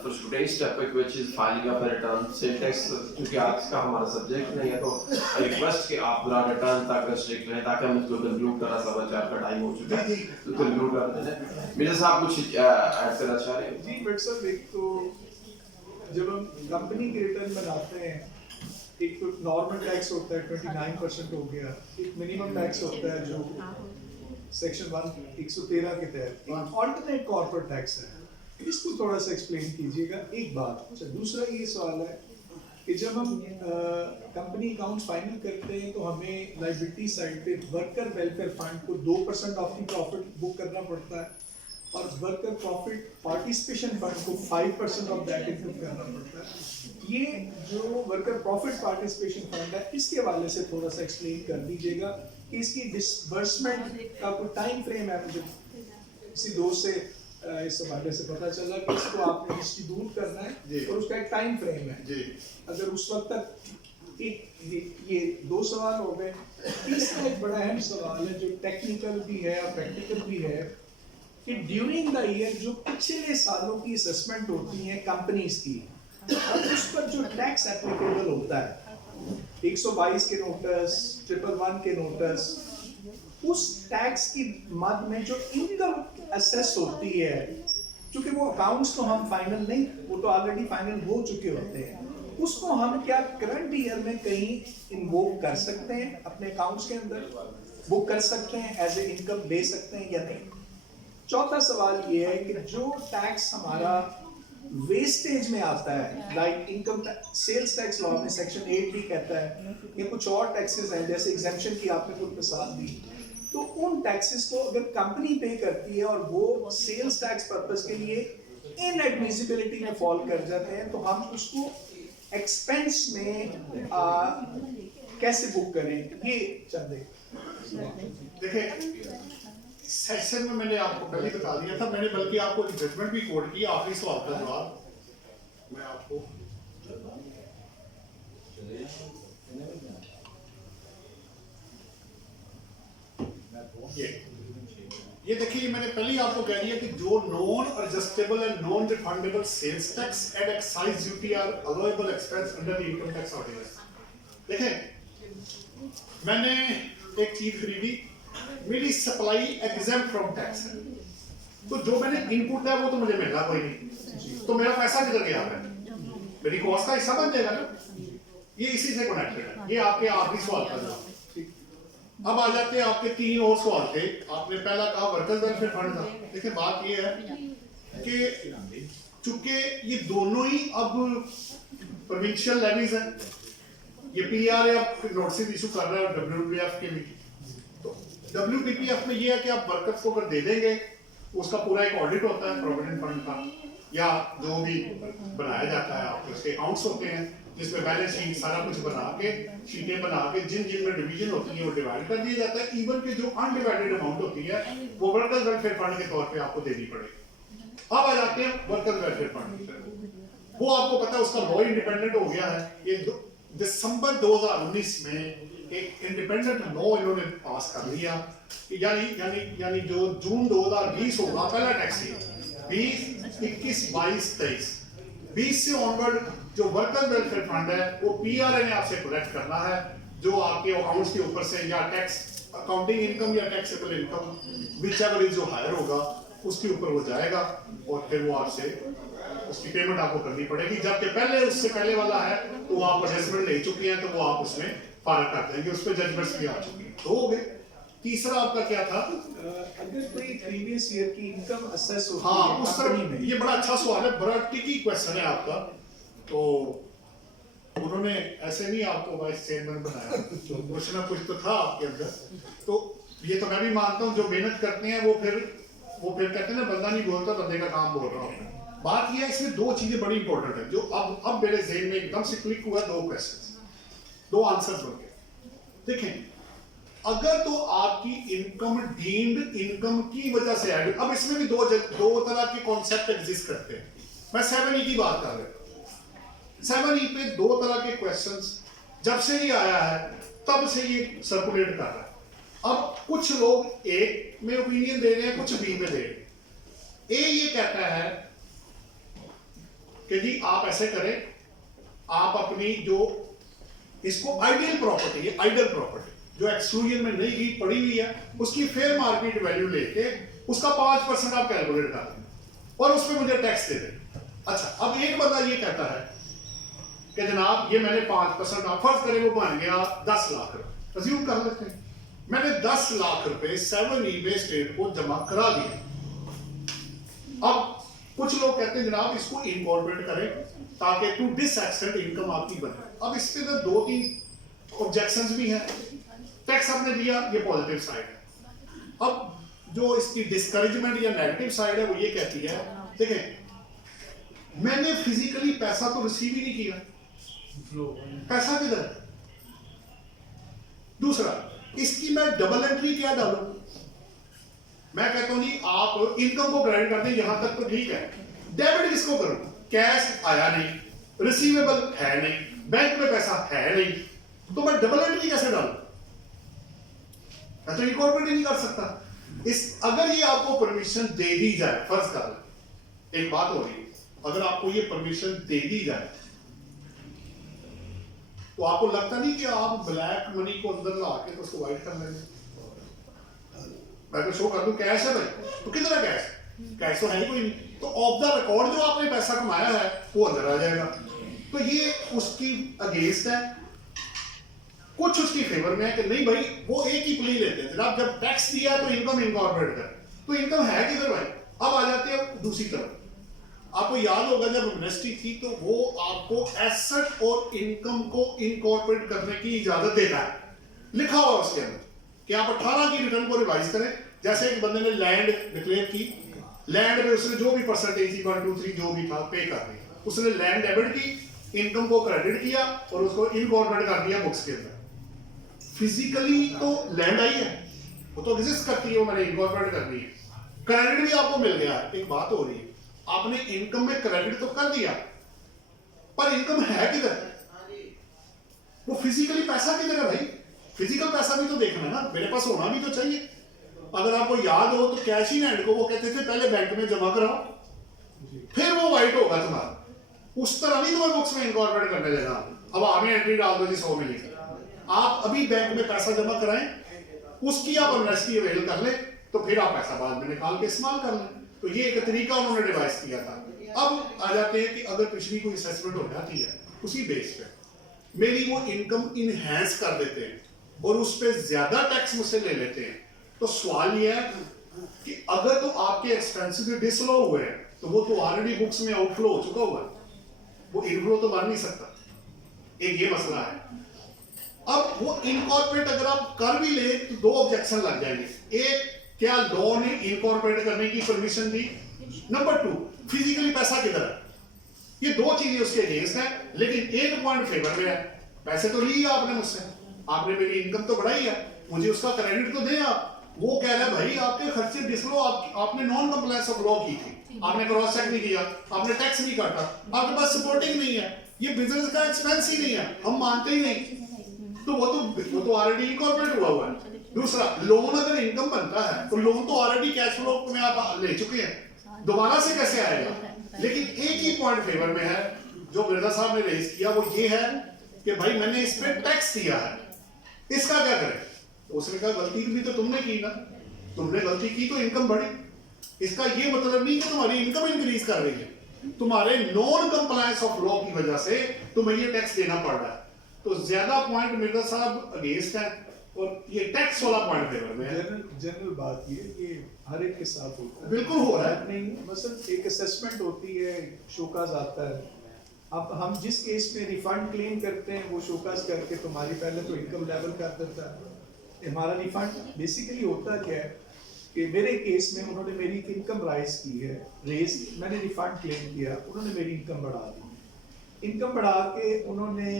for today's topic, which is filing of a return sales tax, क्योंकि आज का हमारा सब्जेक्ट नहीं है, तो I request कि आप पूरा रिटर्न तक restrict रहें ताकि हम इसको कंक्लूड करना, 4:15 का टाइम हो चुका है, तो कंक्लूड कर दें। मेरे साहब कुछ ऐड करना चाह रहे हैं? जी बट सर, एक तो जब हम कंपनी के रिटर्न बनाते हैं, एक तो नॉर्मल टैक्स होता है 29% हो गया, एक मिनिमम टैक्स होता है जो सेक्शन 113 के तहत, एक ऑल्टरनेट कॉर्पोरेट टैक्स है, इसको थोड़ा सा एक्सप्लेन कीजिएगा। एक बात। अच्छा, दूसरा ये सवाल है कि जब हम कंपनी अकाउंट्स फाइनल करते हैं तो हमें लायबिलिटी साइड पे वर्कर वेलफेयर फंड को 2% ऑफ द प्रॉफिट बुक करना पड़ता है, और वर्कर प्रॉफिट पार्टिसिपेशन फंड को 5% ऑफ दैट इनकम करना पड़ता है। ये जो वर्कर प्रॉफिट पार्टिसिपेशन फंड है, इसके हवाले से थोड़ा सा एक्सप्लेन कर दीजिएगा कि इसकी डिसबर्समेंट का कोई टाइम फ्रेम है। मुझे किसी दोस्त से इस हवाले से पता चला कि इसको आपने डिस्ट्रीब्यूट करना है और उसका एक टाइम फ्रेम है जी। अगर उस वक्त तक ये 2 सवाल हो गए। तीसरा एक बड़ा अहम सवाल है जो टेक्निकल भी है और प्रैक्टिकल भी है कि ड्यूरिंग द ईयर जो पिछले सालों की असेसमेंट होती है कंपनीज की, और उस पर जो टैक्स एप्लीकेबल होता है 122 के नोटिस, 111 के नोटिस, उस टैक्स की मद में जो इनकम असेस होती है, क्योंकि वो अकाउंट्स तो हम फाइनल नहीं, वो तो ऑलरेडी फाइनल हो चुके होते हैं, उसको हम क्या करंट ईयर में कहीं इन्वोक कर सकते हैं, अपने अकाउंट्स के अंदर बुक कर सकते हैं, एज ए इनकम दे सकते हैं या नहीं। चौथा सवाल ये है कि जो टैक्स हमारा वेस्टेज में आता है, like income sales tax law में सेक्शन 8 भी कहता है, ये कुछ और टैक्सेस हैं जैसे एग्जेम्पशन की आपने कोई मिसाल दी, तो उन टैक्सेस को अगर कंपनी पे करती है और वो सेल्स टैक्स पर्पस के लिए इनएडमिसिबिलिटी में फॉल कर जाते हैं, तो हम उसको एक्सपेंस में कैसे बुक करें, ये चंदे। देखिए सेशन में मैंने आपको पहले ही बता दिया था, मैंने बल्कि आपको एक जजमेंट भी कोट की आखिरी सवाल का जवाब मैं आपको ये देखिए, मैंने पहले ही आपको कह दिया कि जो non adjustable and non refundable sales tax and excise duty are allowable expense under the income tax ordinance. देखें, मैंने एक चीज खरीदी, मेरी सप्लाई एग्जेम्प्ट फ्रॉम टैक्स है, तो जो मैंने इनपुट है वो तो मुझे मिलना कोई नहीं, तो मेरा पैसा किधर गया है? मेरी कॉस्ट का हिस्सा बन जाएगा ना। ये इसी से कनेक्टेड है। ये आपके आखिरी सवाल का जवाब। अब आ जाते हैं आपके 3 और सवाल थे। आपने पहला कहा वर्कर्स वेलफेयर फंड का। देखिए, बात ये है कि चूंकि ये दोनों ही अब प्रोविंशियल लेवीज हैं, ये पीआर या नोटिस इशू कर रहा है डब्ल्यूपीएफ के भी, तो डब्ल्यूपीपीएफ में ये है कि आप वर्कर्स को अगर दे देंगे, उसका पूरा एक ऑडिट होता है प्रोविडेंट फंड का, या जो भी बनाया जाता है, आपके उसके अकाउंट्स होते हैं जिसमें बैलेंस शीट सारा कुछ बना के, शीटें बना के, जिन जिन में डिवीजन होती है वो डिवाइड कर दिया जाता है। इवन के जो अनडिवाइडेड अमाउंट होती है वो वर्कर्स वेलफेयर फंड के तौर पे आपको देनी पड़ेगी। अब आ जाते हैं वर्कर्स वेलफेयर फंड। वो आपको पता है उसका लॉ इंडिपेंडेंट हो गया है। ये दिसंबर 2019 में एक इंडिपेंडेंट लॉ इन्होंने पास कर लिया, यानी जो जून 2020 होगा पहला टैक्स ईयर, 20, 21, 22, 23, 20 से ऑनवर्ड जो वर्कर वेलफेयर फंड है वो पीआरए ने आपसे कलेक्ट करना है, जो आपके अकाउंट्स के ऊपर से या टैक्स अकाउंटिंग इनकम या टैक्सेबल इनकम व्हिचएवर इज जो हायर होगा उसके ऊपर वो जाएगा, और फिर वो आपसे उसकी पेमेंट आपको करनी पड़ेगी। जबकि पहले उससे पहले वाला है तो वो आप असेसमेंट ले चुके हैं, तो वो आप उसमें फारग कर देंगे, उस पर जजमेंट्स भी आ चुकी है। तो हो गए। तीसरा आपका क्या था? अगर कोई प्रीवियस ईयर की इनकम असेस होती हाँ, है उस कंपनी तरह में, ये बड़ा अच्छा सवाल है, बड़ा टिकी क्वेश्चन है आपका। तो उन्होंने ऐसे नहीं आपको वाइस चेयरमैन बनाया, तो कुछ ना कुछ तो था आपके अंदर। तो ये तो मैं भी मानता हूँ, जो मेहनत करते हैं वो फिर कहते हैं ना, बंदा नहीं बोलता बंदे का काम बोल रहा हूँ। बात ये है, इसमें 2 चीजें बड़ी इंपॉर्टेंट है जो अब मेरे ज़हन में एकदम से क्लिक हुआ। 2 क्वेश्चन, 2 आंसर बन गए। देखें, अगर तो आपकी इनकम डीम्ड इनकम की वजह से ऐड, अब इसमें भी दो तरह के कॉन्सेप्ट एग्जिस्ट करते हैं। मैं 7E की बात कर रहा हूं। 7E पे 2 तरह के क्वेश्चंस जब से ये आया है तब से ये सर्कुलेट कर रहा है। अब कुछ लोग ए में ओपिनियन दे रहे हैं, कुछ बी में दे रहे हैं। ए ये कहता है कि जी आप ऐसे करें, आप अपनी जो इसको आइडियल प्रॉपर्टी है, आइडियल प्रॉपर्टी जो एक्सक्लूजन में नहीं गई पड़ी हुई है, उसकी फेयर मार्केट वैल्यू लेके उसका 5% आप कैलकुलेट कर दें और उस पर मुझे टैक्स दे दें। अच्छा, अब एक बंदा ये कहता है कि जनाब ये मैंने 5%, आप फर्ज करें वो बन गया 10 लाख रुपए, अज्यूम कर लेते हैं, मैंने 10 लाख रुपए 7E में स्टेट को जमा करा दिए। अब कुछ लोग कहते हैं जनाब इसको इनकॉर्पोरेट करें ताकि टू दिस एक्सटेंट इनकम आपकी बने। अब इस पे तो 2-3 ऑब्जेक्शंस भी हैं। टैक्स आपने दिया, ये पॉजिटिव साइड है। अब जो इसकी डिस्करेजमेंट या नेगेटिव साइड है वो ये कहती है, देखें मैंने फिजिकली पैसा तो रिसीव ही नहीं किया, पैसा किधर है? दूसरा, इसकी मैं डबल एंट्री क्या डालूं? मैं कहता हूं नहीं, आप इनकम को क्रेडिट कर दें, यहां तक तो ठीक है। डेबिट किसको करूं? कैश आया नहीं, रिसीवेबल है नहीं, बैंक में पैसा है नहीं, तो मैं डबल एंट्री कैसे डालूं? मैं तो इनकॉर्पोरेट नहीं कर सकता। अगर ये आपको परमिशन दे दी जाए, फर्ज कर एक बात हो रही है, अगर आपको ये परमिशन दे दी जाए तो आपको लगता नहीं कि आप ब्लैक मनी को अंदर ला के तो उसको वाइट कर लेंगे? मैं तो शो कर दूं कैश है भाई, तो कितना कैश? कैश तो है ही कोई नहीं, तो ऑफ द रिकॉर्ड जो आपने पैसा कमाया है वो अंदर आ जाएगा। तो ये उसकी अगेंस्ट है। कुछ उसकी फेवर में है कि नहीं भाई वो एक ही प्ली लेते हैं, जनाब जब टैक्स दिया तो इनकम इनकॉर्पोरेट कर, तो इनकम है किधर भाई? अब आ जाते हैं दूसरी तरफ। आपको याद होगा जब एमनेस्टी थी तो वो आपको एसेट और इनकम को इनकॉर्पोरेट करने की इजाजत देता है, लिखा हुआ उसके अंदर कि आप 18 की रिटर्न को रिवाइज करें। जैसे एक बंदे ने लैंड डिक्लेयर की, लैंड में उसने जो भी परसेंटेज 1, 2, 3 जो भी था पे कर दी, उसने लैंड डेबिट की, इनकम को क्रेडिट किया और उसको इनकॉर्पोरेट कर दिया बुक्स के अंदर। फिजिकली तो लैंड आई है वो तो एग्जिस्ट करती है, वो मैंने इनकॉर्पोरेट करनी है। क्रेडिट भी आपको मिल गया है। एक बात हो रही है, आपने इनकम में क्रेडिट तो कर दिया, पर इनकम है किधर? वो फिजिकली पैसा किधर है भाई? फिजिकल पैसा भी तो देखना है ना, मेरे पास होना भी तो चाहिए। अगर आपको याद हो तो कैश इन हैंड को वो कहते थे पहले बैंक में जमा कराओ, फिर वो वाइट होगा तुम्हारा। उस तरह नहीं तुम्हें बुक्स में इनकॉर्पोरेट करने देना। अब आगे एंट्री डाल दो जी 100 मिली, आप अभी बैंक में पैसा जमा कराएं, उसकी आप यूनिवर्सिटी अवेल कर ले, तो फिर आप पैसा बाद में निकाल के इस्तेमाल कर लें। तो ये एक तरीका उन्होंने डिवाइस किया था। अब आ जाते हैं कि अगर पिछली कोई असेसमेंट हो जाती है, उसी बेस पे मेरी वो इनकम इनहेंस कर देते हैं और उस पर ज्यादा टैक्स मुझसे ले लेते हैं, तो सवाल ये है कि अगर तो आपके एक्सपेंसिव डिसलो हुए हैं, तो वो तो ऑलरेडी बुक्स में आउटफ्लो हो चुका हुआ है, वो इनफ्लो तो बन नहीं सकता। एक ये मसला है। अब वो इनकॉर्पोरेट अगर आप कर भी ले तो 2 ऑब्जेक्शन लग जाएंगे। एक, क्या लॉ ने इनकॉर्पोरेट करने की परमिशन दी? नंबर 2, फिजिकली पैसा किधर है? ये 2 चीजें उसके अगेंस्ट है, लेकिन एक पॉइंट फेवर में है। पैसे तो लिए आपने मुझसे, आपने मेरी इनकम तो बढ़ाई है, मुझे उसका क्रेडिट तो दें आप। वो कह रहा है भाई आपके खर्चे डिसलो, आपने नॉन कंप्लायंस ऑफ लॉ की थी, आपने क्रॉस चेक नहीं किया, आपने टैक्स नहीं काटा, आपके पास सपोर्टिंग नहीं है, ये बिजनेस का एक्सपेंस ही नहीं है, हम मानते ही नहीं, तो वो तो ऑलरेडी इनकॉर्पोरेट हुआ है। दूसरा, लोन अगर इनकम बनता है तो लोन तो ऑलरेडी कैश फ्लो में आप ले चुके हैं, दोबारा से कैसे आएगा? लेकिन एक ही पॉइंट फेवर में है जो मिर्जा साहब ने रेज किया, वो ये है कि भाई मैंने इस पे टैक्स दिया है, इसका क्या करें? तो उसने कहा गलती भी तो तुमने की ना, तुमने गलती की तो इनकम बढ़ी। इसका ये मतलब नहीं कि तुम्हारी इनकम इंक्रीज कर रही है, तुम्हारे नॉन कंप्लायंस ऑफ लॉ की वजह से तुम्हें ये टैक्स देना पड़ रहा है। तो ज्यादा पॉइंट मिर्जा साहब अगेंस्ट है और ये टैक्स वाला पॉइंट फेवर में है। जनरल बात ये हर एक के साथ होता है, बिल्कुल हो रहा है। नहीं, मतलब एक असेसमेंट होती है, शोकाज आता है। अब हम जिस केस में रिफंड क्लेम करते हैं वो शोकाज करके तुम्हारी पहले तो इनकम लेवल कर देता है। हमारा रिफंड बेसिकली होता क्या है कि मेरे केस में उन्होंने मेरी इनकम राइज की है, मैंने रिफंड क्लेम किया, उन्होंने मेरी इनकम बढ़ा दी। इनकम बढ़ा के उन्होंने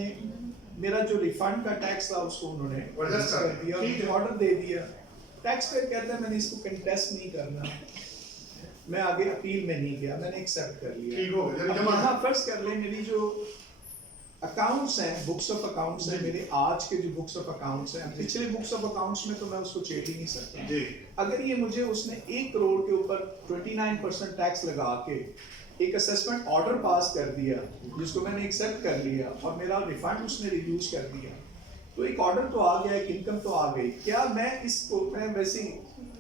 मेरा जो रिफंड का टैक्स था उसको उन्होंने कर दिया, मुझे ऑर्डर दे दिया। टैक्स पेयर कहता है मैंने इसको कंटेस्ट नहीं करना, मैं आगे अपील में नहीं गया, मैंने एक्सेप्ट कर लिया। ठीक हो गया। अब यहाँ फर्ज कर ले मेरी जो अकाउंट्स हैं, बुक्स ऑफ अकाउंट्स हैं, मेरे आज के जो बुक्स ऑफ अकाउंट्स हैं, पिछले बुक्स ऑफ अकाउंट्स में तो मैं उसको छेड़ ही नहीं सकता जी। अगर ये मुझे उसने 1 करोड़ के ऊपर 29% टैक्स लगा के एक असेसमेंट ऑर्डर पास कर दिया जिसको मैंने एक्सेप्ट कर लिया और मेरा रिफंड उसने रिड्यूस कर दिया, तो एक ऑर्डर तो आ गया, एक इनकम तो आ गई। क्या मैं इसको, मैं वैसे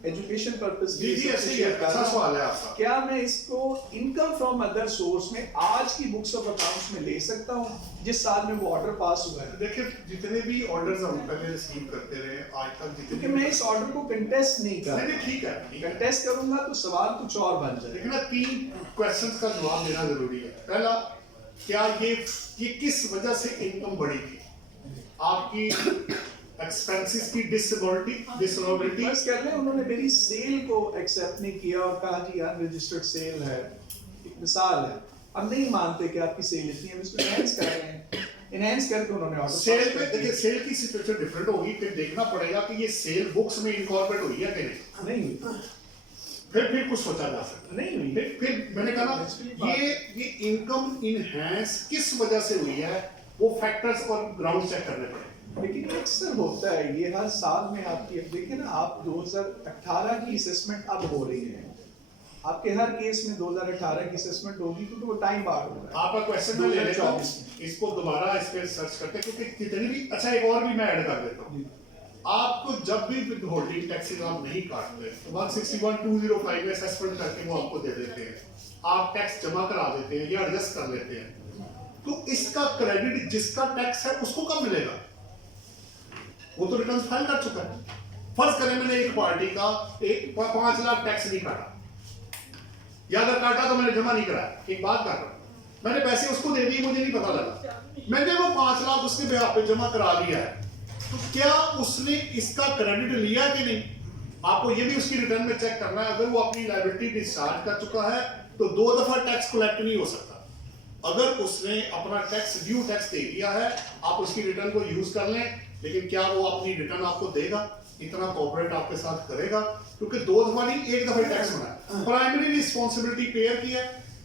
एजुकेशन पर्पस के लिए अच्छा सवाल है आपका, क्या मैं इसको इनकम फ्रॉम अदर सोर्स में आज की बुक्स ऑफ अकाउंट्स में ले सकता हूँ जिस साल में वो ऑर्डर पास हुआ है? देखिए जितने भी ऑर्डर्स हम पहले रिसीव करते रहे आज तक, क्योंकि मैं इस ऑर्डर को कंटेस्ट नहीं कर नहीं, ठीक है, ठीक है। कंटेस्ट करूंगा तो सवाल कुछ और बन जाए। लेकिन 3 क्वेश्चंस का जवाब देना जरूरी है। पहला, क्या ये किस वजह से इनकम बढ़ी थी? आपकी एक्सपेंसेस की डिसेबिलिटी बस कर ले, उन्होंने मेरी सेल को एक्सेप्ट नहीं किया और कहा जी अनरजिस्टर्ड सेल है, एक मिसाल है, अब नहीं मानते कि आपकी सेल इतनी है, इसको एनहांस कर रहे हैं, एनहांस करके उन्होंने ऑर्डर सेल पे देखिए, सेल की सिचुएशन डिफरेंट होगी, फिर देखना पड़ेगा कि ये सेल बुक्स में इनकॉर्पोरेट हुई है कि नहीं हुई, फिर कुछ सोचा जा सकता नहीं हुई। है। फिर मैंने कहा ना, ये इनकम इनहेंस किस वजह से हुई है, वो फैक्टर्स और ग्राउंड चेक करने पड़ेंगे। लेकिन ये अक्सर होता है, ये हर साल में आपकी, अब देखिए ना, आप 2018 की असेसमेंट अब हो रही है, आपके हर केस में 2018 की असेसमेंट होगी क्योंकि वो टाइम बार हो रहा है। आपका क्वेश्चन मैं ले लेता हूं, इसको दोबारा इस पे सर्च करते हैं क्योंकि कितनी भी, अच्छा एक और भी मैं ऐड कर देता हूं। आपको जब भी विद होल्डिंग टैक्सेस आप नहीं काटते तो 161(205) में असेसमेंट करके वो आपको दे देते हैं, आप टैक्स जमा करा देते हैं या एडजस्ट कर लेते हैं, तो इसका क्रेडिट जिसका टैक्स है उसको कब मिलेगा? वो तो रिटर्न फाइल कर चुका है। फर्ज करें मैंने एक पार्टी का 5 लाख टैक्स नहीं काटा, या अगर काटा तो मैंने जमा नहीं कराया, एक बात कर रहा हूं, मैंने पैसे उसको दे दिए, मुझे नहीं पता लगा, मैंने वो 5 लाख उसके बिहाफ पे जमा करा लिया है, तो क्या उसने इसका क्रेडिट लिया कि नहीं? आपको ये भी उसकी रिटर्न में चेक करना है। अगर वो अपनी लायबिलिटी डिस्चार्ज कर चुका है तो 2 दफा टैक्स कलेक्ट नहीं हो सकता। अगर उसने अपना टैक्स ड्यू टैक्स दे दिया है, आप उसकी रिटर्न को यूज कर लें, लेकिन क्या वो अपनी रिटर्न आपको देगा? इतना कॉर्पोरेट आपके साथ करेगा, क्योंकि 2 दफा नहीं, 1 दफा टैक्स होना है। प्राइमरी रिस्पॉन्सिबिलिटी पेयर की है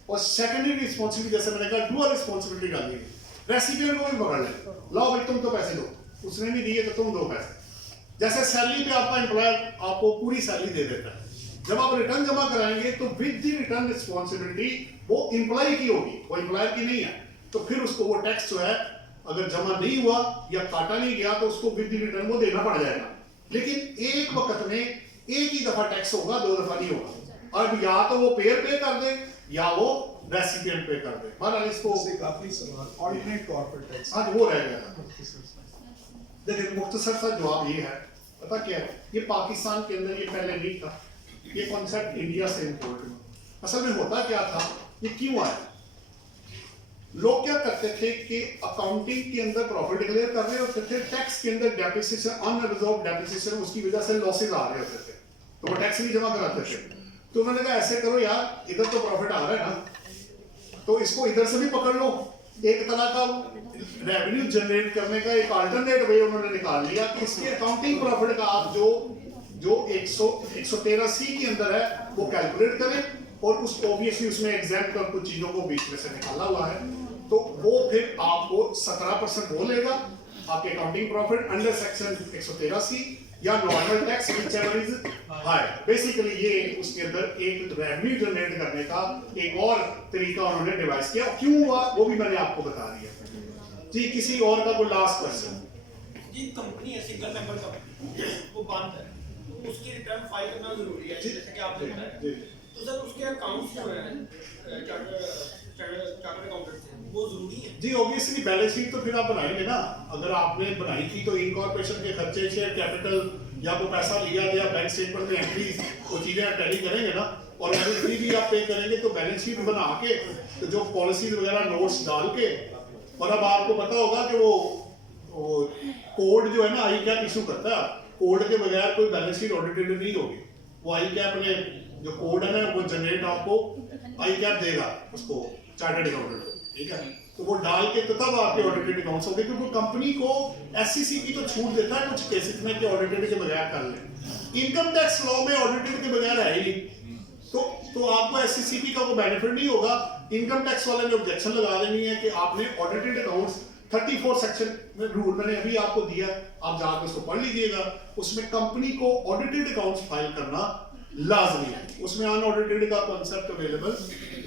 और सेकेंडरी रिस्पॉन्सिबिलिटी, जैसे मैंने कहा, डुअल रिस्पॉन्सिबिलिटी डालनी है। रेसिपिएंट को भी पकड़ ले, लाओ भाई तुम तो पैसे दो, उसने नहीं दिए तो तुम दो पैसे। जैसे सैलरी पे आपका एम्प्लॉयर आपको पूरी सैलरी दे देता है, जब आप रिटर्न जमा कराएंगे तो विद द रिटर्न रिस्पॉन्सिबिलिटी वो एम्प्लॉय की होगी, वो एम्प्लॉयर की नहीं है। तो फिर उसको वो टैक्स जो है अगर जमा नहीं हुआ या काटा नहीं गया तो उसको विद द रिटर्न वो देना पड़ जाएगा। लेकिन एक वक्त में एक ही दफा टैक्स होगा, 2 दफा नहीं होगा। अब या तो वो पेयर पे कर दे या वो रेसिपिएंट पे कर दे। बहरहाल इसको काफी सवाल ऑल्टरनेट कॉर्पोरेट टैक्स आज वो रह गया था। देखिए मुख्तसर सा जवाब ये है, पता क्या है, ये पाकिस्तान के अंदर ये पहले नहीं था, ये कॉन्सेप्ट इंडिया से इम्पोर्ट हुआ। असल में होता क्या था, ये क्यों आया? लोग क्या करते थे कि अकाउंटिंग के अंदर प्रॉफिट डिक्लेयर कर रहे होते थे, टैक्स के अंदर डेप्रिसिएशन, अनरिजर्व्ड डेप्रिसिएशन, उसकी वजह से लॉसेज आ रहे होते थे, तो वो टैक्स नहीं जमा कराते थे। तो उन्होंने कहा ऐसे करो यार, इधर तो प्रॉफिट आ रहा है ना, तो इसको इधर से भी पकड़ लो। एक तरह का रेवेन्यू जनरेट करने का एक अल्टरनेट वे उन्होंने निकाल लिया कि इसके अकाउंटिंग प्रॉफिट का आप जो 113C के अंदर है वो कैलकुलेट करें और उस ऑब्वियसली उसमें एग्जैक्ट और कुछ चीजों को बीच में से निकाला हुआ है, तो वो फिर आपको 17% वो लेगा आपके accounting profit under section 113C या normal tax whichever is high. Basically ये उसके अंदर एक रेवेन्यू जनरेट करने का एक और तरीका उन्होंने डिवाइस किया। क्यों हुआ वो भी मैंने आपको बता दिया। जी किसी और का कोई लास्ट क्वेश्चन? जी कंपनी है सिंगल मेंबर कंपनी, वो बंद है, तो उसकी रिटर्न फाइल करना जरूरी है जैसे कि आपने बताया। तो सर उसके अकाउंट्स जो है चार्टर्ड अकाउंटेंट से वो जरूरी है? जी ऑब्वियसली बैलेंस शीट तो फिर आप बनाएंगे ना। अगर आपने बनाई थी तो इनकॉर्पोरेशन के खर्चे, शेयर कैपिटल या वो पैसा लिया गया, बैंक स्टेटमेंट में एंट्रीज, वो चीजें आप टैली करेंगे ना। और अगर फी भी आप पे करेंगे तो बैलेंस शीट बना के तो जो पॉलिसीज वगैरह नोट्स डाल के, और अब आपको पता होगा कि वो कोड जो है ना आई कैप इशू करता है, कोड के बगैर कोई बैलेंस शीट ऑडिटेड नहीं होगी। वो आई कैप ने जो कोड है ना वो जनरेट आपको आई कैप देगा उसको चार्टर्ड अकाउंटेंट को, ठीक है। तो वो डाल के तो तब आपके ऑडिटेड अकाउंट्स होंगे, क्योंकि कंपनी को एससीसी की तो छूट देता है कुछ केसेस में कि ऑडिटेड के बगैर कर ले। इनकम टैक्स लॉ में ऑडिटेड के बगैर है ही नहीं, तो आपको एससीसी का कोई बेनिफिट नहीं होगा। इनकम टैक्स वाले ने ऑब्जेक्शन लगा देनी है कि आपने ऑडिटेड अकाउंट्स 34 सेक्शन में रूल मैंने अभी आपको दिया, आप जाकर उसको पढ़ लीजिएगा। उसमें कंपनी को ऑडिटेड अकाउंट्स फाइल करना लाजमी है, उसमें अनऑडिटेड का कॉन्सेप्ट अवेलेबल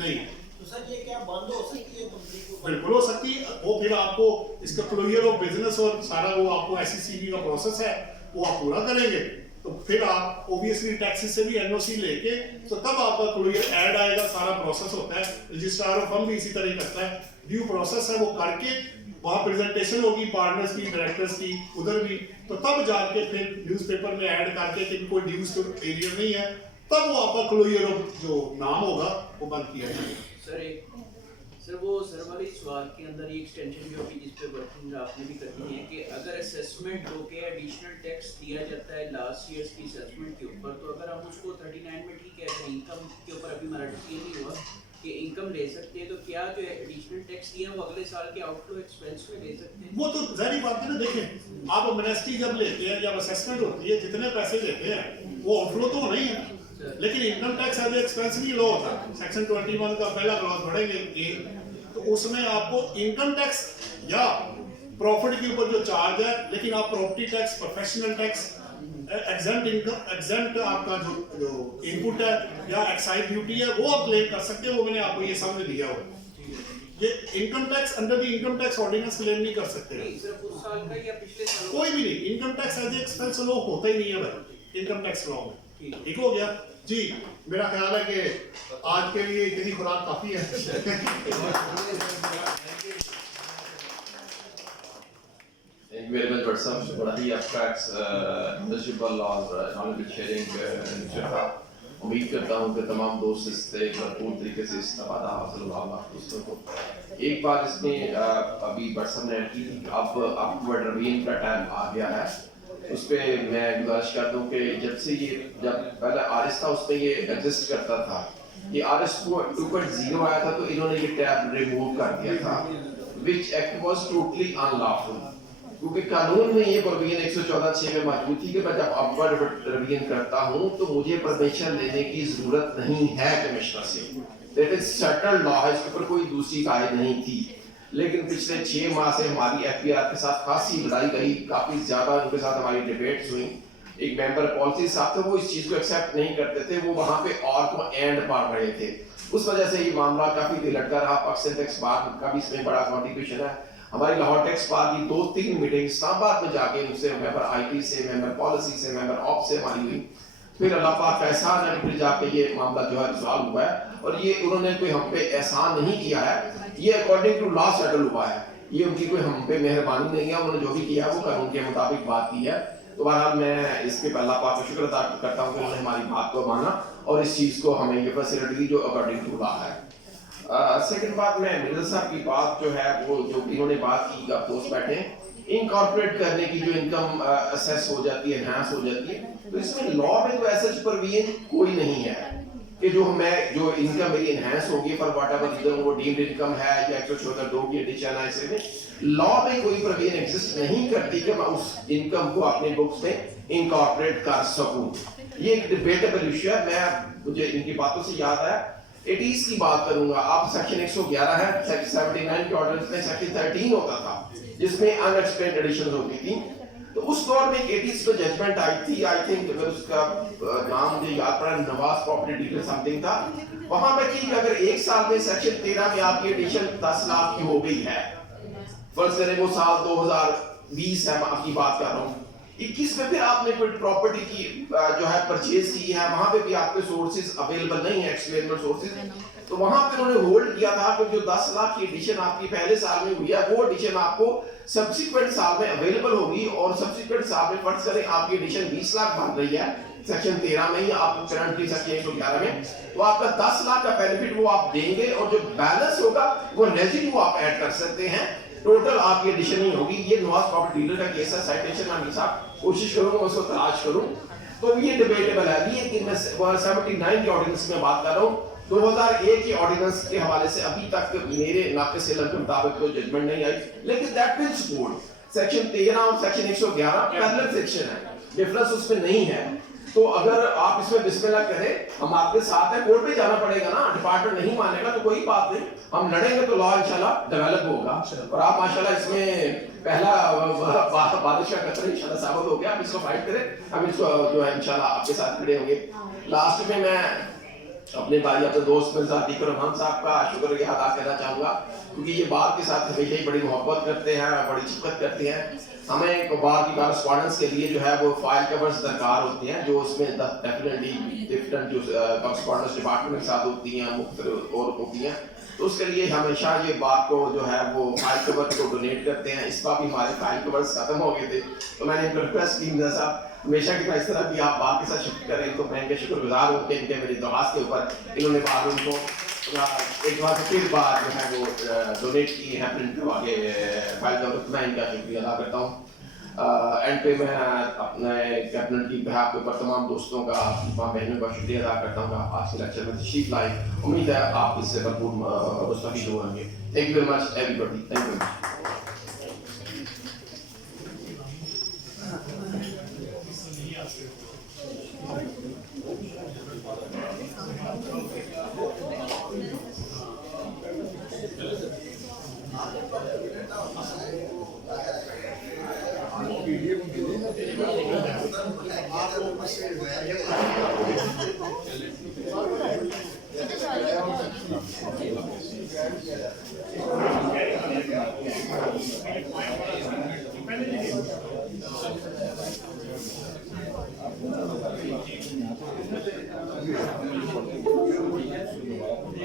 नहीं है। तो सर ये क्या बंद हो सकती है कंपनी को? बिल्कुल हो सकती है। वो फिर आपको इसका क्लोजर ऑफ बिजनेस और सारा वो आपको एससीसी का प्रोसेस है वो आप पूरा करेंगे, तो फिर आप ऑब्वियसली टैक्सेस से भी एनओसी लेके तो तब आपका क्लोजर ऐड आएगा। सारा प्रोसेस होता है, रजिस्ट्रार ऑफ फर्म भी इसी तरह करता है, ड्यू प्रोसेस है, वो करके वहाँ प्रेजेंटेशन होगी पार्टनर्स की, डायरेक्टर्स की, उधर भी, तो तब जाके फिर न्यूज़पेपर में ऐड करके कि कोई ड्यूज तो एरिया नहीं है, तब वो आपका क्लोजर ऑफ जो नाम होगा वो बंद किया जाएगा। सर वो सर वाले सवाल के अंदर ये एक्सटेंशन जो अभी जिस पे वर्किंग आपने भी करनी है कि अगर असेसमेंट होके एडिशनल टैक्स दिया जाता है लास्ट ईयर्स की असेसमेंट के ऊपर, तो अगर हम उसको 39 में ठीक है, अगर इनकम के ऊपर अभी हमारा डिसीजन नहीं हुआ कि इनकम ले सकते हैं, तो क्या जो एडिशनल टैक्स दिया वो अगले साल के आउटफ्लो एक्सपेंस में ले सकते हैं? वो तो जाहिर बात है ना। देखें आप एमनेस्टी जब लेते हैं या असेसमेंट होती है, जितने पैसे लेते हैं वो आउटफ्लो तो होना ही है, लेकिन इनकम टैक्स एज एक्सपेंस भी लॉ होता है। सेक्शन 21 का पहला क्लॉज पढ़ेंगे तो उसमें आपको इनकम टैक्स या प्रॉफिट के ऊपर जो चार्ज है, लेकिन आप property tax, professional tax, exempt income, exempt आपका जो इनपुट है या एक्साइज ड्यूटी है वो आप क्लेम कर सकते हैं। वो मैंने आपको ये समझ दिया हुआ। ये income tax under the income tax ordinance claim नहीं कर सकते, सिर्फ उस साल का या पिछले साल? कोई भी नहीं। Income tax as expense law होता ही नहीं है भाई इनकम टैक्स लॉ में। ठीक हो गया जी। मेरा ख्याल है कि आज के लिए इतनी खुराक काफी है। Thank you very much, Bhatt साहब, बड़ा ही abstract, knowledgeable और knowledge sharing रहा। उम्मीद करता हूँ कि तमाम दोस्त इससे भरपूर तरीके से इस्तेफादा हासिल हुआ आप दोस्तों को। एक बात इसमें अभी भट्ट साहब ने ऐड की थी, अब अपवर्ड रिवीन का टाइम आ गया है, उस पर मैं गुजारिश कर दूं कि जब पहले आरएस था उसमें ये एग्जिस्ट करता था, ये आरएस 2.0 आया था तो इन्होंने ये टैब रिमूव कर दिया था, which act was totally unlawful। क्योंकि कानून में ये प्रोविजन 114(6) में मौजूद थी कि मैं जब अपवर्ड रिवीजन करता हूँ तो मुझे परमिशन लेने की जरूरत नहीं है कमिश्नर से। दैट इज सेटल्ड लॉ है, इसके ऊपर कोई दूसरी राय नहीं थी। लेकिन पिछले 6 माह से हमारी एफपीआर के साथ खासी लड़ाई गई, काफी ज्यादा उनके साथ हमारी डिबेट्स हुई। एक मेंबर पॉलिसी साहब थे, वो इस चीज को एक्सेप्ट नहीं करते थे, वो वहां पे और को एंड पा रहे थे। उस वजह से ये मामला काफी लटका रहा। पाकिस्तान टैक्स बार का भी इसमें बड़ा कंट्रीब्यूशन है। हमारी लाहौर टैक्स बार की 2-3 मीटिंग इस्लामाबाद में जाके उनसे मेंबर आईटी से, मेंबर पॉलिसी से, मेंबर ऑप से हमारी हुई। फिर अल्लाह पाक का एहसान है, फिर जाके ये मामला जो है रिजॉल्व हुआ है। और ये उन्होंने कोई हम पे एहसान नहीं किया है, ये अकॉर्डिंग टू लॉ सेटल हुआ है। ये उनकी कोई हम पे मेहरबानी नहीं है, उन्होंने जो भी किया वो कानून के मुताबिक बात की है। तो बहरहाल मैं इसके पे अल्लाह पाक का शुक्र अदा करता हूँ कि उन्होंने हमारी बात को माना और इस चीज़ को हमें ये फैसिलिटी दी जो अकॉर्डिंग टू लॉ है। सेकंड बात, मैं मिर्जा साहब की बात जो है वो जो इन्होंने बात की, आप दोस्त बैठे, इनकॉर्पोरेट करने की जो इनकम असेस हो जाती है, एनहांस हो जाती है, तो इसमें लॉ में तो ऐसा प्रोविजन कोई नहीं है कि जो जो इनकम मेरी एनहांस होगी फॉर व्हाटएवर रीजन, वो डीम्ड इनकम है या 174(2) की एडिशन है, ऐसे में लॉ में कोई प्रोविजन एग्जिस्ट नहीं करती कि मैं उस इनकम को अपने बुक्स में इनकॉर्पोरेट कर सकूं। ये एक डिबेटेबल इशू है। मुझे इनकी बातों से याद आया, 80s की बात करूंगा। आप सेक्शन 111 है, सेक्शन 79 के ऑर्डिनेंस में सेक्शन 13 होता था जिसमें अनएक्सप्लेन्ड एडिशंस होती थी। तो उस दौर में 80s में जजमेंट आई थी, आई थिंक अगर उसका नाम मुझे याद पड़ा, नवाज प्रॉपर्टी डीलर समथिंग था। वहां पे कि अगर 1 साल में सेक्शन 13 में आपकी एडिशन 10 लाख की हो गई है, फर्ज करें वो साल 2020 है, मैं आपकी बात कर रहा हूँ, 21 में फिर आपने कोई प्रॉपर्टी की जो है परचेज की है, वहां पे भी आपके सोर्सेज अवेलेबल नहीं है, एक्सप्लेनेबल सोर्सेज, तो वहां पे उन्होंने होल्ड किया था कि जो 10 लाख की एडिशन आपकी पहले साल में हुई है वो एडिशन आपको सब्सिक्वेंट साल में अवेलेबल होगी। और सब्सिक्वेंट साल में फर्ज करें आपकी एडिशन 20 लाख बन रही है सेक्शन 13 में ही, आप करंटली सेक्शन 111 में, तो आपका 10 लाख का बेनिफिट वो आप देंगे और जो बैलेंस होगा वो रेजिड्यू आप ऐड कर सकते हैं, टोटल आपकी एडिशन ही होगी। ये नवाज प्रॉपर्टी डीलर का केस है, साइटेशन में साहब कोशिश करूंगा मैं उसको तलाश करूं। तो ये डिबेटेबल है। ये 79 के ऑर्डिनेंस में बात कर रहा हूं, 2001 के ऑर्डिनेंस के हवाले से अभी तक मेरे नाक़िस इल्म के मुताबिक कोई जजमेंट नहीं आई, लेकिन दैट विल सपोर्ट सेक्शन 13 और सेक्शन 111 पैरेलल सेक्शन है, डिफरेंस उसमें नहीं है। तो अगर आप इसमें बिस्मिल्लाह करें, हम आपके साथ हैं, कोर्ट पे जाना पड़ेगा ना, डिपार्टमेंट नहीं मानेगा तो कोई बात नहीं, हम लड़ेंगे तो लॉ इंशाल्लाह डेवलप होगा। और आप माशाल्लाह इसमें पहला बारिश का कतरा इंशाल्लाह साबित हो गया। आप इसको फाइट करें, हम इसको जो है इंशाल्लाह आपके साथ खड़े होंगे। लास्ट में मैं अपने भाई अपने दोस्त मिर्जा अतीक रहमान साहब का शुक्रिया अदा करना चाहूँगा, क्योंकि ये बात के साथ हमेशा ही बड़ी मोहब्बत करते हैं, बड़ी शिफकत करते हैं। हमें बात की कॉरेस्पॉन्डेंस के लिए जो है वो फाइल कवर्स दरकार होती हैं, जो उसमें डेफिनेटली डिफरेंट जो कॉरेस्पॉन्डेंस डिपार्टमेंट के साथ होती हैं, मुख्तलिफ और होती हैं, तो उसके लिए हमेशा ये बात को जो है वो फाइल कवर को डोनेट करते हैं। इस बार भी हमारे फाइल कवर्स खत्म हो गए थे, तो मैंने इनको रिक्वेस्ट की मिर्जा साहब हमेशा की इस तरह भी आप बात के साथ शिफ्ट करें, तो मैं इनके शुक्रगुजार हूँ कि इनके मेरी दरख्वास्त के ऊपर इन्होंने बात उनको एक बार फिर बात जो है वो डोनेट की है प्रिंट करवा के फाइल कवर, मैं इनका शुक्रिया अदा करता हूँ। एंड पे मैं अपने कैबिनेट की बिहाफ के ऊपर तमाम दोस्तों का, बहनों का शुक्रिया अदा करता हूँ। आज के लेक्चर में तशरीफ लाए, उम्मीद है आप इससे भरपूर मुस्तफीद होंगे। Thank you very much everybody, thank you.